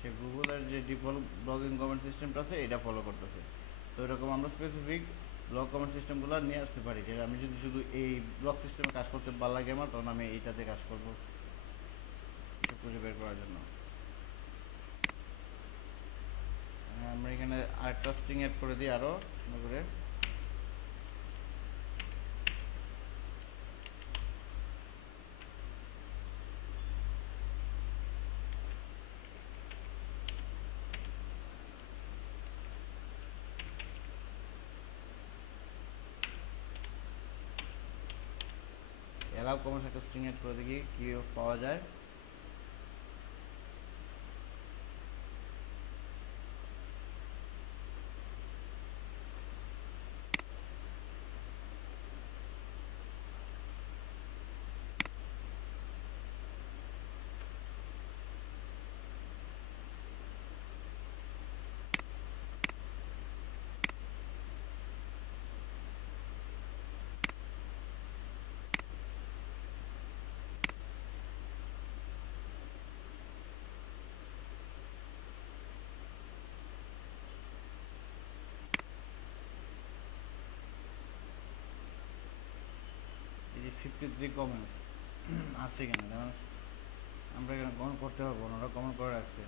সে গুগলের যে ডিফল্ট ব্লগিং কমেন্ট সিস্টেমটা আছে এটা ফলো করতেছে। তো এরকম আমরা স্পেসিফিক ব্লগ কমেন্ট সিস্টেমগুলো নিয়ে আসতে পারি, যে আমি যদি শুধু এই ব্লগ সিস্টেমে কাজ করতে ভালো লাগে আমার, তখন আমি এইটাতে কাজ করবো এটা খুঁজে বের করার জন্য। আমরা এখানে আরেকটা স্ট্রিং অ্যাড করে দিই আরও সুন্দর করে। অ্যালাউ কমেন্টস একটা স্ট্রিং অ্যাড করে দেখি কি পাওয়া যায়। এই যে 53 কমেন্টস আছে এখানে, যেমন আমরা এখানে কমেন্ট করতে পারবো না, ওরা কমেন্ট করে রাখছে।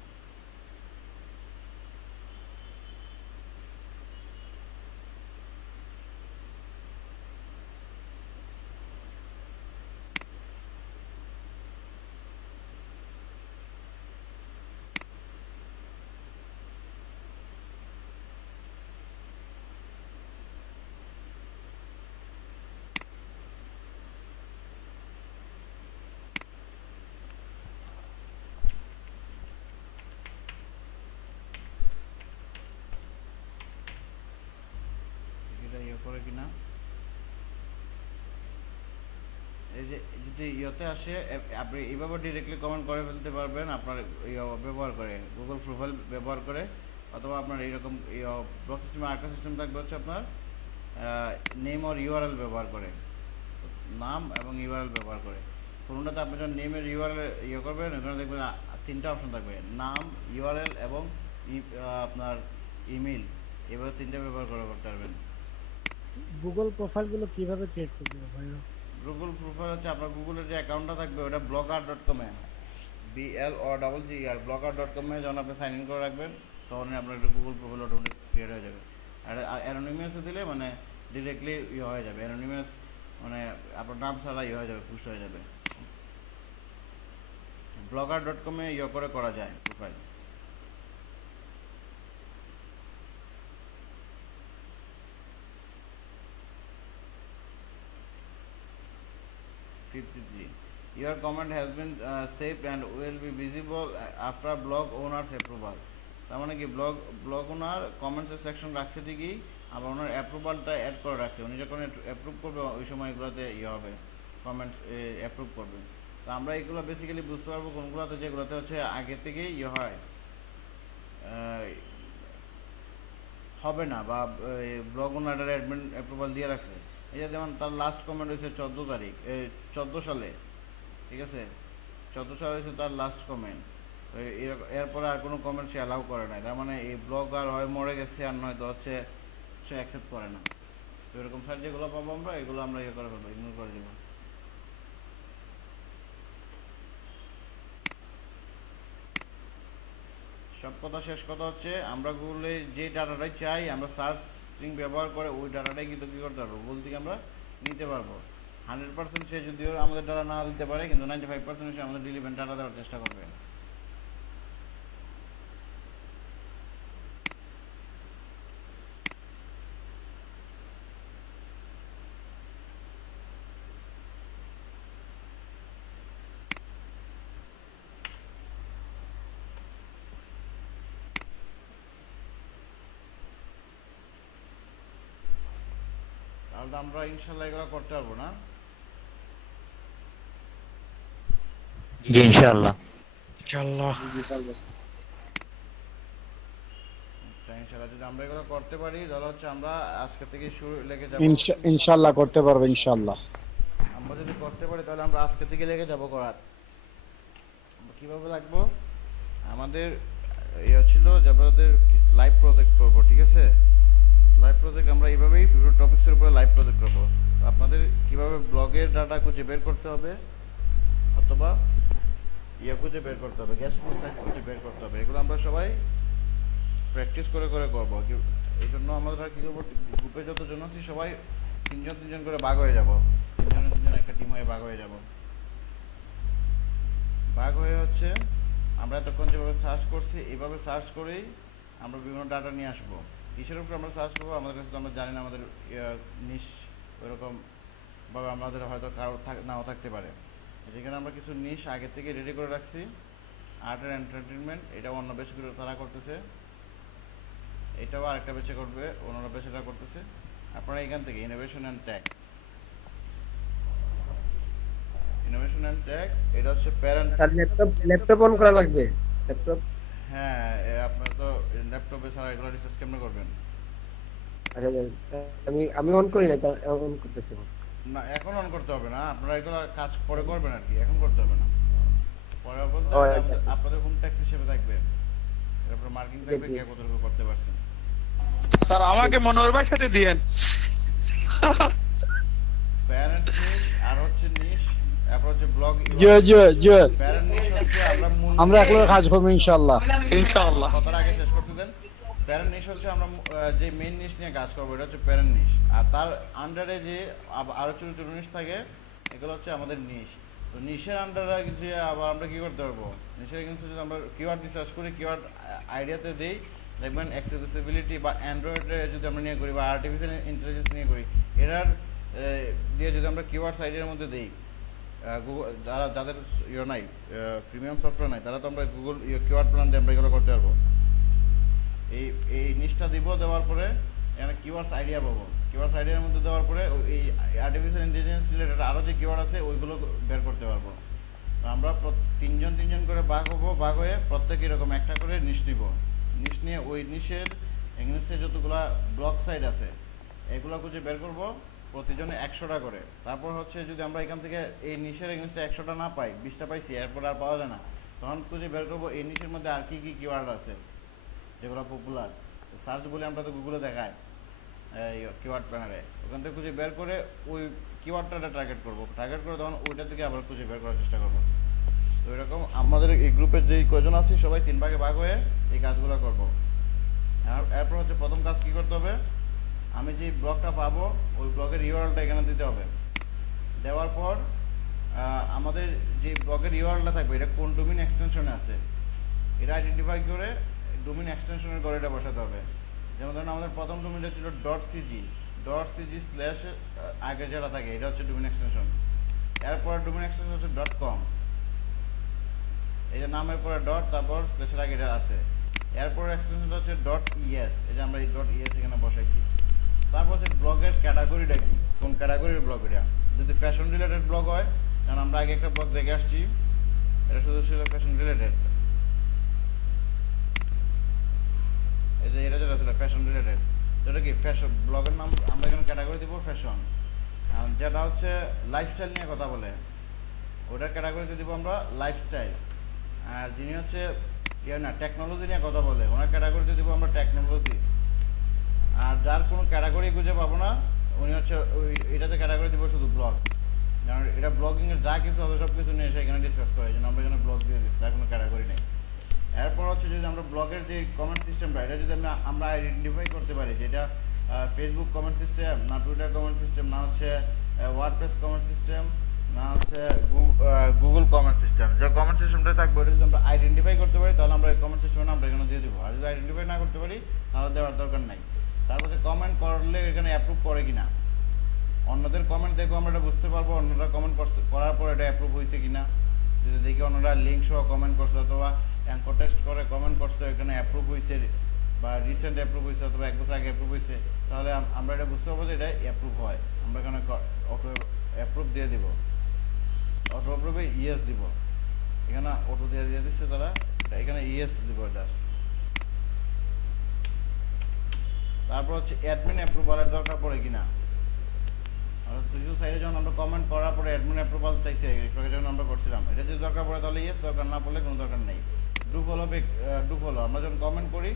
এটা করে কিনা, এই যে যদি ইয়েতে আসে আপনি এইভাবে ডিরেক্টলি কমেন্ট করে ফেলতে পারবেন আপনার ব্যবহার করে, গুগল প্রোফাইল ব্যবহার করে, অথবা আপনার এইরকম ব্লগ সিস্টেমে আরেকটা সিস্টেম থাকবে হচ্ছে আপনার নেম আর ইউআরএল ব্যবহার করে, নাম এবং ইউআরএল ব্যবহার করে। কোনোটাতে আপনি যখন নেমের ইউআরএল করবেন, ওখানে দেখবেন তিনটা অপশন থাকবে, নাম, ইউআরএল এবং আপনার ইমেল, এভাবে তিনটা ব্যবহার করে করতে পারবেন। গুগল প্রোফাইলগুলো কিভাবে ক্রিয়েট করবে ভাইয়া? গুগল প্রোফাইল হচ্ছে আপনার গুগলের যে অ্যাকাউন্টটা থাকবে ওটা blogger.com-এ, BLOGGER blogger.com-এ যখন আপনি সাইন ইন করে রাখবেন, তখন আপনার একটা গুগল প্রোফাইল অটোমেটিক ক্রিয়েট হয়ে যাবে। আর অ্যানোনিমাসে দিলে মানে ডিরেক্টলি হয়ে যাবে, অ্যানোনিমাস মানে আপনার নাম ছাড়া হয়ে যাবে, পুশ হয়ে যাবে। blogger.com-এ করে করা যায় profile. Your comment has been saved and will be visible after blog owner's approval. তার মানে কি ব্লগ ওনার কমেন্টসের সেকশন রাখছে ঠিকই, আবার ওনার অ্যাপ্রুভালটা অ্যাড করে রাখছে, উনি যখন অ্যাপ্রুভ করবে ওই সময় এগুলোতে হবে কমেন্টস অ্যাপ্রুভ করবে। তো আমরা এগুলো বেসিক্যালি বুঝতে পারবো কোনগুলোতে, যেগুলোতে হচ্ছে আগে থেকেই হয় হবে না, বা ব্লগ ওনারের অ্যাডমিন অ্যাপ্রুভাল দিয়ে রাখছে। এই যে যেমন তার লাস্ট কমেন্ট হয়েছে 14 সালে, ঠিক আছে, 14 সালে হয়েছে তার লাস্ট কমেন্ট। তো এরপরে আর কোনো কমেন্ট সে অ্যালাউ করে না, তার মানে এই ব্লগ আর হয় মরে গেছে, আর নয়তো হচ্ছে সে অ্যাকসেপ্ট করে না। তো এরকম সাইট যেগুলো পাবো আমরা, এগুলো আমরা করে ফেলবো, ইগনোর করে দেবো। সব কথা শেষ কথা হচ্ছে আমরা গুগলে যে ডাটাটাই চাই, আমরা সার্চ স্ট্রিং ব্যবহার করে ওই ডাটাটাই কিন্তু কী করতে পারবো, গুগল থেকে আমরা নিতে পারবো। 100% সে যদিও আমাদের ডাটা না দিতে পারে, কিন্তু 95% সে আমাদের রিলিভেন্ট ডাটা দেওয়ার চেষ্টা করবে। তাহলে তো আমরা ইনশাল্লাহ এগুলো করতে পারবো না? জি ইনশাআল্লাহ। ইনশাআল্লাহ। জি পারবো। আচ্ছা, ইনশাল্লাহ যদি আমরা এগুলো করতে পারি তাহলে হচ্ছে আমরা আজকে থেকে শুরু লেগে যাব। ইনশাআল্লাহ করতে পারবো ইনশাআল্লাহ। আমরা যদি করতে পারি তাহলে আমরা আজকে থেকে লেগে যাব করার। কিভাবে লাগবো? আমাদের ইয়ে ছিল যে আমাদের লাইভ প্রজেক্ট করবো, ঠিক আছে? লাইভ প্রজেক্ট আমরা এইভাবেই বিভিন্ন টপিক্সের উপরে লাইভ প্রজেক্ট করবো। আপনাদের কিভাবে ব্লগের ডাটা খুঁজে বের করতে হবে অথবা ইয়ে খুঁজে বের করতে হবে, গেস্ট সাইট খুঁজে বের করতে হবে, এগুলো আমরা সবাই প্র্যাকটিস করে করে করবো। এই জন্য আমরা কি করবো, গ্রুপে যতজন আছি সবাই তিনজন করে ভাগ হয়ে যাব, তিনজন একটা টিম হয়ে ভাগ হয়ে যাব। ভাগ হয়ে হচ্ছে আমরা এতক্ষণ যেভাবে সার্চ করছি এইভাবে সার্চ করেই আমরা বিভিন্ন ডাটা নিয়ে আসবো। কিসের উপর আমরা সার্চ করবো আমাদের কাছে তো আমরা জানি না, আমাদের নিশ ওইরকম ভাবে আমাদের হয়তো কারো নাও থাকতে পারে। যেখানে আমরা কিছু নিশ আগে থেকে রেডি করে রাখছি। আর্ট অ্যান্ড এন্টারটেনমেন্ট, এটা অন্য বেশগুলো তারা করতেছে, এটাও আরেকটা বেশে করবে, অন্যরা বেশিটা করতেছে। আপনারা এখান থেকে innovation and tag, innovation and tag এটা হচ্ছে প্যারেন্ট। তার ল্যাপটপ অন করা লাগবে, ল্যাপটপ। হ্যাঁ, আপনারা তো ল্যাপটপে ছাড়া এগুলো রিসার্চ কেমনে করবেন? আচ্ছা আমি অন করি না, অন করতেছি। না, এখন অন করতে হবে না, আপনারা এগুলো কাজ পরে করবেন আর কি, এখন করতে হবে না। পরে বলতে ও, আচ্ছা। আপনাদের হোম ট্যাক্স হিসেবে থাকবে, তারপর মার্কিং থাকবে, জি। কে কতটুকু করতে পারছেন। স্যার আমাকে মনোহর সাথে দিয়েন। প্যারেন্ট নিশ আর হচ্ছে নিশ, তারপর হচ্ছে ব্লগ। জি প্যারেন্ট নিশ হচ্ছে আমরা একলগে কাজ করবো ইনশাআল্লাহ। ইনশাআল্লাহ। কথার আগে শেষ করতে দেন। প্যারেন্ট নিশ হচ্ছে আমরা যে মেইন নিশ নিয়ে কাজ করবো, এটা হচ্ছে প্যারেন্ট নিশ। আর তার আন্ডারে যে আরো ছোট ছোট নিশ থাকে এগুলো হচ্ছে আমাদের নিশ। তো নিশের আন্ডারে যে আবার আমরা কি করতে পারবো, নিশের কিন্তু যদি আমরা কিওয়ার্ড রিসার্চ করি, কিওয়ার্ড আইডিয়াতে দেই, দেখবেন অ্যাক্সেসিবিলিটি বা অ্যান্ড্রয়েডে যদি আমরা নিয়ে করি বা আর্টিফিশিয়াল ইন্টেলিজেন্স নিয়ে করি, এটার দিয়ে যদি আমরা কিওয়ার্ড সাইডের মধ্যে দেই, গুগল যাদের ইয়ে নাই, প্রিমিয়াম সফটওয়্যার নাই, তারা তো আমরা গুগল কিওয়ার্ড প্ল্যান দিয়ে আমরা এগুলো করতে পারবো। এই নিশটা দিব, দেওয়ার পরে এখানে কিওয়ার্ডস আইডিয়া পাবো। কিওয়ার্ডস আইডিয়ার মধ্যে দেওয়ার পরে এই আর্টিফিশিয়াল ইন্টেলিজেন্স রিলেটেড আরও যে কিওয়ার্ড আছে ওইগুলো বের করতে পারবো। তো আমরা তিনজন করে ভাগ হবো, ভাগ হয়ে প্রত্যেক এরকম একটা করে নিশ নিব। নিশ নিয়ে ওই নিশের ইংলিশে যতগুলা ব্লগ সাইট আছে এগুলো খুঁজে বের করব, প্রতিজনে 100টা করে। তারপর হচ্ছে যদি আমরা এখান থেকে এই নিশের ইংলিশে 100টা না পাই, 20টা পাইছি, এরপর আর পাওয়া যায় না, তখন খুঁজে বের করবো এই নিশের মধ্যে আর কি কি কিওয়ার্ড আছে যেগুলো পপুলার। সার্চ বলে আমরা তো গুগলে দেখাই কিওয়ার্ড প্ল্যানারে, ওখান থেকে খুঁজে বের করে ওই কিওয়ার্ডটা টার্গেট করবো, টার্গেট করে তখন ওইটা থেকে আবার খুঁজে বের করার চেষ্টা করবো। তো এরকম আমাদের এই গ্রুপের যে কয়জন আছি সবাই 3 ভাগে ভাগ হয়ে এই কাজগুলো করবো। আর এরপর হচ্ছে প্রথম কাজ কি করতে হবে, আমি যে ব্লগটা পাবো ওই ব্লগের ইউআরএলটা এখানে দিতে হবে। দেওয়ার পর আমাদের যে ব্লগের ইউআরএলটা থাকবে এটা কোন ডোমেইন এক্সটেনশনে আছে এটা আইডেন্টিফাই করে ডোমেইন এক্সটেনশনের ঘরে এটা বসাতে হবে। যেমন ধরুন আমাদের প্রথম ডোমেইনটা ছিল .cg আগে যেটা থাকে এটা হচ্ছে ডোমেইন এক্সটেনশন। এরপর ডোমেইন এক্সটেনশন হচ্ছে .com, এই যে নামের পরে ডট, তারপর স্পেশাল আগে এটা আছে। এরপর এক্সটেনশনটা হচ্ছে .es, এই যে আমরা এই .es এখানে বসাইছি। তারপর হচ্ছে ব্লগের ক্যাটাগরিটা কি, কোন ক্যাটাগরির ব্লগ এটা। যদি ফ্যাশন রিলেটেড ব্লগ হয়, কারণ আমরা আগে একটা ব্লগ দেখে আসছি, এটা শুধু ছিল ফ্যাশন রিলেটেড, এই যে এটা যেটা ছিল ফ্যাশন রিলেটেড, সেটা কি ফ্যাশন ব্লগের নাম আমরা এখানে ক্যাটাগরি দিব ফ্যাশন। যেটা হচ্ছে লাইফস্টাইল নিয়ে কথা বলে ওটার ক্যাটাগরিতে দিব আমরা লাইফস্টাইল। আর যিনি হচ্ছে ইয়ে না টেকনোলজি নিয়ে কথা বলে ওনার ক্যাটাগরিতে দিব আমরা টেকনোলজি। আর যার কোনো ক্যাটাগরি খুঁজে পাবো না উনি হচ্ছে ওই এটাতে ক্যাটাগরি দিব শুধু ব্লগ, কারণ এটা ব্লগিং এর যা কিছু হবে সব কিছু নিয়ে এসে এখানে ডিসকাস করে, এই জন্য আমরা এখানে ব্লগ দিয়ে দিচ্ছি, তার কোনো ক্যাটাগরি নেই। এরপর হচ্ছে যদি আমরা ব্লগের যে কমেন্ট সিস্টেমটা এটা যদি আমরা আইডেন্টিফাই করতে পারি যে এটা ফেসবুক কমেন্ট সিস্টেম না টুইটার কমেন্ট সিস্টেম না হচ্ছে ওয়ার্ডপ্রেস কমেন্ট সিস্টেম না হচ্ছে গুগল কমেন্ট সিস্টেম, যে কমেন্ট সিস্টেমটা থাকবে ওটা যদি আমরা আইডেন্টিফাই করতে পারি তাহলে আমরা এই কমেন্ট সিস্টেমে আমরা এখানে দিয়ে দেবো। আর যদি আইডেন্টিফাই না করতে পারি তাহলে দেওয়ার দরকার নাই। তারপর কমেন্ট করলে এখানে অ্যাপ্রুভ করে কিনা, অন্যদের কমেন্ট দেখো আমরা এটা বুঝতে পারবো অন্যরা কমেন্ট করার পর এটা অ্যাপ্রুভ হয়েছে কিনা। যদি দেখি অন্যরা লিঙ্ক সহ কমেন্ট করছে অথবা অ্যাঙ্কর টেক্সট করে কমেন্ট করছে এখানে অ্যাপ্রুভ হয়েছে বা রিসেন্ট অ্যাপ্রুভ হয়েছে অথবা 1 বছর আগে অ্যাপ্রুভ হয়েছে, তাহলে আমরা এটা বুঝতে পারবো যে এটা অ্যাপ্রুভ হয়। আমরা এখানে অটো অ্যাপ্রুভ দিয়ে দিব, অটো অ্যাপ্রুভে ইয়েস দিব, এখানে অটো দিয়ে দিচ্ছে তারা, এখানে ইয়েস দিব জাস্ট। তারপর হচ্ছে অ্যাডমিন অ্যাপ্রুভালের দরকার পড়ে কিনা। কিছু সাইডে যখন আমরা কমেন্ট করার পরে অ্যাডমিন অ্যাপ্রুভাল চাইছে, যখন আমরা করছিলাম, এটা যদি দরকার পড়ে তাহলে ইয়েস, দরকার না পড়লে কোনো দরকার নেই। ডু ফলো আমরা যখন কমেন্ট করি,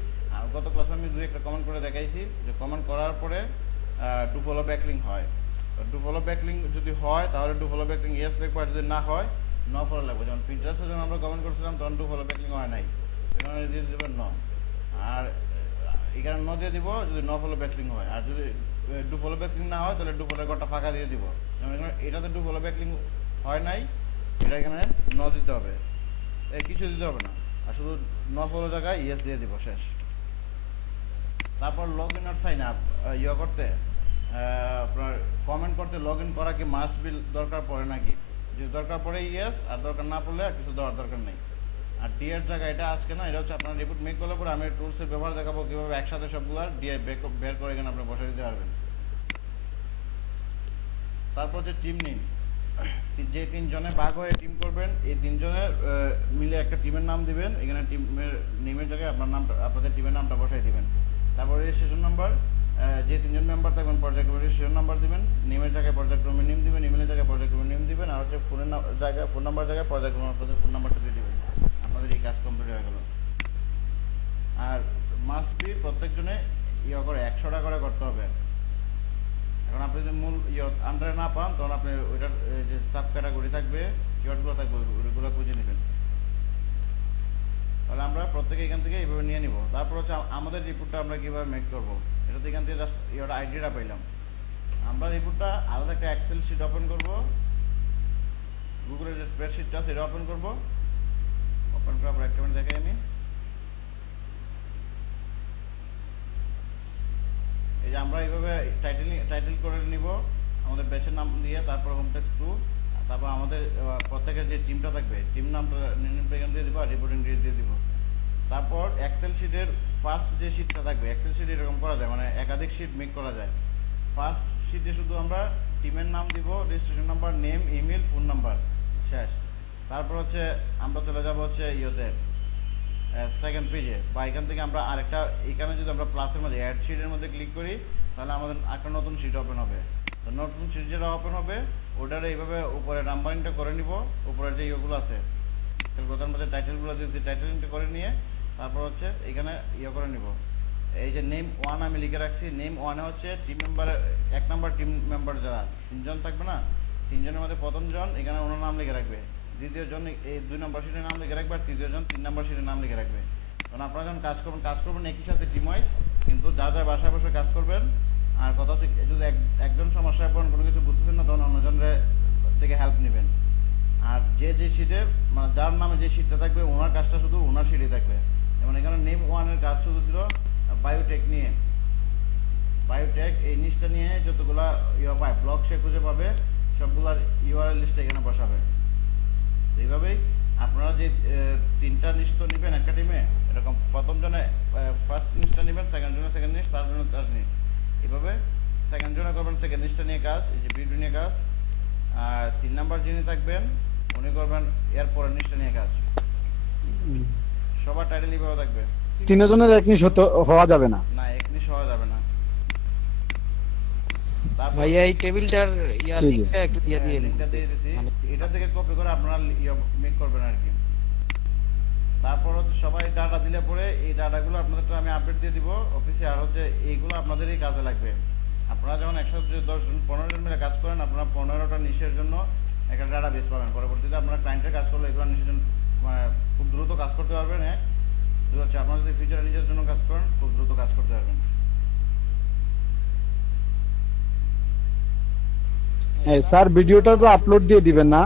গত ক্লাসে আমি 2-1টা কমেন্ট করে দেখাইছি যে কমেন্ট করার পরে ডু ফলো ব্যাকলিং হয়। ডু ফলো ব্যাকলিং যদি হয় তাহলে ডু ফলো ব্যাকলিং ইয়েস লিখবো, আর যদি না হয় নো ফলো লাগবে। যেমন পিন্টারেস্টে যখন আমরা কমেন্ট করছিলাম তখন ডু ফলো ব্যাকলিং হয় নাই, সেখানে দিয়ে দেবেন নো, আর এখানে নো দিয়ে দিব যদি নো ফলো ব্যাকলিং হয়। আর যদি ডু ফলো ব্যাকলিং না হয় তাহলে ডু ফলো ঘরটা ফাঁকা দিয়ে দিব। যেমন এখানে এটাতে ডু ফলো ব্যাকলিং হয় নাই, এটা এখানে নো দিতে হবে, কিছু দিতে হবে না, আর শুধু নো ফলো জায়গায় ইয়েস দিয়ে দিব, শেষ। তারপর লগ ইন আর সাইন আপ করতে, আপনার কমেন্ট করতে লগ ইন করা কি মাস্ট বি দরকার পড়ে নাকি? যদি দরকার পড়ে ইয়েস, আর দরকার না পড়লে আর কিছু দেওয়ার দরকার নেই। আর ডি এর জায়গায় এটা আজকে না, এটা হচ্ছে আপনার রিপোর্ট মেক করলে পরে আমি টুলসের ব্যবহার দেখাবো কীভাবে একসাথে সবগুলো ডিএ বের করে এখানে আপনি বসে দিতে পারবেন। তারপর হচ্ছে টিম নিন, যে 3 জনে ভাগ হয়ে টিম করবেন, এই 3 জনের মিলে একটা টিমের নাম দিবেন, এখানে টিমের নেমের জায়গায় আপনার নামটা, আপনাদের টিমের নামটা বসাই দিবেন। তারপর রেজিস্ট্রেশন নাম্বার, যে 3 জন মেম্বার থাকবেন পর্যায়ক্রমে রেজিস্ট্রেশন নাম্বার দিবেন, নেমের জায়গায় পর্যায়ক্রমে নেম দিবেন, ইমেলের জায়গায় পর্যায়ক্রমে নেম দিবেন, আর হচ্ছে ফোনের জায়গায় ফোন নাম্বার জায়গায় পর্যায়ক্রমে আপনাদের ফোন নাম্বারটা দিয়ে দিবেন। আপনাদের এই কাজ কমপ্লিট হয়ে গেল। আর মাস্ট বি প্রত্যেকজনে করে 100 টাকা করে করতে হবে। এখন আপনি যদি মূল আন্ডারে না পান তখন আপনি ওইটার যে সাব ক্যাটাগরি থাকবে, কিওয়ার্ডগুলো থাকবে, ওইগুলো খুঁজে নেবেন। তাহলে আমরা প্রত্যেকে এখান থেকে এইভাবে নিয়ে নিব। তারপর হচ্ছে আমাদের রিপোর্টটা আমরা কীভাবে মেক করবো, এটা তো এখান থেকে জাস্ট আইডিয়াটা পাইলাম। আমরা রিপোর্টটা আলাদা একটা এক্সেল শিট ওপেন করবো, গুগলের যে স্প্রেডশিটটা সেটা ওপেন করবো। ওপেন করার পর একটা মিনিট দেখাই আমি। এই যে আমরা এইভাবে টাইটেল করে নিব আমাদের ব্যাচের নাম দিয়ে, তারপর হোম টেক্সট 2, তারপর আমাদের প্রত্যেকের যে টিমটা থাকবে টিম নামটা এখান দিয়ে দিব, আর রিপোর্টিং ডেট দিয়ে দিব। তারপর এক্সেল শিটের ফার্স্ট যে শিটটা থাকবে, এক্সেল শিট এরকম করা যায়, মানে একাধিক শিট মেক করা যায়। ফার্স্ট শিটে শুধু আমরা টিমের নাম দিব, registration number, name, email, phone number, শেষ। তারপর হচ্ছে আমরা চলে যাব হচ্ছে সেকেন্ড পেজে, বা এখান থেকে আমরা আরেকটা, এখানে যদি আমরা প্লাসের মধ্যে অ্যাড শিটের মধ্যে ক্লিক করি তাহলে আমাদের একটা নতুন শিট ওপেন হবে। তো নতুন শিট যেটা ওপেন হবে ওটার এইভাবে উপরে নাম্বারিংটা করে নিব, উপরের যে ইয়েগুলো আছে প্রধান মধ্যে টাইটেলগুলো দিয়ে টাইটেলিংটা করে নিয়ে তারপর হচ্ছে এখানে করে নিব। এই যে নেম 1 আমি লিখে রাখছি, নেম 1-এ হচ্ছে টিম মেম্বারের 1 নাম্বার টিম মেম্বার যারা 3 জন থাকবে না, 3 জনের মধ্যে প্রথম জন এখানে ওনার নাম লিখে রাখবে, দ্বিতীয় জন এই 2 নম্বর শিটের নাম লিখে রাখবে, আর তৃতীয় জন 3 নম্বর শিটের নাম লিখে রাখবে। কারণ আপনারা যখন কাজ করবেন একই সাথে টিম ওয়াইজ, কিন্তু যার যার বাসায় বসে কাজ করবেন। আর কথা হচ্ছে যদি একজন সমস্যায় পড়েন, কোনো কিছু বুঝতেছেন না, তখন অন্যজনের থেকে হেল্প নেবেন। আর যে শিটে মানে যার নামে যে শিটটা থাকবে ওনার কাজটা শুধু ওনার শিটে থাকবে। যেমন এখানে নেম 1-এর কাজ শুধু ছিল বায়োটেক নিয়ে, বায়োটেক এই নিচটা নিয়ে যতগুলা পায় ব্লক সে খুঁজে পাবে সবগুলার ইউআরএল লিস্টে এখানে বসাবে। এইভাবেই আপনারা যে 3টা লিস্ট তো নেবেন একটা টিমে, এরকম প্রথম জনে ফার্স্ট লিস্টটা নেবেন, সেকেন্ড জনে সেকেন্ড লিস্ট, থার্ড জনে থার্ড লিস্ট, এইভাবে সেকেন্ড জনে করবেন সেকেন্ড লিস্টটা নিয়ে কাজ, এই যে ভিডিও নিয়ে কাজ। আর 3 নাম্বার যিনি থাকবেন উনি করবেন এর পরের লিস্টটা নিয়ে কাজ। সবার টাইটেল এইভাবে থাকবে। 3 জনের এক নিশ হওয়া যাবে না, না এক নিশ হওয়া যাবে না। ভাইয়া এই টেবিলটার লিংকটা একটু দিয়ে দিন। লিংকটা দিয়ে দিছি, এটা থেকে কপি করে আপনারা মেক করবেন আর কি। তারপর হচ্ছে সবাই ডাটা দিলে পরে এই ডাটাগুলো আপনাদেরকে আমি আপডেট দিয়ে দিব অফিসে। আর হচ্ছে এইগুলো আপনাদেরই কাজে লাগবে। আপনারা যখন 110 জন 15 জন মিলে কাজ করেন, আপনারা 15টা নিশের জন্য একটা ডাটা বেস পাবেন। পরবর্তীতে আপনারা ক্লায়েন্টের কাজ করলে এগুলো নিশের জন্য খুব দ্রুত কাজ করতে পারবেন। হচ্ছে আপনারা যদি ফিউচারে নিজের জন্য কাজ করেন খুব দ্রুত কাজ করতে পারবেন। স্যার ভিডিওটা তো আপলোড দিয়ে দিবেন না?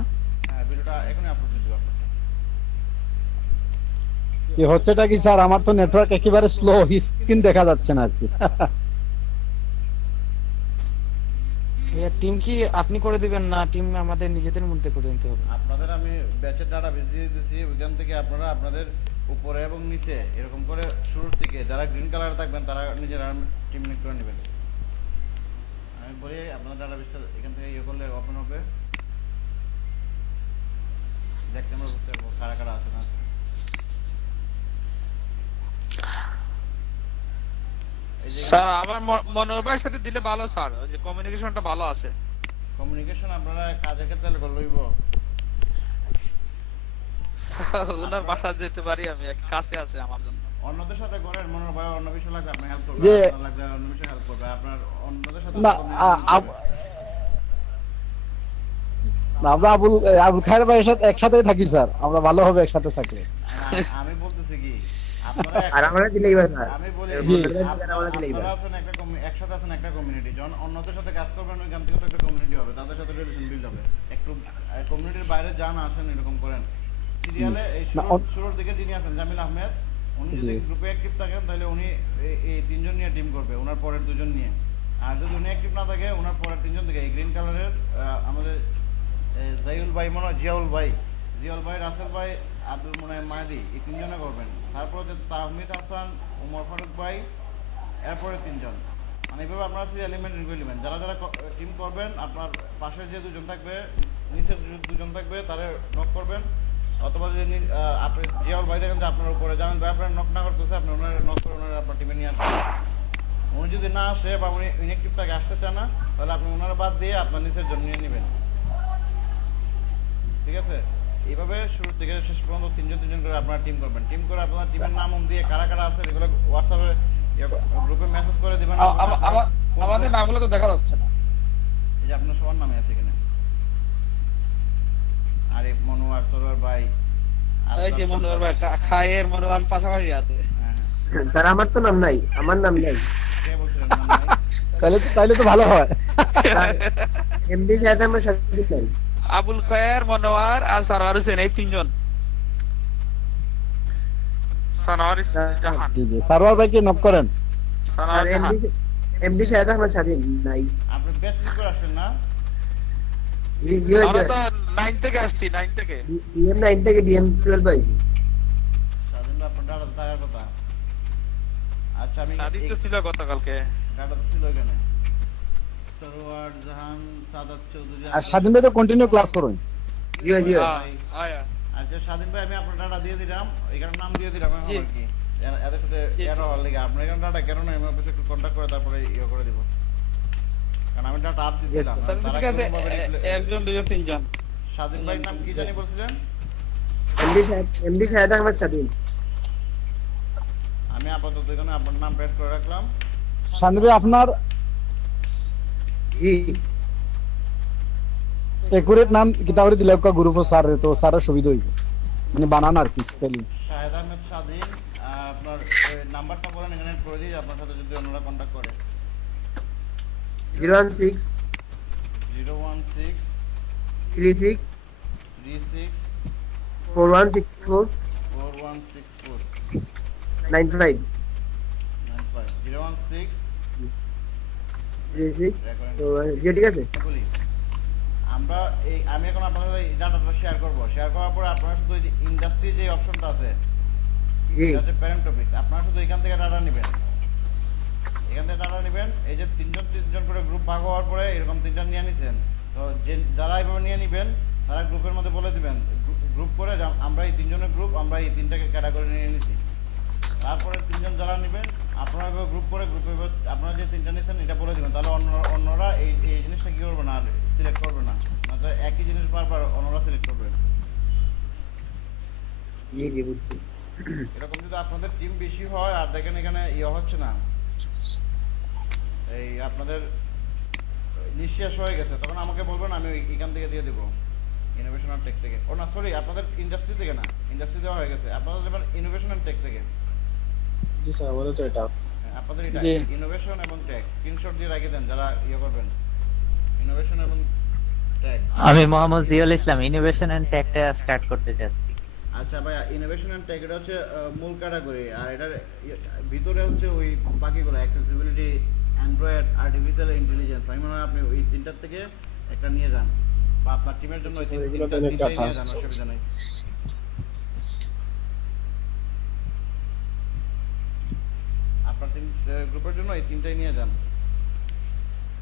হ্যাঁ ভিডিওটা এখনই আপলোড দিয়ে দিব আপনাকে। এই হচ্ছেটা কি স্যার, আমার তো নেটওয়ার্ক একেবারে স্লো, স্ক্রিন দেখা যাচ্ছে না আর কি। টিম কি আপনি করে দিবেন না টিম আমাদের নিজেদের মধ্যে করে নিতে হবে? আপনাদের আমি ব্যাচের ডাটা বেস দিয়ে দিয়েছি, ওইখান থেকে আপনারা আপনাদের উপরে এবং নিচে এরকম করে শুরুর থেকে যারা গ্রিন কালারে থাকবেন তারা নিজেরা টিম মেক করে নেবেন। আমি বলি আপনার ডাটাবেসটা এখান থেকে ইয়ে করলে ওপেন হবে, দেখতে আমরা বুঝতে পারবো কারা কারা আছে না। স্যার আমার মনোভাবের সাথে দিলে ভালো স্যার, ওই যে কমিউনিকেশনটা ভালো আছে। কমিউনিকেশন আপনারা কাজের ক্ষেত্রে করে লইব। ওনার বাসা যেতে পারি আমি, এক কাছে আছে আমার জন্য। অন্যদের সাথে করেন, মনে হয় অন্য বিষয় লাগলে আপনি হেল্প করবেন, যে- আপনার লাগলে অন্য বিষয় হেল্প করবে, আপনার অন্যদের সাথে না communication করবেন। আমরা আবুল খায়ের ভাইয়ের সাথে একসাথেই থাকি স্যার, আমরা ভালো হবে একসাথে থাকলে। আমি বলতেছি কি আপনারা আর আমরা দিলেই বা স্যার আমি বলি জি। আমরা দিলেই বা আপনারা আছেন একটা একসাথে আছেন একটা কমিউনিটি, যখন অন্যদের সাথে কাজ করবেন ওইখান থেকে তো একটা কমিউনিটি হবে, তাদের সাথে রিলেশন বিল্ড হবে। একটু কমিউনিটির বাইরে যান, আসেন, এরকম করেন। সিরিয়ালে এই না, শুরুর দিকে যিনি আছেন জামিল আহমেদ, উনি যদি জি। গ্রুপে অ্যাক্টিভ থাকেন তাহলে উনি এই তিনজন নিয়ে টিম করবে, ওনার পরের দুজন নিয়ে। আর যদি উনি অ্যাক্টিভ না থাকে ওনার পরের তিনজন থেকে এই গ্রিন কালারের আমাদের জাইউল ভাই, মনে হয় জিয়াউল ভাই, রাসেল ভাই, আব্দুল মোনায়েম মাহাদি, এই তিনজনে করবেন। তারপর হচ্ছে তাহমিদ হাসান, উমর ফারুক ভাই, এরপরে তিনজন। মানে এইভাবে আপনারা সিরিয়ালি মেনটেন করে নেবেন। যারা যারা টিম করবেন, আপনার পাশে যে দুজন থাকবে, নিচের দুজন থাকবে, তারা নক করবেন। অথবা যদি আপনি জিয়াউল ভাই দেখেন যে আপনার উপরে যাবেন, ভাই আপনার নক না করতেছে, আপনি ওনার নক করে ওনার আপনার টিমে নিয়ে আসবেন। উনি যদি না আসে বা উনি ইনঅ্যাক্টিভ থাকে, আসতে চান না, তাহলে আপনি ওনারা বাদ দিয়ে আপনার নিচের জন্য নিয়ে নেবেন। ঠিক আছে? এইভাবে শুরু থেকে শেষ পর্যন্ত তিনজন করে আপনারা টিম করবেন। টিম করে আপনার টিমের নাম দিয়ে কারা কারা আছে এগুলো হোয়াটসঅ্যাপে গ্রুপে মেসেজ করে দিবেন। আমাদের নামগুলো তো দেখা যাচ্ছে না। এই যে আপনার সবার নামে আছে এখানে, আরিফ, মনোয়ার, সরোয়ার ভাই, এই যে মনোয়ার ভাই, খায়ের মনোয়ার পাশাপাশি আছে। হ্যাঁ, স্যার আমার তো নাম নাই, আমার নাম নাই। কে বলছিলেন নাম নাই? তাইলে তো ভালো হয়। এমডি সাহেব আমার সাথে নাই। আবুল খায়ের, মনোয়ার আর সারোয়ার হোসেন, এই তিনজন। সানোয়ার জাহান, জি জি, সারোয়ার ভাইকে নক করেন। আর সানোয়ার জাহান। এমডি সাহেব আমার সাথে নাই। আপনি বেস্ট করে আসেন না? জি জি আমরা তো 9 থেকে আসছি, 9 থেকে। ডিএম 9 থেকে ডিএম 12 পাইছি। স্বাধীন আপনার ডাটা থাকার কথা। আচ্ছা, আমি স্বাধীন তো ছিল গতকালকে। ডাটা তো ছিল এখানে। সরোয়ার জাহান, সাদাত চৌধুরী, আর স্বাধীন ভাই তো কন্টিনিউ ক্লাস করুন। জি জি আয়া আচ্ছা স্বাধীন ভাই, আমি আপনার ডাটা দিয়ে দিলাম, এখানে নাম দিয়ে দিলাম এখন জি। আর কি। এদের সাথে জি, জি। এর হওয়ার লেগে আপনার এখানে ডাটা কেন নয়, আমি অবশ্যই একটু কন্ট্যাক্ট করে তারপরে ইয়ে করে দিব, কারণ আমি ডাটা আপ দিছিলাম। স্যার ঠিক আছে, একজন দুজন তিনজন। স্বাধীন ভাইয়ের নাম কি জানি বলছিলেন? এমডি সাহেব আমার সাথে। আমি আপাতত এখানে আপনার নাম প্যাড করে রাখলাম। স্বাধীন ভাই আপনার জি একুরেট নাম কিতাবে দিলে গ্রুপ স্যার, তো স্যারের সুবিধা হইবে, মানে বানান আর কি স্পেলিং। শাহেদ আহমেদ স্বাধীন, আপনার নাম্বারটা বলেন, এখানে করে দিই আপনার সাথে যদি অন্যরা কন্ট্যাক্ট করে। 016 016 36 36 4164 4164 95 95 016 36 রেকর্ডিং। তো জি ঠিক আছে। বলি আমরা আমি এখন আপনাদের এই ডাটাটা শেয়ার করব। শেয়ার করার পরে আপনারা শুধু ইন্ডাস্ট্রি যে অপশনটা আছে, জি এটা হচ্ছে প্যারেন্ট টপিক, আপনারা শুধু এখান থেকে ডাটা নেবেন। এখান থেকে ডাটা নেবেন। এই যে তিনজন করে গ্রুপ ভাগ হওয়ার পরে এরকম তিনটা নিয়ে নিছেন, তো যারা এইভাবে নিয়ে নেবেন তারা গ্রুপের মধ্যে বলে দিবেন, গ্রুপ করে আমরা এই তিনজনের গ্রুপ, আমরা এই তিনটাকে ক্যাটাগরি নিয়ে নিছি। তারপরে তিনজন যারা নেবেন আপনারা এভাবে গ্রুপ করে গ্রুপে আপনারা যে তিনটা নিয়েছেন এটা বলে দিবেন, তাহলে অন্যরা এই জিনিসটা কি করবে না, সিলেক্ট করবে না, নয়তো একই জিনিস বারবার অন্যরা সিলেক্ট করবে। জি জি বুঝছি। এরকম যদি আপনাদের টিম বেশি হয় আর দেখেন এখানে ইয়ে হচ্ছে না, এই আপনাদের নিঃশ্বাস হয়ে গেছে, তখন আমাকে বলবেন, আমি এখান থেকে দিয়ে দেবো, ইনোভেশন অ্যান্ড টেক থেকে। ও না সরি, আপনাদের ইন্ডাস্ট্রি থেকে না, ইন্ডাস্ট্রি দেওয়া হয়ে গেছে, আপনাদের দেবেন ইনোভেশন অ্যান্ড টেক থেকে। জি স্যার আমাদের তো এটা আপনাদের এটা জি। ইনোভেশন এবং টেক স্ক্রিনশট দিয়ে রেখে দেন যারা ইয়ে করবেন, ইনোভেশন এবং টেক। আমি মোহাম্মদ জিয়াউল ইসলাম, ইনোভেশন এন্ড টেকটা স্টার্ট করতে যাচ্ছি। আচ্ছা ভাই, ইনোভেশন এন্ড টেক এটা হচ্ছে মূল ক্যাটাগরি, আর এটার ভিতরে হচ্ছে ওই বাকিগুলো অ্যাক্সেসিবিলিটি, অ্যান্ড্রয়েড, আর্টিফিশিয়াল ইন্টেলিজেন্স। আমি মনে হয় আপনি ওই তিনটার থেকে একটা নিয়ে যান, বা আপনার টিমের জন্য ওই এগুলো তো তিনটাই একটা নিয়ে যান, task। অসুবিধা নেই। গ্রুপের জন্য এই তিনটাই নিয়ে যান।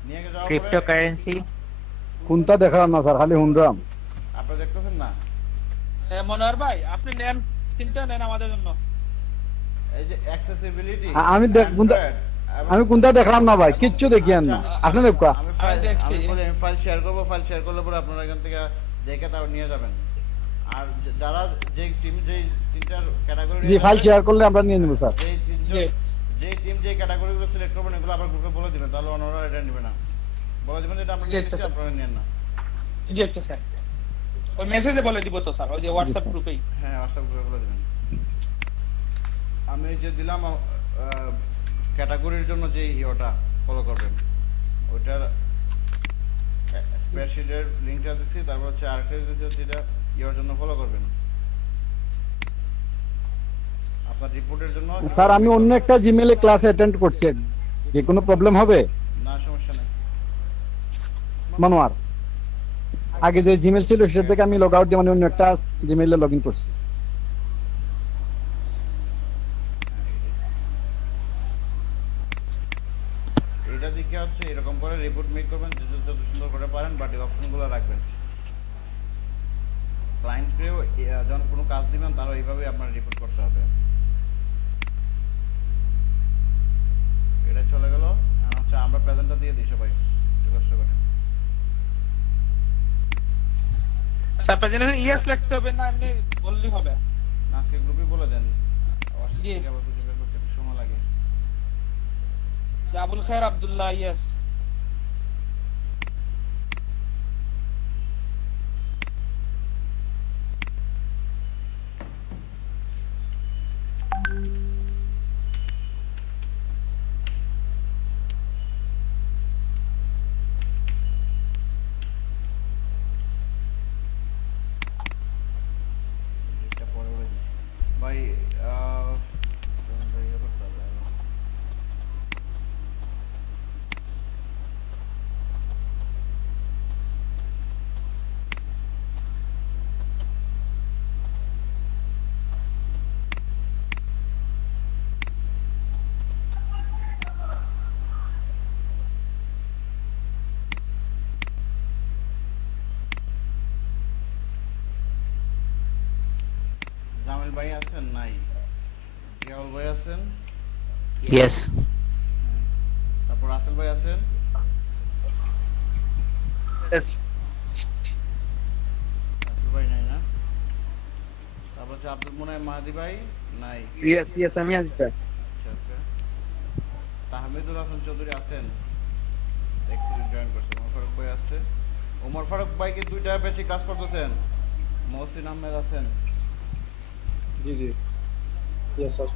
নিয়ে যাওয়ার পরে ক্রিপ্টোকারেন্সি কোনটা দেখালাম না স্যার, খালি হুন্ড্রাম। আপনারা দেখতেছেন না মনোহর ভাই আপনি নেন, তিনটা নেন আমাদের জন্য। এই যে অ্যাক্সেসিবিলিটি, আমি কোনটা দেখলাম না ভাই, কিচ্ছু দেখিয়েন না, আপনি দেখা। আমি দেখছি। আমি ফাইল শেয়ার করব, ফাইল শেয়ার করলে পরে আপনারা এখান থেকে দেখে তাও নিয়ে যাবেন। আর যারা যে টিম যে তিনটার ক্যাটাগরি জি ফাইল শেয়ার করলে আমরা নিয়ে নেব স্যার। যে টিম যে ক্যাটাগরিগুলো সিলেক্ট করবেন এগুলো আবার গ্রুপে বলে দিবেন, তাহলে অন্যরা এটা নেবে না। বলে দিবেন যে এটা আমরা নিচ্ছি, আপনারা নেন না। জি আচ্ছা স্যার, ওই মেসেজে বলে দিব তো স্যার, ওই যে হোয়াটসঅ্যাপ গ্রুপেই। হ্যাঁ হোয়াটসঅ্যাপ গ্রুপে বলে দিবেন। আমি যে দিলাম ক্যাটাগরির জন্য যে ইওটা ফলো করবেন, ওইটার স্প্রেডশিটের লিংকটা দিচ্ছি, তারপর হচ্ছে আরেকটা দিচ্ছি, যেটা ইওর জন্য ফলো করবেন আপনার রিপোর্টের জন্য। স্যার আমি অন্য একটা জিমেইলে ক্লাস অ্যাটেন্ড করছি, কি কোনো প্রবলেম হবে? না সমস্যা নেই। মনোয়ার, আগে যে জিমেইল ছিল সেটা থেকে আমি লগ আউট দিয়ে মানে অন্য একটা জিমেইলে লগইন করছি। এটা দিকে হচ্ছে এরকম করে রিপোর্ট মেক করবেন, যত সুন্দর করে পারেন, বাট এই অপশনগুলো রাখবেন। ক্লায়েন্টকেও যখন কোনো কাজ দিবেন তারও এইভাবেই আপনার রিপোর্ট করতে হবে। এটা চলে গেল। আচ্ছা আমরা প্রেজেন্টটা দিয়ে দিই সবাই একটু কষ্ট করে। স্যার প্রেজেন্টেশন ইয়েস লিখতে হবে না এমনি বললেই হবে? না আজকে গ্রুপে বলে দেন, জি। আবার খুঁজে বের করতে একটু সময় লাগে। আবুল খায়ের আব্দুল্লাহ ইয়েস। এটা পরে বলে দিই ভাই। ইয়ে করতে হবে জামিল ভাই আছেন? নাই। জিয়াউল ভাই আছেন? ইয়েস। তারপর রাসেল ভাই আছেন? রাসেল ভাই নাই না। তারপর হচ্ছে আব্দুল মুনাইম মাহাদি ভাই নাই। ইয়েস আমি আছি স্যার। আচ্ছা আচ্ছা। তাহমিদুল হাসান চৌধুরী আছেন? দেখছি জয়েন করছেন। ওমর ফারুক ভাই আছে। ওমর ফারুক ভাই কি দুইটা বেশি কাজ করতেছেন? মহসিন আহমেদ আছেন? জি জি ইয়েস স্যার।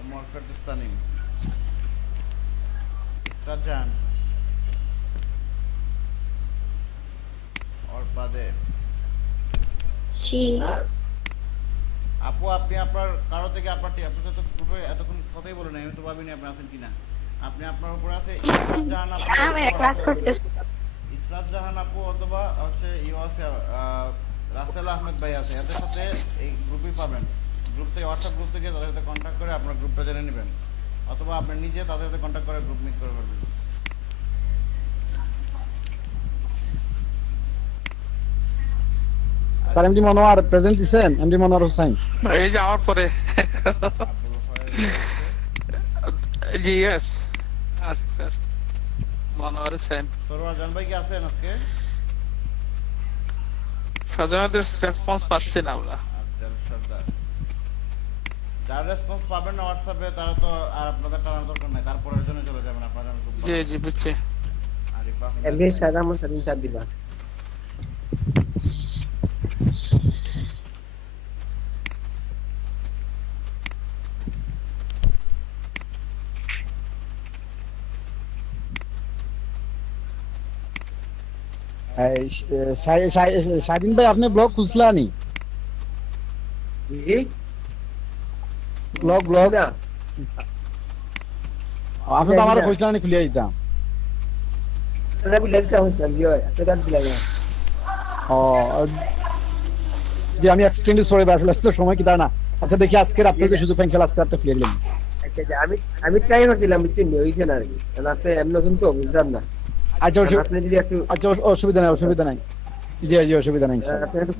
ওমর ফারুক তানিম, ইসরাত জাহান और বাদে আপু আপনি আপনার কারো থেকে আপনার আপনি তো গ্রুপে এতক্ষণ কথাই বলেন, আমি তো ভাবিনি আপনি আছেন কিনা। আপনি আপনার উপর আছে ইসরাত জাহান আপু, ইসরাত জাহান আপু অথবা হচ্ছে আছে রাসেল আহমেদ ভাই আছে, এদের সাথে এই গ্রুপই পাবেন। গ্রুপ থেকে হোয়াটসঅ্যাপ গ্রুপ থেকে তাদের সাথে কন্ট্যাক্ট করে আপনার গ্রুপটা জেনে নেবেন, অথবা আপনি নিজে তাদের সাথে কন্ট্যাক্ট করে গ্রুপ মিট করে ফেলবেন। স্যার এমডি মনোয়ার প্রেজেন্ট দিছেন? এমডি মনোয়ার হোসেন এই যে আমার পরে আব্দুল ফয়েজ জি ইয়েস আছে স্যার। মনোহর হোসেন সরওয়ার জান ভাই কি আছেন আজকে? সাধারণত রেসপন্স পাচ্ছি না আমরা। আফজাল সর্দার, যারা রেসপন্স পাবেন না হোয়াটসঅ্যাপে তারা তো আর আপনাদের টানার দরকার নাই, তারপরের জন্য চলে যাবেন আপনারা গ্রুপ। জি জি বুঝছি। আরিফ আহমেদ, এমনি সাদা আমার সাথে সাথ দিবা। শাহিন ভাই আপনি ব্লগ খুঁজলানি? জি ব্লগ না আপনি তো আমারও খুঁজলানি, খুলিয়ে দিতাম। তোরা কি লেখা হচ্ছে লিও তোরা কি লাগা? ও জি আমি এক্সট্রিমলি সরি ভাই, আসলে সময় কি দাও না। আচ্ছা দেখি আজকে রাতে যে সুযোগ পাই ইনশাআল্লাহ আজকে রাতে খুলে দিলাম। আচ্ছা আচ্ছা, আমি ট্রাই করছিলাম বুঝছেন হইছে না আর কি, কারণ আপনি এমন নতুন তো বুঝলাম না। আচ্ছা কারণ আপনি যদি একটু আচ্ছা অসুবিধা নাই, অসুবিধা নাই। জি জি, অসুবিধা নাই ইনশাআল্লাহ। আপনি একটু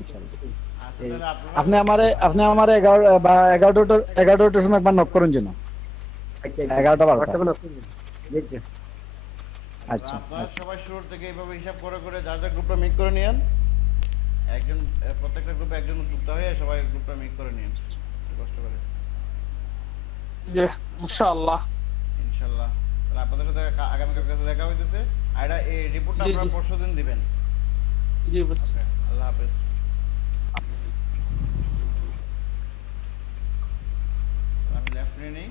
আসলে আপনারা আপনি আমারে 11টার সময় একবার নক করুন যেন। আচ্ছা 11টা 12টা। বর্তমানে দেখছি। আচ্ছা আপনারা সবাই শুরু থেকে এইভাবে হিসাব করে করে যার যার গ্রুপটা মিট করে নিয়েন। একজন প্রত্যেকটা গ্রুপে একজন যুক্ত হয়ে সবাই গ্রুপটা মিট করে নিয়েন একটু কষ্ট করে, জি ইনশাআল্লাহ। ইনশাআল্লাহ। তাহলে আপনাদের সাথে আগামীকাল কাছে দেখা হইতেছে। আর এই রিপোর্টটা জি, আপনারা জি। পরশুদিন দিবেন। জি বুঝছি। আল্লাহ হাফেজ। আমি লেফট নিয়ে নেই।